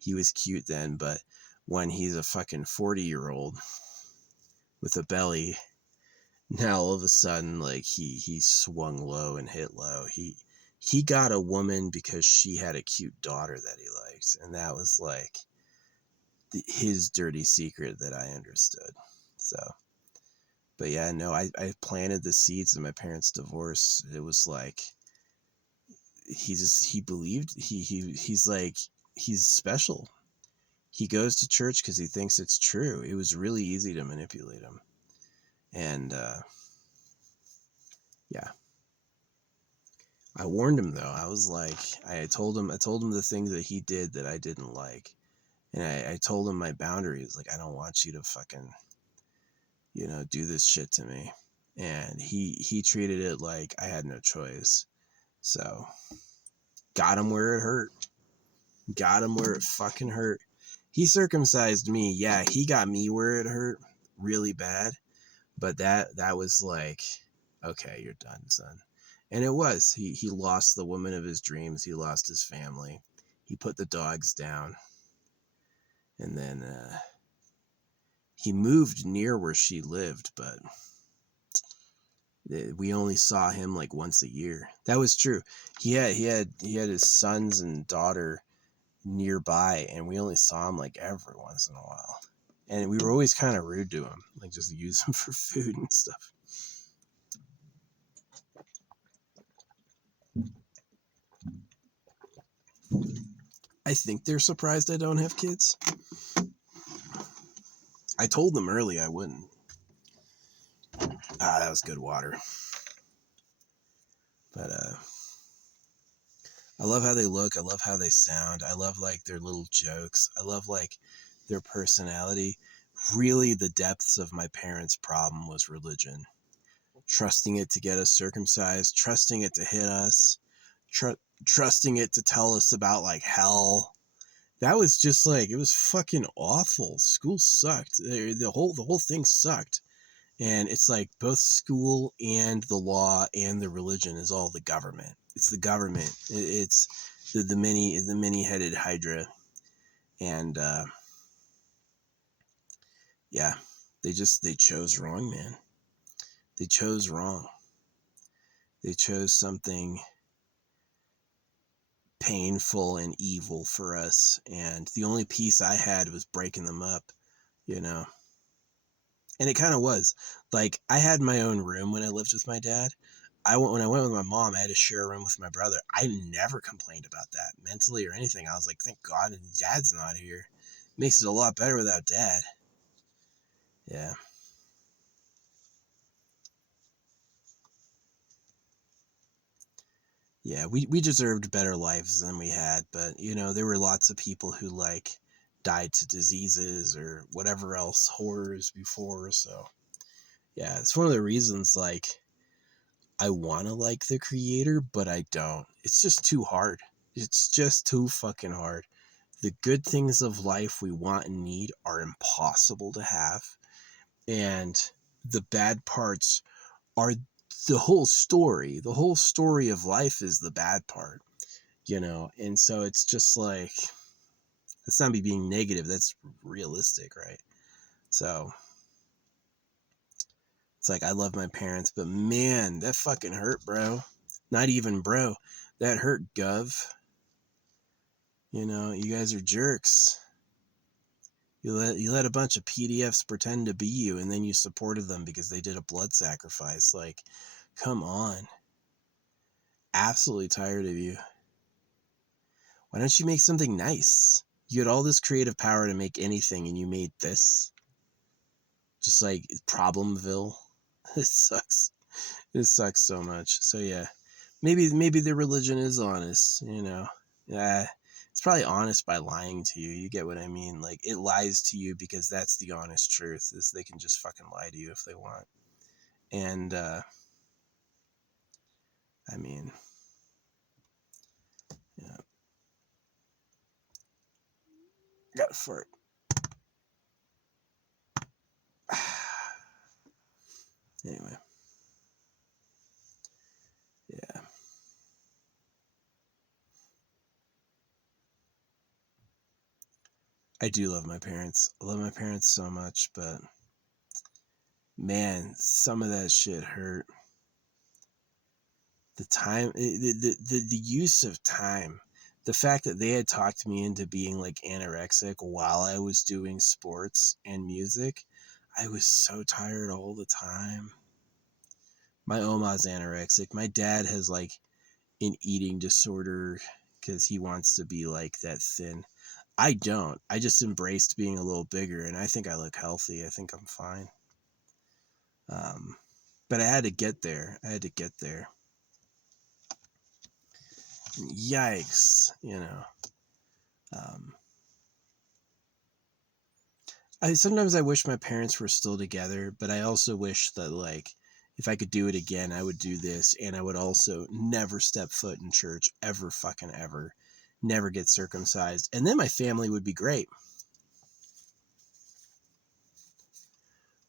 He was cute then, but when he's a fucking 40-year-old with a belly, now all of a sudden, like he swung low and hit low. He got a woman because she had a cute daughter that he liked, and that was like his dirty secret that I understood. So, but yeah, no, I planted the seeds of my parents' divorce. It was like he believed he's like, he's special. He goes to church because he thinks it's true. It was really easy to manipulate him. And yeah, I warned him though. I was like, I told him the things that he did that I didn't like. And I told him my boundaries. Like, I don't want you to fucking, you know, do this shit to me. And he treated it like I had no choice. So got him where it hurt. Got him where it fucking hurt. He circumcised me. Yeah, he got me where it hurt really bad. But that was like, okay, you're done, son. And it was. He lost the woman of his dreams. He lost his family. He put the dogs down. And then he moved near where she lived, but we only saw him like once a year. That was true. He had his sons and daughter nearby, and we only saw him like every once in a while. And we were always kind of rude to him, like just use him for food and stuff. I think they're surprised I don't have kids. I told them early I wouldn't. That was good water. But I love how they look. I love how they sound. I love like their little jokes. I love like their personality. Really, the depths of my parents' problem was religion. Trusting it to get us circumcised, trusting it to hit us, trusting it to tell us about like hell. That was just like, it was fucking awful. School sucked. The whole thing sucked. And it's like both school and the law and the religion is all the government. It's the government. It's the many-headed hydra. And yeah, They chose wrong, man. They chose wrong. They chose something painful and evil for us, and the only peace I had was breaking them up, you know. And it kind of was. Like, I had my own room when I lived with my dad. When I went with my mom, I had to share a room with my brother. I never complained about that mentally or anything. I was like, thank God Dad's not here. Makes it a lot better without Dad. Yeah. Yeah, we deserved better lives than we had, but, you know, there were lots of people who, like, died to diseases or whatever else, horrors before, so, yeah, it's one of the reasons, like, I want to like the creator, but I don't. It's just too hard. It's just too fucking hard. The good things of life we want and need are impossible to have, and the bad parts are the whole story. The whole story of life is the bad part, you know? And so it's just like, that's not me being negative. That's realistic, right? So it's like, I love my parents, but man, that fucking hurt, bro. Not even bro. That hurt, Gov. You know, you guys are jerks. You let a bunch of PDFs pretend to be you, and then you supported them because they did a blood sacrifice. Like, come on. Absolutely tired of you. Why don't you make something nice? You had all this creative power to make anything, and you made this. Just like Problemville. It sucks. It sucks so much. So yeah, maybe the religion is honest. You know, yeah, it's probably honest by lying to you. You get what I mean? Like, it lies to you because that's the honest truth. Is they can just fucking lie to you if they want. And I mean, yeah, got for it. Anyway, yeah. I do love my parents. I love my parents so much, but man, some of that shit hurt. The time, the use of time, the fact that they had talked me into being like anorexic while I was doing sports and music, I was so tired all the time. My oma's anorexic. My dad has like an eating disorder because he wants to be like that thin. I don't. I just embraced being a little bigger, and I think I look healthy. I think I'm fine. But I had to get there. I had to get there. Yikes, you know. Sometimes I wish my parents were still together, but I also wish that, like, if I could do it again, I would do this, and I would also never step foot in church ever, fucking ever, never get circumcised, and then my family would be great.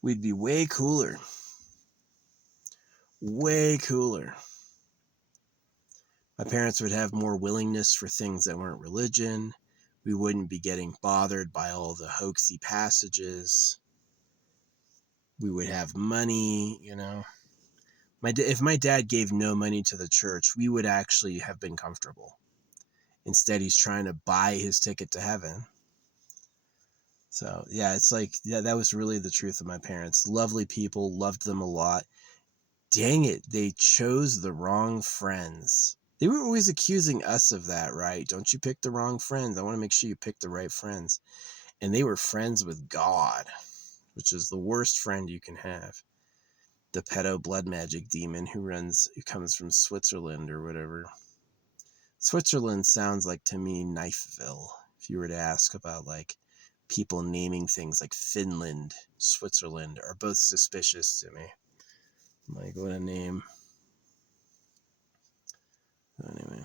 We'd be way cooler. Way cooler. My parents would have more willingness for things that weren't religion. We wouldn't be getting bothered by all the hoaxy passages. We would have money, you know. If my dad gave no money to the church, we would actually have been comfortable. Instead, he's trying to buy his ticket to heaven. So yeah, it's like, yeah, that was really the truth of my parents. Lovely people, loved them a lot. Dang it, they chose the wrong friends. They were always accusing us of that, right? Don't you pick the wrong friends. I want to make sure you pick the right friends. And they were friends with God, which is the worst friend you can have. The pedo blood magic demon who comes from Switzerland or whatever. Switzerland sounds like, to me, Knifeville. If you were to ask about like people naming things like Finland, Switzerland are both suspicious to me. Like, what a name. Anyway.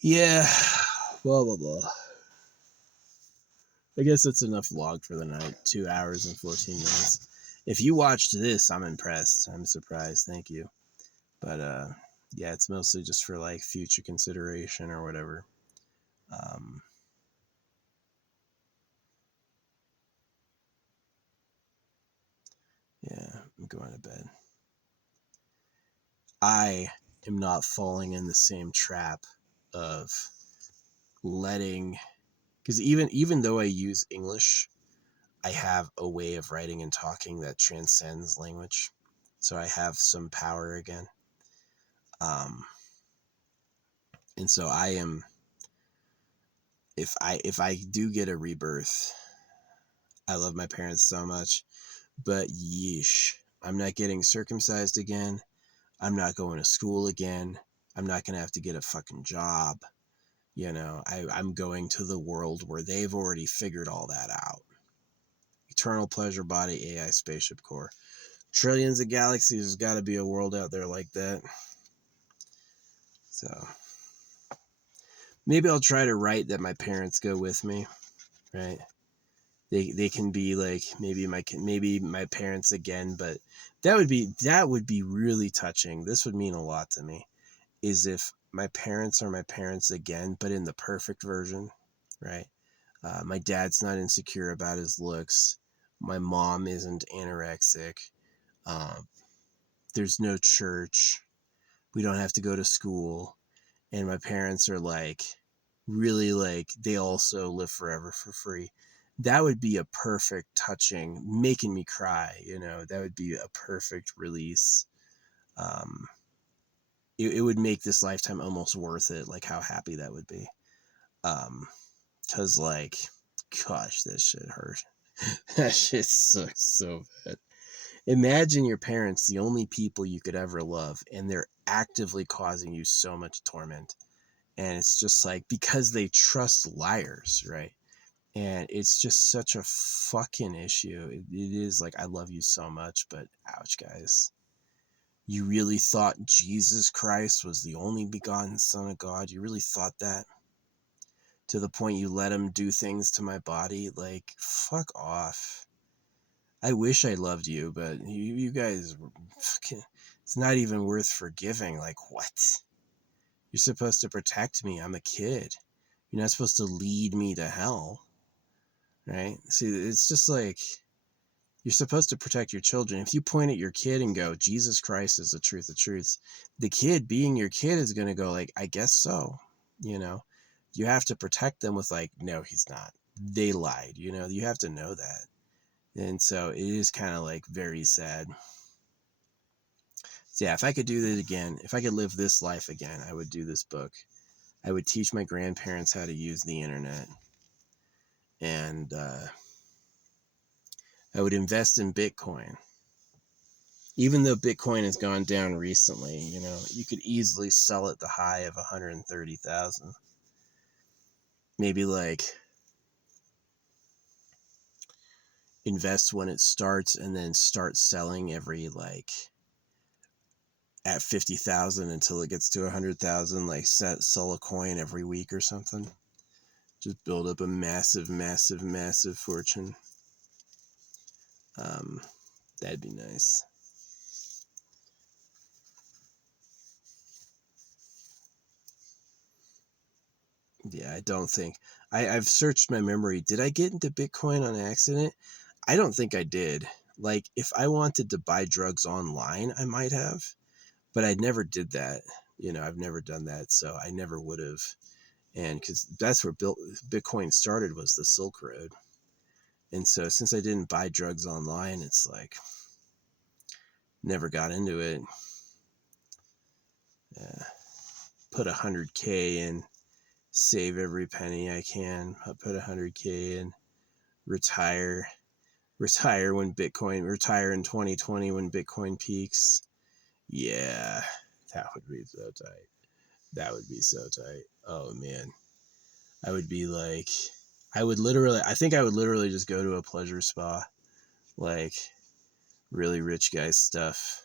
Yeah. Blah, blah, blah. I guess that's enough vlog for the night. 2 hours and 14 minutes. If you watched this, I'm impressed. I'm surprised. Thank you. But, yeah, it's mostly just for, like, future consideration or whatever. Um, yeah, I'm going to bed. I am not falling in the same trap of letting, because even though I use English, I have a way of writing and talking that transcends language. So I have some power again. Um, and so I am, if I do get a rebirth, I love my parents so much, but yeesh, I'm not getting circumcised again. I'm not going to school again. I'm not going to have to get a fucking job. I'm going to the world where they've already figured all that out. Eternal pleasure body, AI spaceship core. Trillions of galaxies. There's got to be a world out there like that. So maybe I'll try to write that my parents go with me, right? They can be like maybe my parents again, but that would be really touching. This would mean a lot to me, is if my parents are my parents again, but in the perfect version, right? My dad's not insecure about his looks. My mom isn't anorexic. Um, there's no church. We don't have to go to school. And my parents are like, really like, they also live forever for free. That would be a perfect touching, making me cry, that would be a perfect release. Um, it would make this lifetime almost worth it, like how happy that would be. Cause like, gosh, this shit hurt. That shit sucks so bad. Imagine your parents the only people you could ever love, and they're actively causing you so much torment. And it's just like, because they trust liars, right? And it's just such a fucking issue. It is like, I love you so much, but ouch, guys. You really thought Jesus Christ was the only begotten Son of God? You really thought that? To the point you let him do things to my body? Like, fuck off. I wish I loved you, but you guys were fucking, it's not even worth forgiving. Like, what? You're supposed to protect me. I'm a kid. You're not supposed to lead me to hell, right? See, it's just like, you're supposed to protect your children. If you point at your kid and go, Jesus Christ is the truth of truths, the kid, being your kid, is going to go like, I guess so. You have to protect them with like, no, he's not. They lied. You have to know that. And so it is kind of like very sad. So yeah, if I could do that again, if I could live this life again, I would do this book. I would teach my grandparents how to use the internet. And I would invest in Bitcoin. Even though Bitcoin has gone down recently, you could easily sell at the high of 130,000. Maybe like invest when it starts and then start selling every like at 50,000 until it gets to 100,000, like sell a coin every week or something. Just build up a massive, massive, massive fortune. That'd be nice. Yeah, I don't think I've searched my memory. Did I get into Bitcoin on accident? I don't think I did. Like, if I wanted to buy drugs online, I might have, but I never did that. I've never done that, so I never would have. And because that's where Bitcoin started, was the Silk Road. And so since I didn't buy drugs online, it's like, never got into it. Put 100K in, save every penny I can. I'll put 100K in, retire when Bitcoin, retire in 2020 when Bitcoin peaks. Yeah, that would be so tight. That would be so tight. Oh man. I would be like, I think I would literally just go to a pleasure spa, like really rich guy stuff.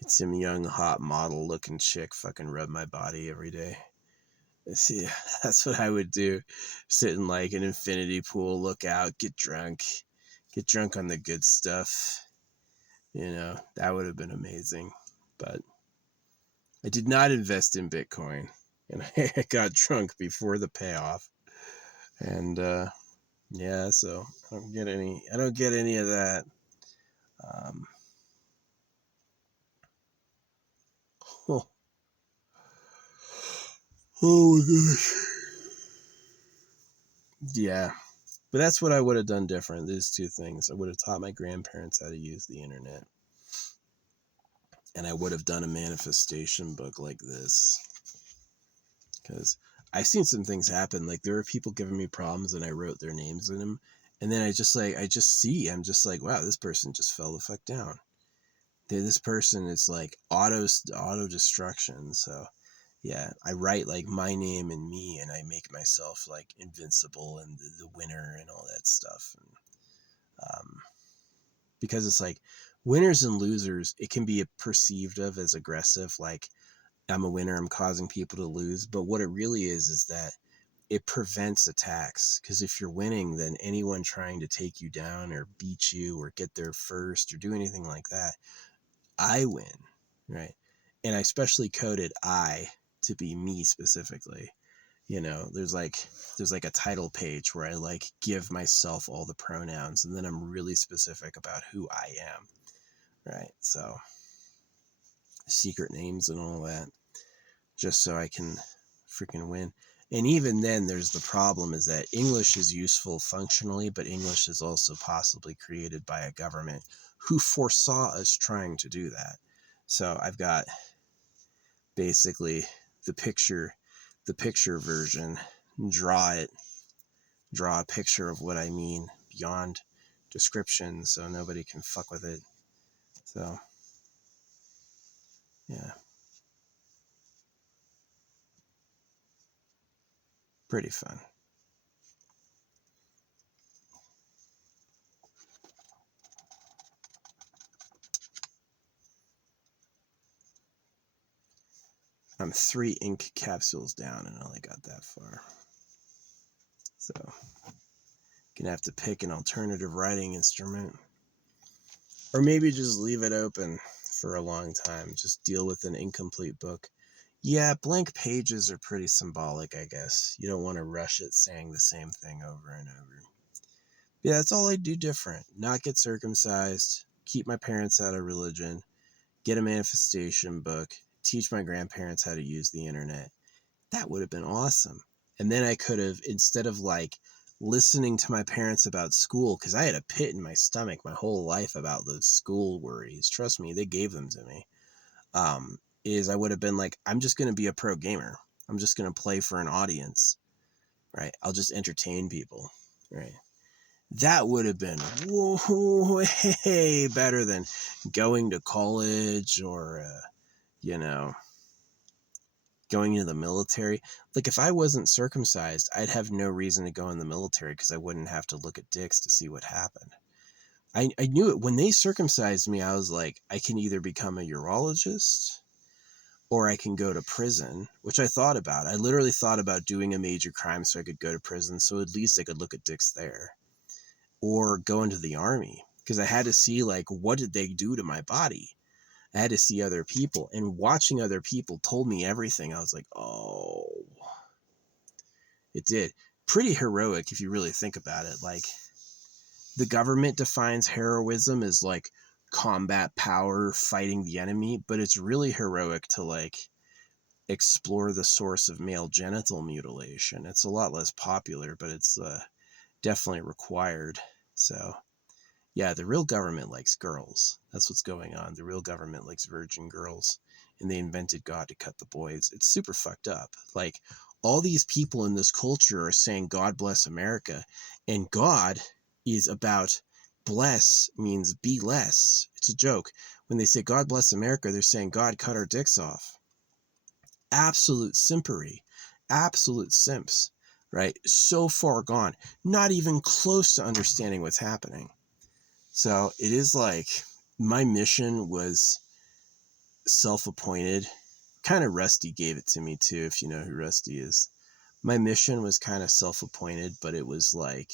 Get some young, hot model looking chick fucking rub my body every day. See, that's what I would do. Sit in like an infinity pool, look out, get drunk on the good stuff. That would have been amazing. But I did not invest in Bitcoin. and I got drunk before the payoff. And yeah, so I don't get any of that. Oh, oh my gosh. Yeah. But that's what I would have done different. These two things. I would have taught my grandparents how to use the internet. And I would have done a manifestation book like this. Because I've seen some things happen. Like there were people giving me problems and I wrote their names in them. And then I'm just like, wow, this person just fell the fuck down. This person is like auto destruction. So yeah, I write like my name and me, and I make myself like invincible and the winner and all that stuff. And because it's like winners and losers, it can be perceived of as aggressive, like I'm a winner, I'm causing people to lose. But what it really is that it prevents attacks. Because if you're winning, then anyone trying to take you down or beat you or get there first or do anything like that, I win, right? And I especially coded I to be me specifically. You know, there's like a title page where I like give myself all the pronouns, and then I'm really specific about who I am, right? So secret names and all that, just so I can freaking win. And even then, there's the problem is that English is useful functionally, but English is also possibly created by a government who foresaw us trying to do that. So I've got basically the picture version, draw a picture of what I mean beyond description so nobody can fuck with it. So yeah, pretty fun. I'm 3 ink capsules down and only got that far. So gonna have to pick an alternative writing instrument, or maybe just leave it open for a long time. Just deal with an incomplete book. Yeah, blank pages are pretty symbolic, I guess. You don't want to rush it saying the same thing over and over. Yeah, that's all I'd do different. Not get circumcised, keep my parents out of religion, get a manifestation book, teach my grandparents how to use the internet. That would have been awesome. And then I could have, instead of like listening to my parents about school, because I had a pit in my stomach my whole life about those school worries. Trust me, they gave them to me. Is I would have been like, I'm just going to be a pro gamer. I'm just going to play for an audience, right? I'll just entertain people, right? That would have been way better than going to college or, you know, going into the military. Like if I wasn't circumcised, I'd have no reason to go in the military because I wouldn't have to look at dicks to see what happened. I knew it. When they circumcised me, I was like, I can either become a urologist or I can go to prison, which I thought about. I literally thought about doing a major crime so I could go to prison, so at least I could look at dicks there, or go into the army, because I had to see, like, what did they do to my body? I had to see other people, and watching other people told me everything. I was like, oh, it did. Pretty heroic if you really think about it. Like, the government defines heroism as like combat power, fighting the enemy, but it's really heroic to like explore the source of male genital mutilation. It's a lot less popular, but it's definitely required. So yeah, the real government likes girls. That's what's going on. The real government likes virgin girls, and they invented God to cut the boys. It's super fucked up. Like, all these people in this culture are saying God bless America, and God is about bless means be less. It's a joke. When they say God bless America, they're saying God cut our dicks off. Absolute simpery, absolute simps, right? So far gone, not even close to understanding what's happening. So it is like my mission was self-appointed. Kind of Rusty gave it to me too, if you know who Rusty is. My mission was kind of self-appointed, but it was like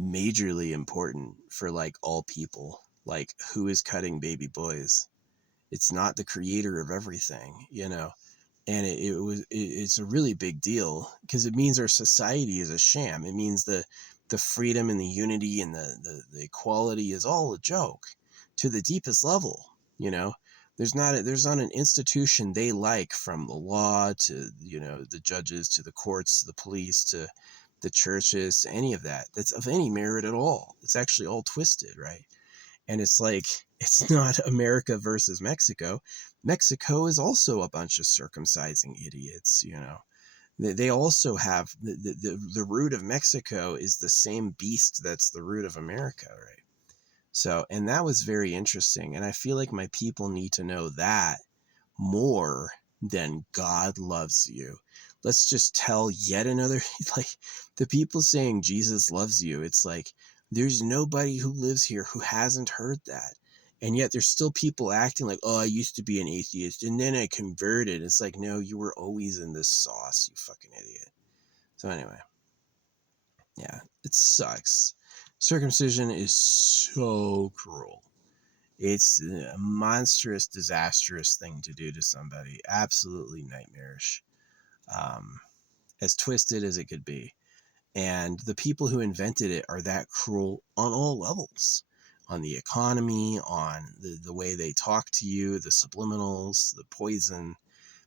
majorly important for like all people. Like, who is cutting baby boys? It's not the creator of everything, you know. And it's a really big deal because it means our society is a sham. It means the freedom and the unity and the equality is all a joke to the deepest level. You know, there's not an institution they like, from the law to, you know, the judges to the courts to the police to the churches to any of that, that's of any merit at all. It's actually all twisted, right? And it's like, it's not America versus Mexico. Mexico is also a bunch of circumcising idiots, you know. They also have the root of Mexico is the same beast that's the root of America, right? So, and that was very interesting. And I feel like my people need to know that more than God loves you. Let's just tell yet another, like, the people saying Jesus loves you. It's like, there's nobody who lives here who hasn't heard that. And yet there's still people acting like, oh, I used to be an atheist and then I converted. It's like, no, you were always in this sauce, you fucking idiot. So anyway, yeah, it sucks. Circumcision is so cruel. It's a monstrous, disastrous thing to do to somebody. Absolutely nightmarish. Um, as twisted as it could be. And the people who invented it are that cruel on all levels. On the economy, on the way they talk to you, the subliminals, the poison.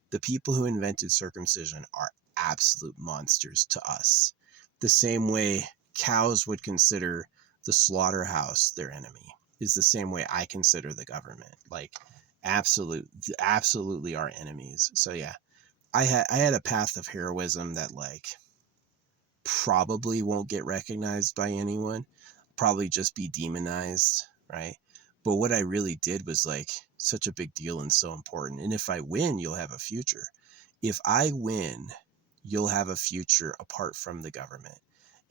The people who invented circumcision are absolute monsters to us. The same way cows would consider the slaughterhouse their enemy is the same way I consider the government. Like, absolutely our enemies. So yeah, I had a path of heroism that, like, probably won't get recognized by anyone, probably just be demonized, right? But what I really did was, like, such a big deal and so important. And if I win, you'll have a future. If I win, you'll have a future apart from the government.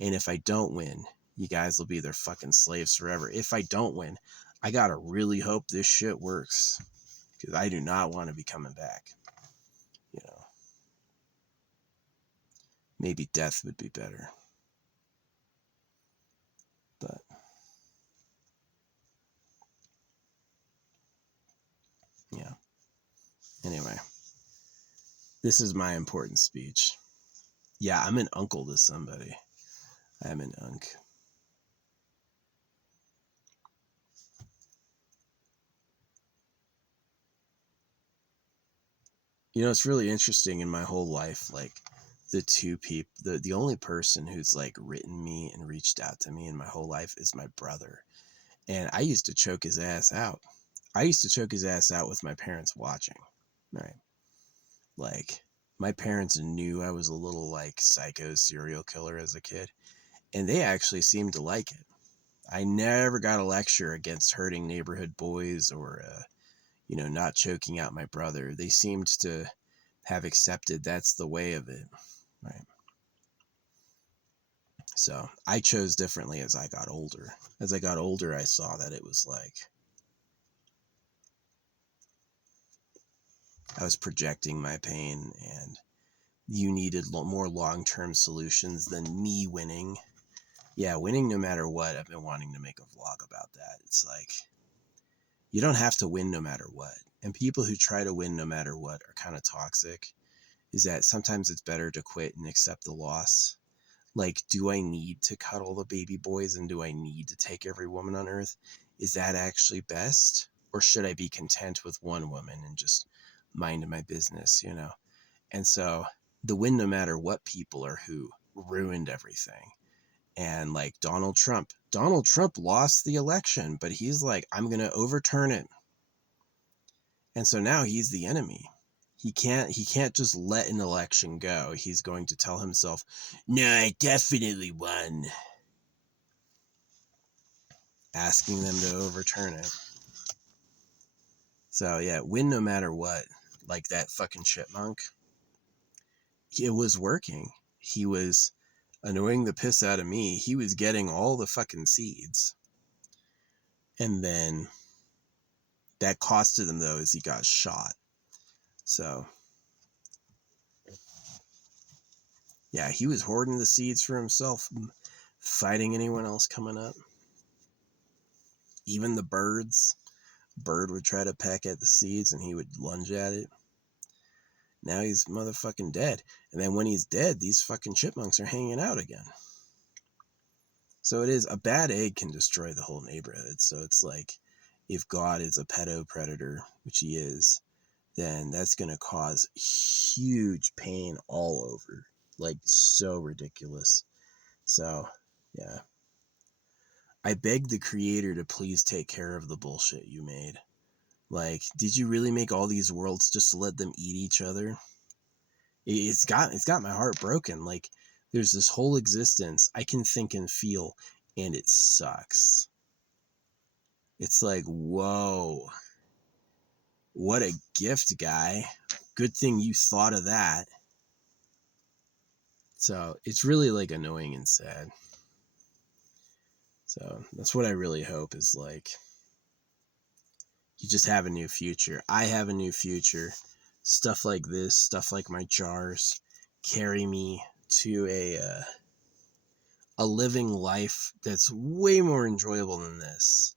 And if I don't win, you guys will be their fucking slaves forever. If I don't win, I gotta really hope this shit works, because I do not want to be coming back. You know, maybe death would be better. But yeah. Anyway, this is my important speech. Yeah, I'm an uncle to somebody. I'm an unk. You know, it's really interesting in my whole life, like, the only person who's, like, written me and reached out to me in my whole life is my brother. And I used to choke his ass out. I used to choke his ass out with my parents watching, right? Like, my parents knew I was a little, like, psycho serial killer as a kid, and they actually seemed to like it. I never got a lecture against hurting neighborhood boys or, you know, not choking out my brother. They seemed to have accepted that's the way of it, right? So I chose differently as I got older. As I got older, I saw that it was like I was projecting my pain, and you needed more long-term solutions than me winning. Yeah, winning no matter what. I've been wanting to make a vlog about that. It's like, you don't have to win no matter what. And people who try to win no matter what are kind of toxic. Is that sometimes it's better to quit and accept the loss. Like, do I need to cut all the baby boys and do I need to take every woman on earth? Is that actually best? Or should I be content with one woman and just mind my business, you know? And so the win no matter what people are who ruined everything. And like Donald Trump lost the election, but he's like, I'm going to overturn it. And so now he's the enemy. He can't just let an election go. He's going to tell himself, no, I definitely won, asking them to overturn it. So yeah, win no matter what. Like that fucking chipmunk, it was working. He was annoying the piss out of me. He was getting all the fucking seeds. And then that costed him, though, as he got shot. So yeah, he was hoarding the seeds for himself, fighting anyone else coming up. Even the birds. Bird would try to peck at the seeds and he would lunge at it. Now he's motherfucking dead. And then when he's dead, these fucking chipmunks are hanging out again. So it is, a bad egg can destroy the whole neighborhood. So it's like, if God is a pedo predator, which he is, then that's going to cause huge pain all over. Like, so ridiculous. So, yeah. I beg the creator to please take care of the bullshit you made. Like, did you really make all these worlds just to let them eat each other? It's got my heart broken. Like, there's this whole existence I can think and feel, and it sucks. It's like, whoa, what a gift, guy. Good thing you thought of that. So it's really like annoying and sad. So that's what I really hope, is like, you just have a new future. I have a new future. Stuff like this, stuff like my jars, carry me to a living life that's way more enjoyable than this.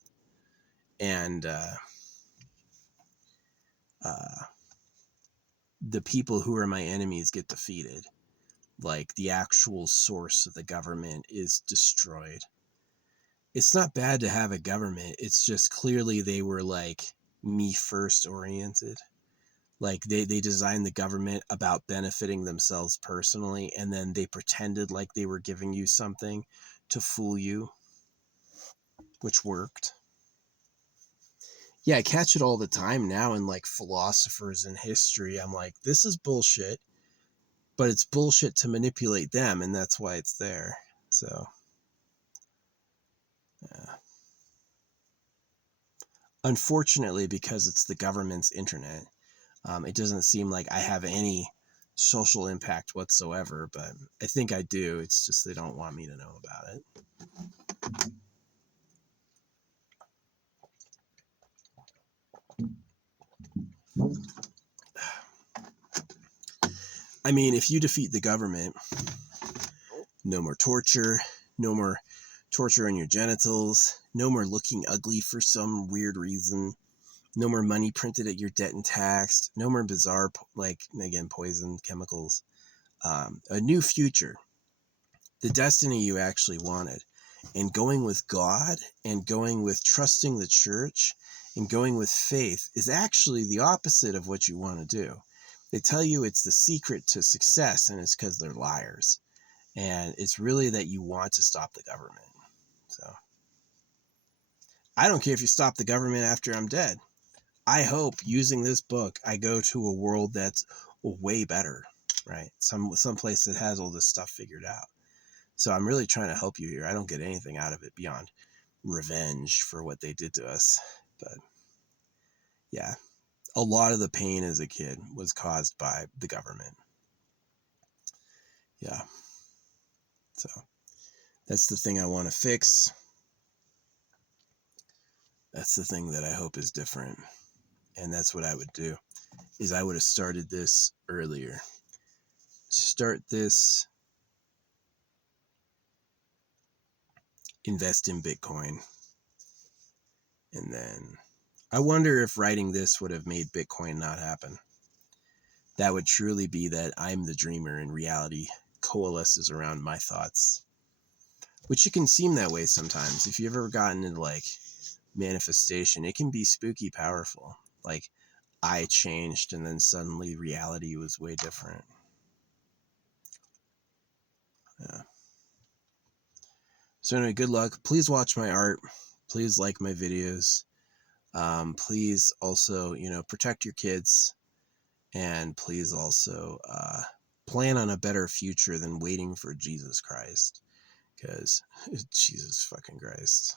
And the people who are my enemies get defeated. Like, the actual source of the government is destroyed. It's not bad to have a government. It's just clearly they were like me first oriented. Like, they designed the government about benefiting themselves personally, and then they pretended like they were giving you something to fool you, which worked. Yeah, I catch it all the time now in like philosophers in history. I'm like, this is bullshit, but it's bullshit to manipulate them, and that's why it's there. So, yeah. Unfortunately, because it's the government's internet, it doesn't seem like I have any social impact whatsoever, but I think I do. It's just they don't want me to know about it. I mean, if you defeat the government, no more torture, no more torture on your genitals, no more looking ugly for some weird reason, no more money printed at your debt and taxed, no more bizarre, like, again, poison, chemicals, a new future, the destiny you actually wanted, and going with God and going with trusting the church and going with faith is actually the opposite of what you want to do. They tell you it's the secret to success, and it's because they're liars. And it's really that you want to stop the government. So I don't care if you stop the government after I'm dead. I hope using this book, I go to a world that's way better, right? Some place that has all this stuff figured out. So I'm really trying to help you here. I don't get anything out of it beyond revenge for what they did to us. But yeah, a lot of the pain as a kid was caused by the government. Yeah. So that's the thing I want to fix. That's the thing that I hope is different. And that's what I would do, is I would have started this earlier. Start this, invest in Bitcoin. And then I wonder if writing this would have made Bitcoin not happen. That would truly be that I'm the dreamer and reality coalesces around my thoughts. Which it can seem that way sometimes. If you've ever gotten into like manifestation, it can be spooky powerful. Like, I changed and then suddenly reality was way different. Yeah. So anyway, good luck. Please watch my art. Please like my videos. Please also, protect your kids. And please also plan on a better future than waiting for Jesus Christ. Because Jesus fucking Christ.